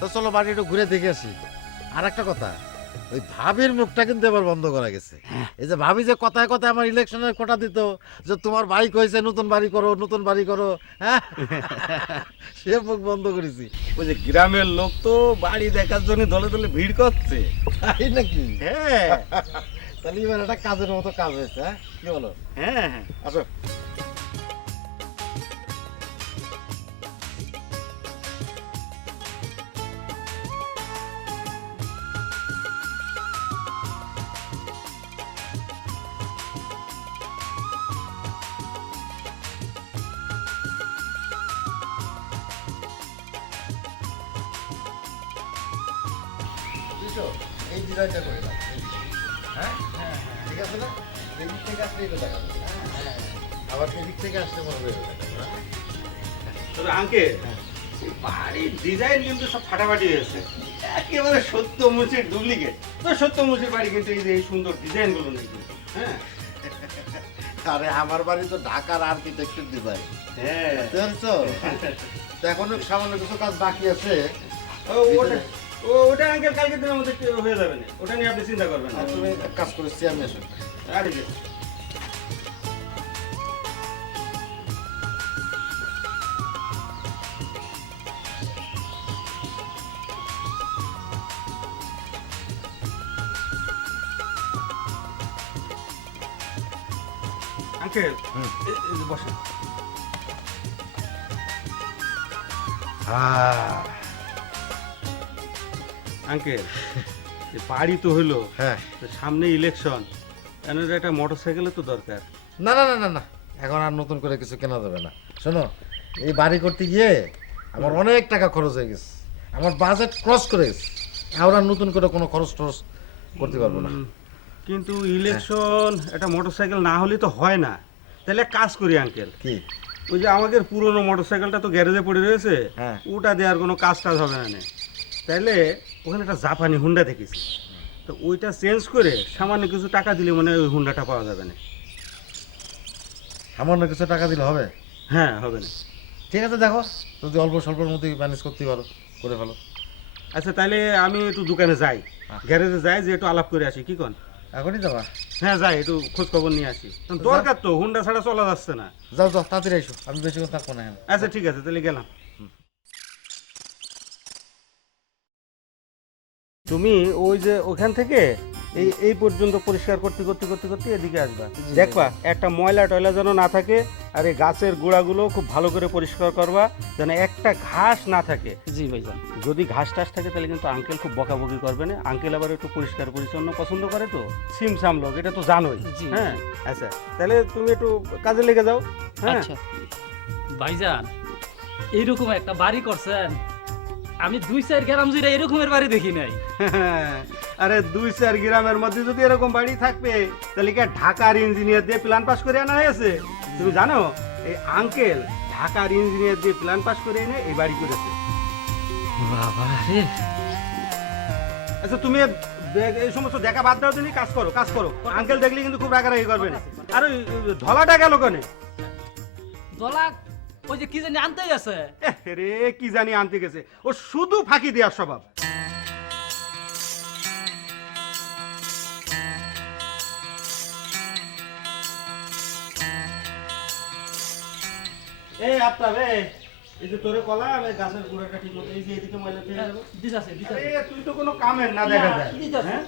তো চলো বাড়ি একটু ঘুরে দেখে আসি। আর একটা কথা, ওই ভাবির মুখটা কিন্তু এবার বন্ধ করা গেছে। এই যে ভাবি যে কথায় কথায় আমার ইলেকশনের কোটা দিত যে তোমার ভাই কইছে নতুন বাড়ি করো, নতুন বাড়ি করো, হ্যাঁ, সে মুখ বন্ধ করেছি। ওই যে গ্রামের লোক তো বাড়ি দেখার জন্য দলে দলে ভিড় করছে। তাই নাকি? হ্যাঁ, তাহলে এবার একটা কাজের মতো কাজ হয়েছে। হ্যাঁ, কি বলো? হ্যাঁ হ্যাঁ, আসো। এই ডিজাইনটা করে দাও। হ্যাঁ হ্যাঁ, ঠিক আছে না? এদিক থেকে আসলে এটা দেখাবো, আবার এদিক থেকে আসতে পারবে। তবে আঙ্কেল, বাড়ির ডিজাইন কিন্তু সব ফাটাফাটি হয়েছে, একেবারে সত্য মুচির ডুপ্লিকেট। তো সত্য মুচির বাড়ি কিন্তু এই যে এই সুন্দর ডিজাইনগুলো নেই। হ্যাঁ, আরে আমার বাড়ি তো ঢাকার আর্কিটেকচার ডিজাইন। হ্যাঁ, বুঝছো? তো এখনো সামান্য কিছু কাজ বাকি আছে। ওটা আঙ্কেল কালকে দিনের মধ্যে হয়ে যাবে না, ওটা নিয়ে আপনি চিন্তা করবেন না। তুমি এক কাজ করেছি আমি আসো। আরে ঠিক আছে। আঙ্কেল বসেন। আঙ্কেল, বাড়ি তো হইলো, হ্যাঁ, সামনে ইলেকশন, এর একটা মোটরসাইকেলের তো দরকার। না না না না না, এখন আর নতুন করে কিছু কেনা যাবে না। শোনো, এই বাড়ি করতে গিয়ে আমার অনেক টাকা খরচ হয়ে গেছে, আমার বাজেট ক্রস করে গেছে। এখন আর নতুন করে কোনো খরচ টরচ করতে পারবো না। কিন্তু ইলেকশন একটা মোটরসাইকেল না হলে তো হয় না। তাহলে কাজ করি আঙ্কেল, কি ওই যে আমাদের পুরনো মোটরসাইকেলটা তো গ্যারেজে পড়ে রয়েছে, ওটা দেওয়ার কোনো কাজ টাজ হবে না। তাইলে ওখানে একটা জাপানি হুন্ডা দেখেছি, তো ওইটা চেঞ্জ করে সামান্য কিছু টাকা দিলে মনে হয় ওই হুন্ডাটা পাওয়া যাবে না। সামান্য কিছু টাকা দিলে হবে? হ্যাঁ, হবে না। ঠিক আছে, দেখো যদি অল্প স্বল্পের মধ্যে ম্যানেজ করতে পারো করে ফেলো। আচ্ছা, তাহলে আমি একটু দোকানে যাই, গ্যারেজে যাই, যে একটু আলাপ করে আসি। কি কন? এখনই যাবা? হ্যাঁ, যাই, একটু খোঁজ খবর নিয়ে আসি। দরকার তো, হুন্ডা ছাড়া চলা যাচ্ছে না। যাও যাও, তাড়াতাড়ি এসো, আমি বেশিক্ষণ থাকবো না। আচ্ছা ঠিক আছে, তাহলে গেলাম। তুমি ওই যে ওখান থেকে এই পর্যন্ত পরিষ্কার করতে করতে করতে করতে এদিকে আসবা, দেখবা একটা ময়লা টয়লা যেন না থাকে, আর এই গাছের গোড়াগুলো খুব ভালো করে পরিষ্কার করবা, যেন একটা ঘাস না থাকে। জি ভাইজান। যদি ঘাস টাস থাকে তাহলে কিন্তু আঙ্কেল খুব বকাবকি করবে না। আঙ্কেল আবার একটু পরিষ্কার পরিচ্ছন্ন পছন্দ করে, তো সিমসাম লোক, এটা তো জানোই। হ্যাঁ, আচ্ছা তাহলে তুমি একটু কাজে লেগে যাও। হ্যাঁ আচ্ছা ভাইজান, এইরকম একটা বাড়ি করছেন, আমি 2-4 গ্রাম জুড়ে এরকমের বাড়ি দেখি নাই। আরে 2-4 গ্রামের মধ্যে যদি এরকম বাড়ি থাকবে তাহলে কি ঢাকার ইঞ্জিনিয়ার দিয়ে প্ল্যান পাস করে আনা হয়েছে? তুমি জানো এই আঙ্কেল ঢাকার ইঞ্জিনিয়ার দিয়ে প্ল্যান পাস করে এনে এই বাড়ি করেছে। বাবা রে! আচ্ছা তুমি এই সমস্ত দেখা বাদ দাও, তুমি কাজ করো, কাজ করো। আঙ্কেল দেখলে কিন্তু খুব রাগারাগি করবে না। আর ওই ধলাটা গেল কেন? দলা ওই যে কি জানি আনতে গেছে। রে কি জানি আনতে গেছে, ও শুধু ফাঁকি দেওয়ার স্বভাব। এই আপনার এই যে তোরে কলা, আমি গাছের গোড়াটা ঠিক মতো এই যে এদিকে ময়লা থেকে যাবো। তুই তো কোনো কামের না দেখা যায়। হ্যাঁ,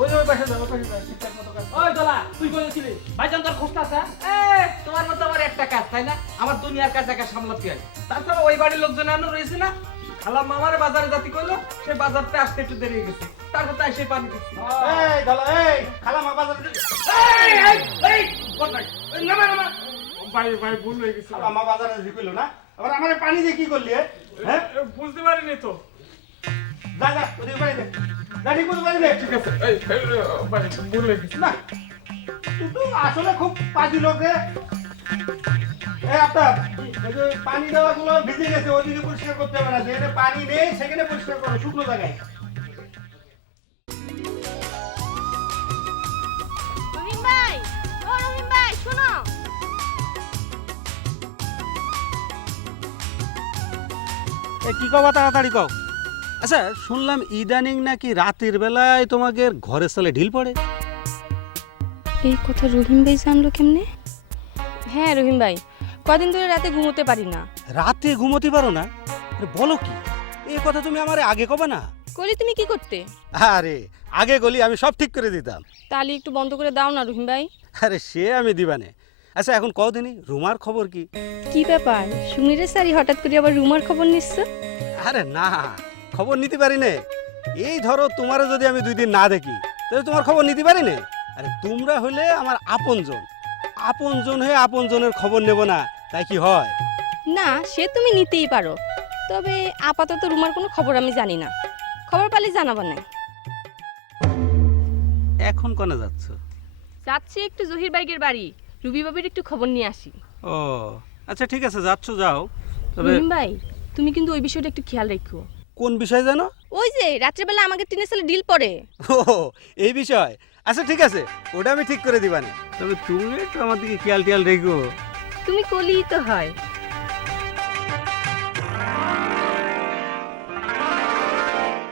ওই পাশে যাবো, পাশে যাবো, ঠিকঠাক মতো কাজ। ওই দলা, তুই বলেছিলি ভাইজান তোর খোঁজটা আছে? তোমার মতো আমার একটা কাজ, তাই না? আমার দুনিয়ার কাজ একা সামলাতে হয়। তারপরে ওই বাড়ির লোকজন আনো রয়েছে না, খালাম মামার বাজারে জাতি করলো, সে বাজারটা আসতে একটু দেরি হয়ে গেছে, তারপর তাই সে পানি দিচ্ছি। এই দলা, এই খালামা বাজারে ভুল হয়ে গেছে। খালামা বাজারে ঢুকলো না, আবার আমার পানি দিয়ে কি করলি? হ্যাঁ, বুঝতে পারিনি তো। যা যা, ওদিকে বাড়ি দে, গাড়ি কোন বাড়ি দে। ঠিক আছে, ভুল হয়ে গেছে। না, তুই তো আসলে খুব পাজি লোক রে। এই আপনার এই যে পানি দেওয়াগুলো ভিজে গেছে, ওদিকে পরিষ্কার করতে হবে না, যেখানে পানি নেই সেখানে পরিষ্কার করো, শুকনো জায়গায়। রহিম ভাই, ও রহিম ভাই শোনো। কি কবা, তাড়াতাড়ি কও। আচ্ছা শুনলাম ইদানিং নাকি রাতের বেলায় তোমাকে ঘরের সালে ঢিল পড়ে। এই কথা রহিম ভাই জানলো কেমনে? হ্যাঁ রহিম ভাই, কদিন ধরে রাতে ঘুমোতে পারি না। রাতে ঘুমোতে পারো না? আরে বলো কি, এই কথা তুমি আমারে আগে কবে না? কলি তুমি কি করতে? আরে আগে গলি আমি সব ঠিক করে দিতাম। তালি একটু বন্ধ করে দাও না রহিম ভাই। আরে সে আমি দিবানে। আচ্ছা এখন কদিনই রুমার খবর কি? কি ব্যাপার, সুমিরের সারি হঠাৎ করে আবার রুমার খবর নিচ্ছ? আরে না, খবর নিতে পারি না। এই ধরো তোমারে যদি আমি 2 দিন না দেখি তাহলে তোমার খবর নিতে পারি না। আরে তোমরা হলে আমার আপনজন, আপনজন হয়ে আপনজনের খবর নেব না, তাই কি হয়? না সে তুমি নিতেই পারো, তবে আপাতত রুমার কোনো খবর আমি জানি না, খবর পালে জানাবো না। এখন কোনে যাচ্ছ? যাচ্ছি একটু জহির বাইকের বাড়ি, রুবি বাবির একটু খবর নিয়ে আসি। ও আচ্ছা ঠিক আছে, যাচ্ছ যাও। তবে রহিম ভাই তুমি কিন্তু ওই বিষয়টা একটু খেয়াল রেখো। কোন বিষয় জানো? ওই যে রাত্রেবেলা আমাকে টিনের সালে ডিল পড়ে। ও এই বিষয়, আচ্ছা ঠিক আছে, ওটা আমি ঠিক করে দিবানে। তবে তুমি একটু আমার দিকে খেয়াল টিয়াল রেখো। তুমি কলিই তো হয়।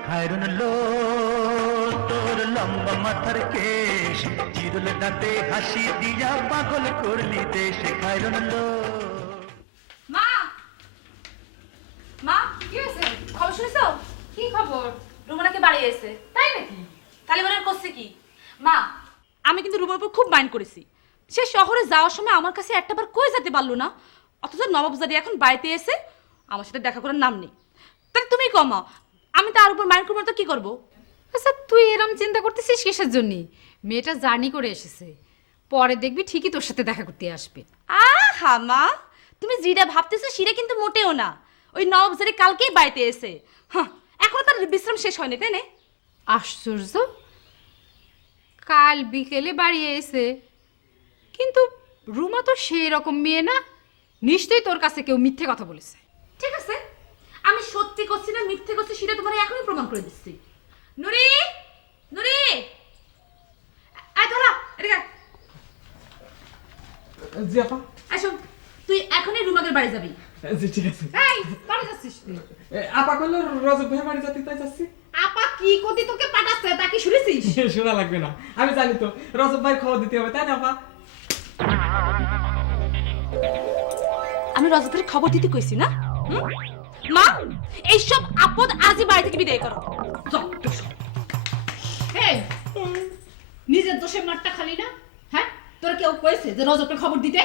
খায়রুন লো তোর লম্বা মাথার কেশ, চিরুল দাঁতে হাসি দিয়া পাগল করলি দেশ। খায়রুন লো। মা, মা কি হয়েছে? খবর শুনেছো? কি খবর? রুমানাকে বাড়ি এসে। তাই নাকি? তাহলে বলেন করছে কি? মা, আমি কিন্তু রুমার উপর খুব মাইন্ড করেছি। সে শহরে যাওয়ার সময় আমার কাছে একটাবার কই যেতে পারলো না, অথচ নবাবজারি এখন বাড়িতে এসে আমার সাথে দেখা করার নাম নেই। তাহলে তুমি কমা, আমি তার উপর মাইন্ড করবো না তো কি করবো? আচ্ছা তুই এরম চিন্তা করতেছিস কিসের জন্য? মেয়েটা জার্নি করে এসেছে, পরে দেখবি ঠিকই তোর সাথে দেখা করতে আসবে। আহা মা, তুমি যেটা ভাবতেছো সেটা কিন্তু মোটেও না। ওই নবাবজারি কালকেই বাড়িতে এসে, হ্যাঁ এখনো তার বিশ্রাম শেষ হয়নি, তাই না? আশ্চর্য, কাল বিকেলে বাড়ি এসে, কিন্তু রুমা তো সেই রকম মেয়ে না, নিশ্চয়ই তোর কাছে কেউ মিথ্যে কথা বলেছে। ঠিক আছে, মিথ্যে করছে সেটা তোমার এখনই প্রমাণ করে দিচ্ছি। নুরি, নুরি, আয় ধরা, এদিকে আয়। জি আপা। আসো, তুই এখনই রুমাকের বাড়ি যাবি। জি ঠিক আছে। এই, বাড়ি যাচ্ছিস তুই? আপা কইলো রজব ভাই বাড়ি যাতে তাই যাচ্ছি। আপা কি কতি তোকে পাঠাচ্ছে তা কি শুনেছিস? শোনা লাগবে না, আমি জানি তো রজব ভাই খবর দিতে হবে, তাই না আপা? আমি রজবের খবর দিতে কইছি না? মা, এইসব আপদ আজই বাড়ি থেকে বিদায় করো। এই, নিজের দোষে মারটা খালি না? হ্যাঁ, তোর কেউ কইছে যে রজবের খবর দিতে?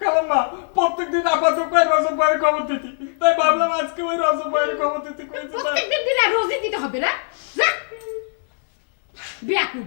কালাম মা, প্রত্যেকদিন আপা তো কই রজব ভাইয়ের খবর দিতে, তাই ভাবলাম আজকে ওই রজব ভাইয়ের খবর দিতে কইছে। প্রত্যেকদিন দিলে রোজই দিতে হবে না? যা, বিয়াকু।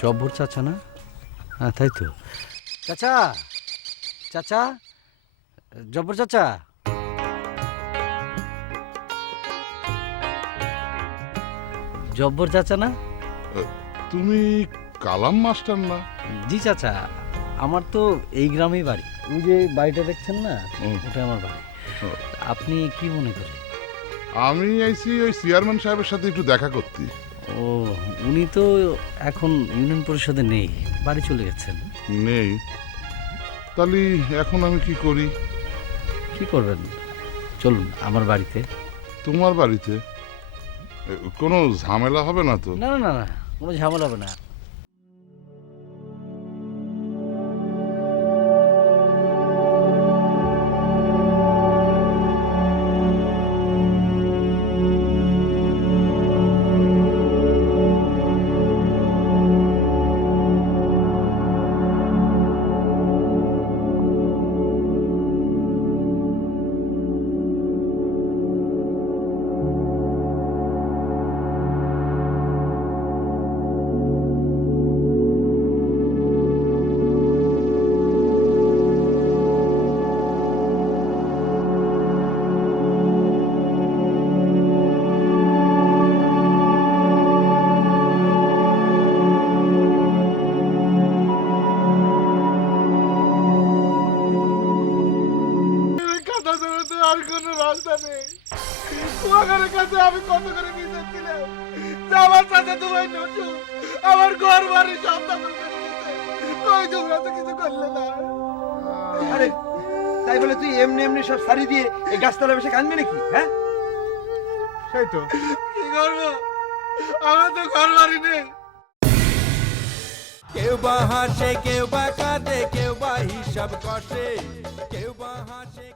জব্বর চাচা না? হ্যাঁ তাই তো। চাচা, চাচা, জব্বর চাচা। জব্বর চাচা না? তুমি কালাম মাস্টার না? জি চাচা, আমার তো এই গ্রামেই বাড়ি। ওই যে বাড়িটা দেখছেন না, ওটা আমার বাড়ি। আপনি কি মনে করেন? আমি আইছি ওই চেয়ারম্যান সাহেবের সাথে একটু দেখা করতে। ও, উনি তো এখন ইউনিয়ন পরিষদে নেই, বাড়ি চলে গেছেন। নেই? তাহলে এখন আমি কি করি? কি করবেন? চলুন আমার বাড়িতে। তোমার বাড়িতে? কোনো ঝামেলা হবে না তো? না না না, কোনো ঝামেলা হবে না। আর কোনো রাস্তা নেই। তোমাদের কাছে আমি কত করে বিচার দিলাম যে আমার সাথে তোমায় নটু আমার ঘর বাড়ি সব দখল করে নিতে, কই তোমরা তো কিছু করলে না। আরে তাই বলে তুই এমনি এমনি সব সারি দিয়ে এই গাছতলা বসে কাঁদবি নাকি? হ্যাঁ, সেই তো। কি করবো, আমার তো ঘর বাড়ি নেই। কেউ বা হাসে, কেউ বা কাঁদে, কেউ বা হিসাব কষে, কেউ বা হাসে।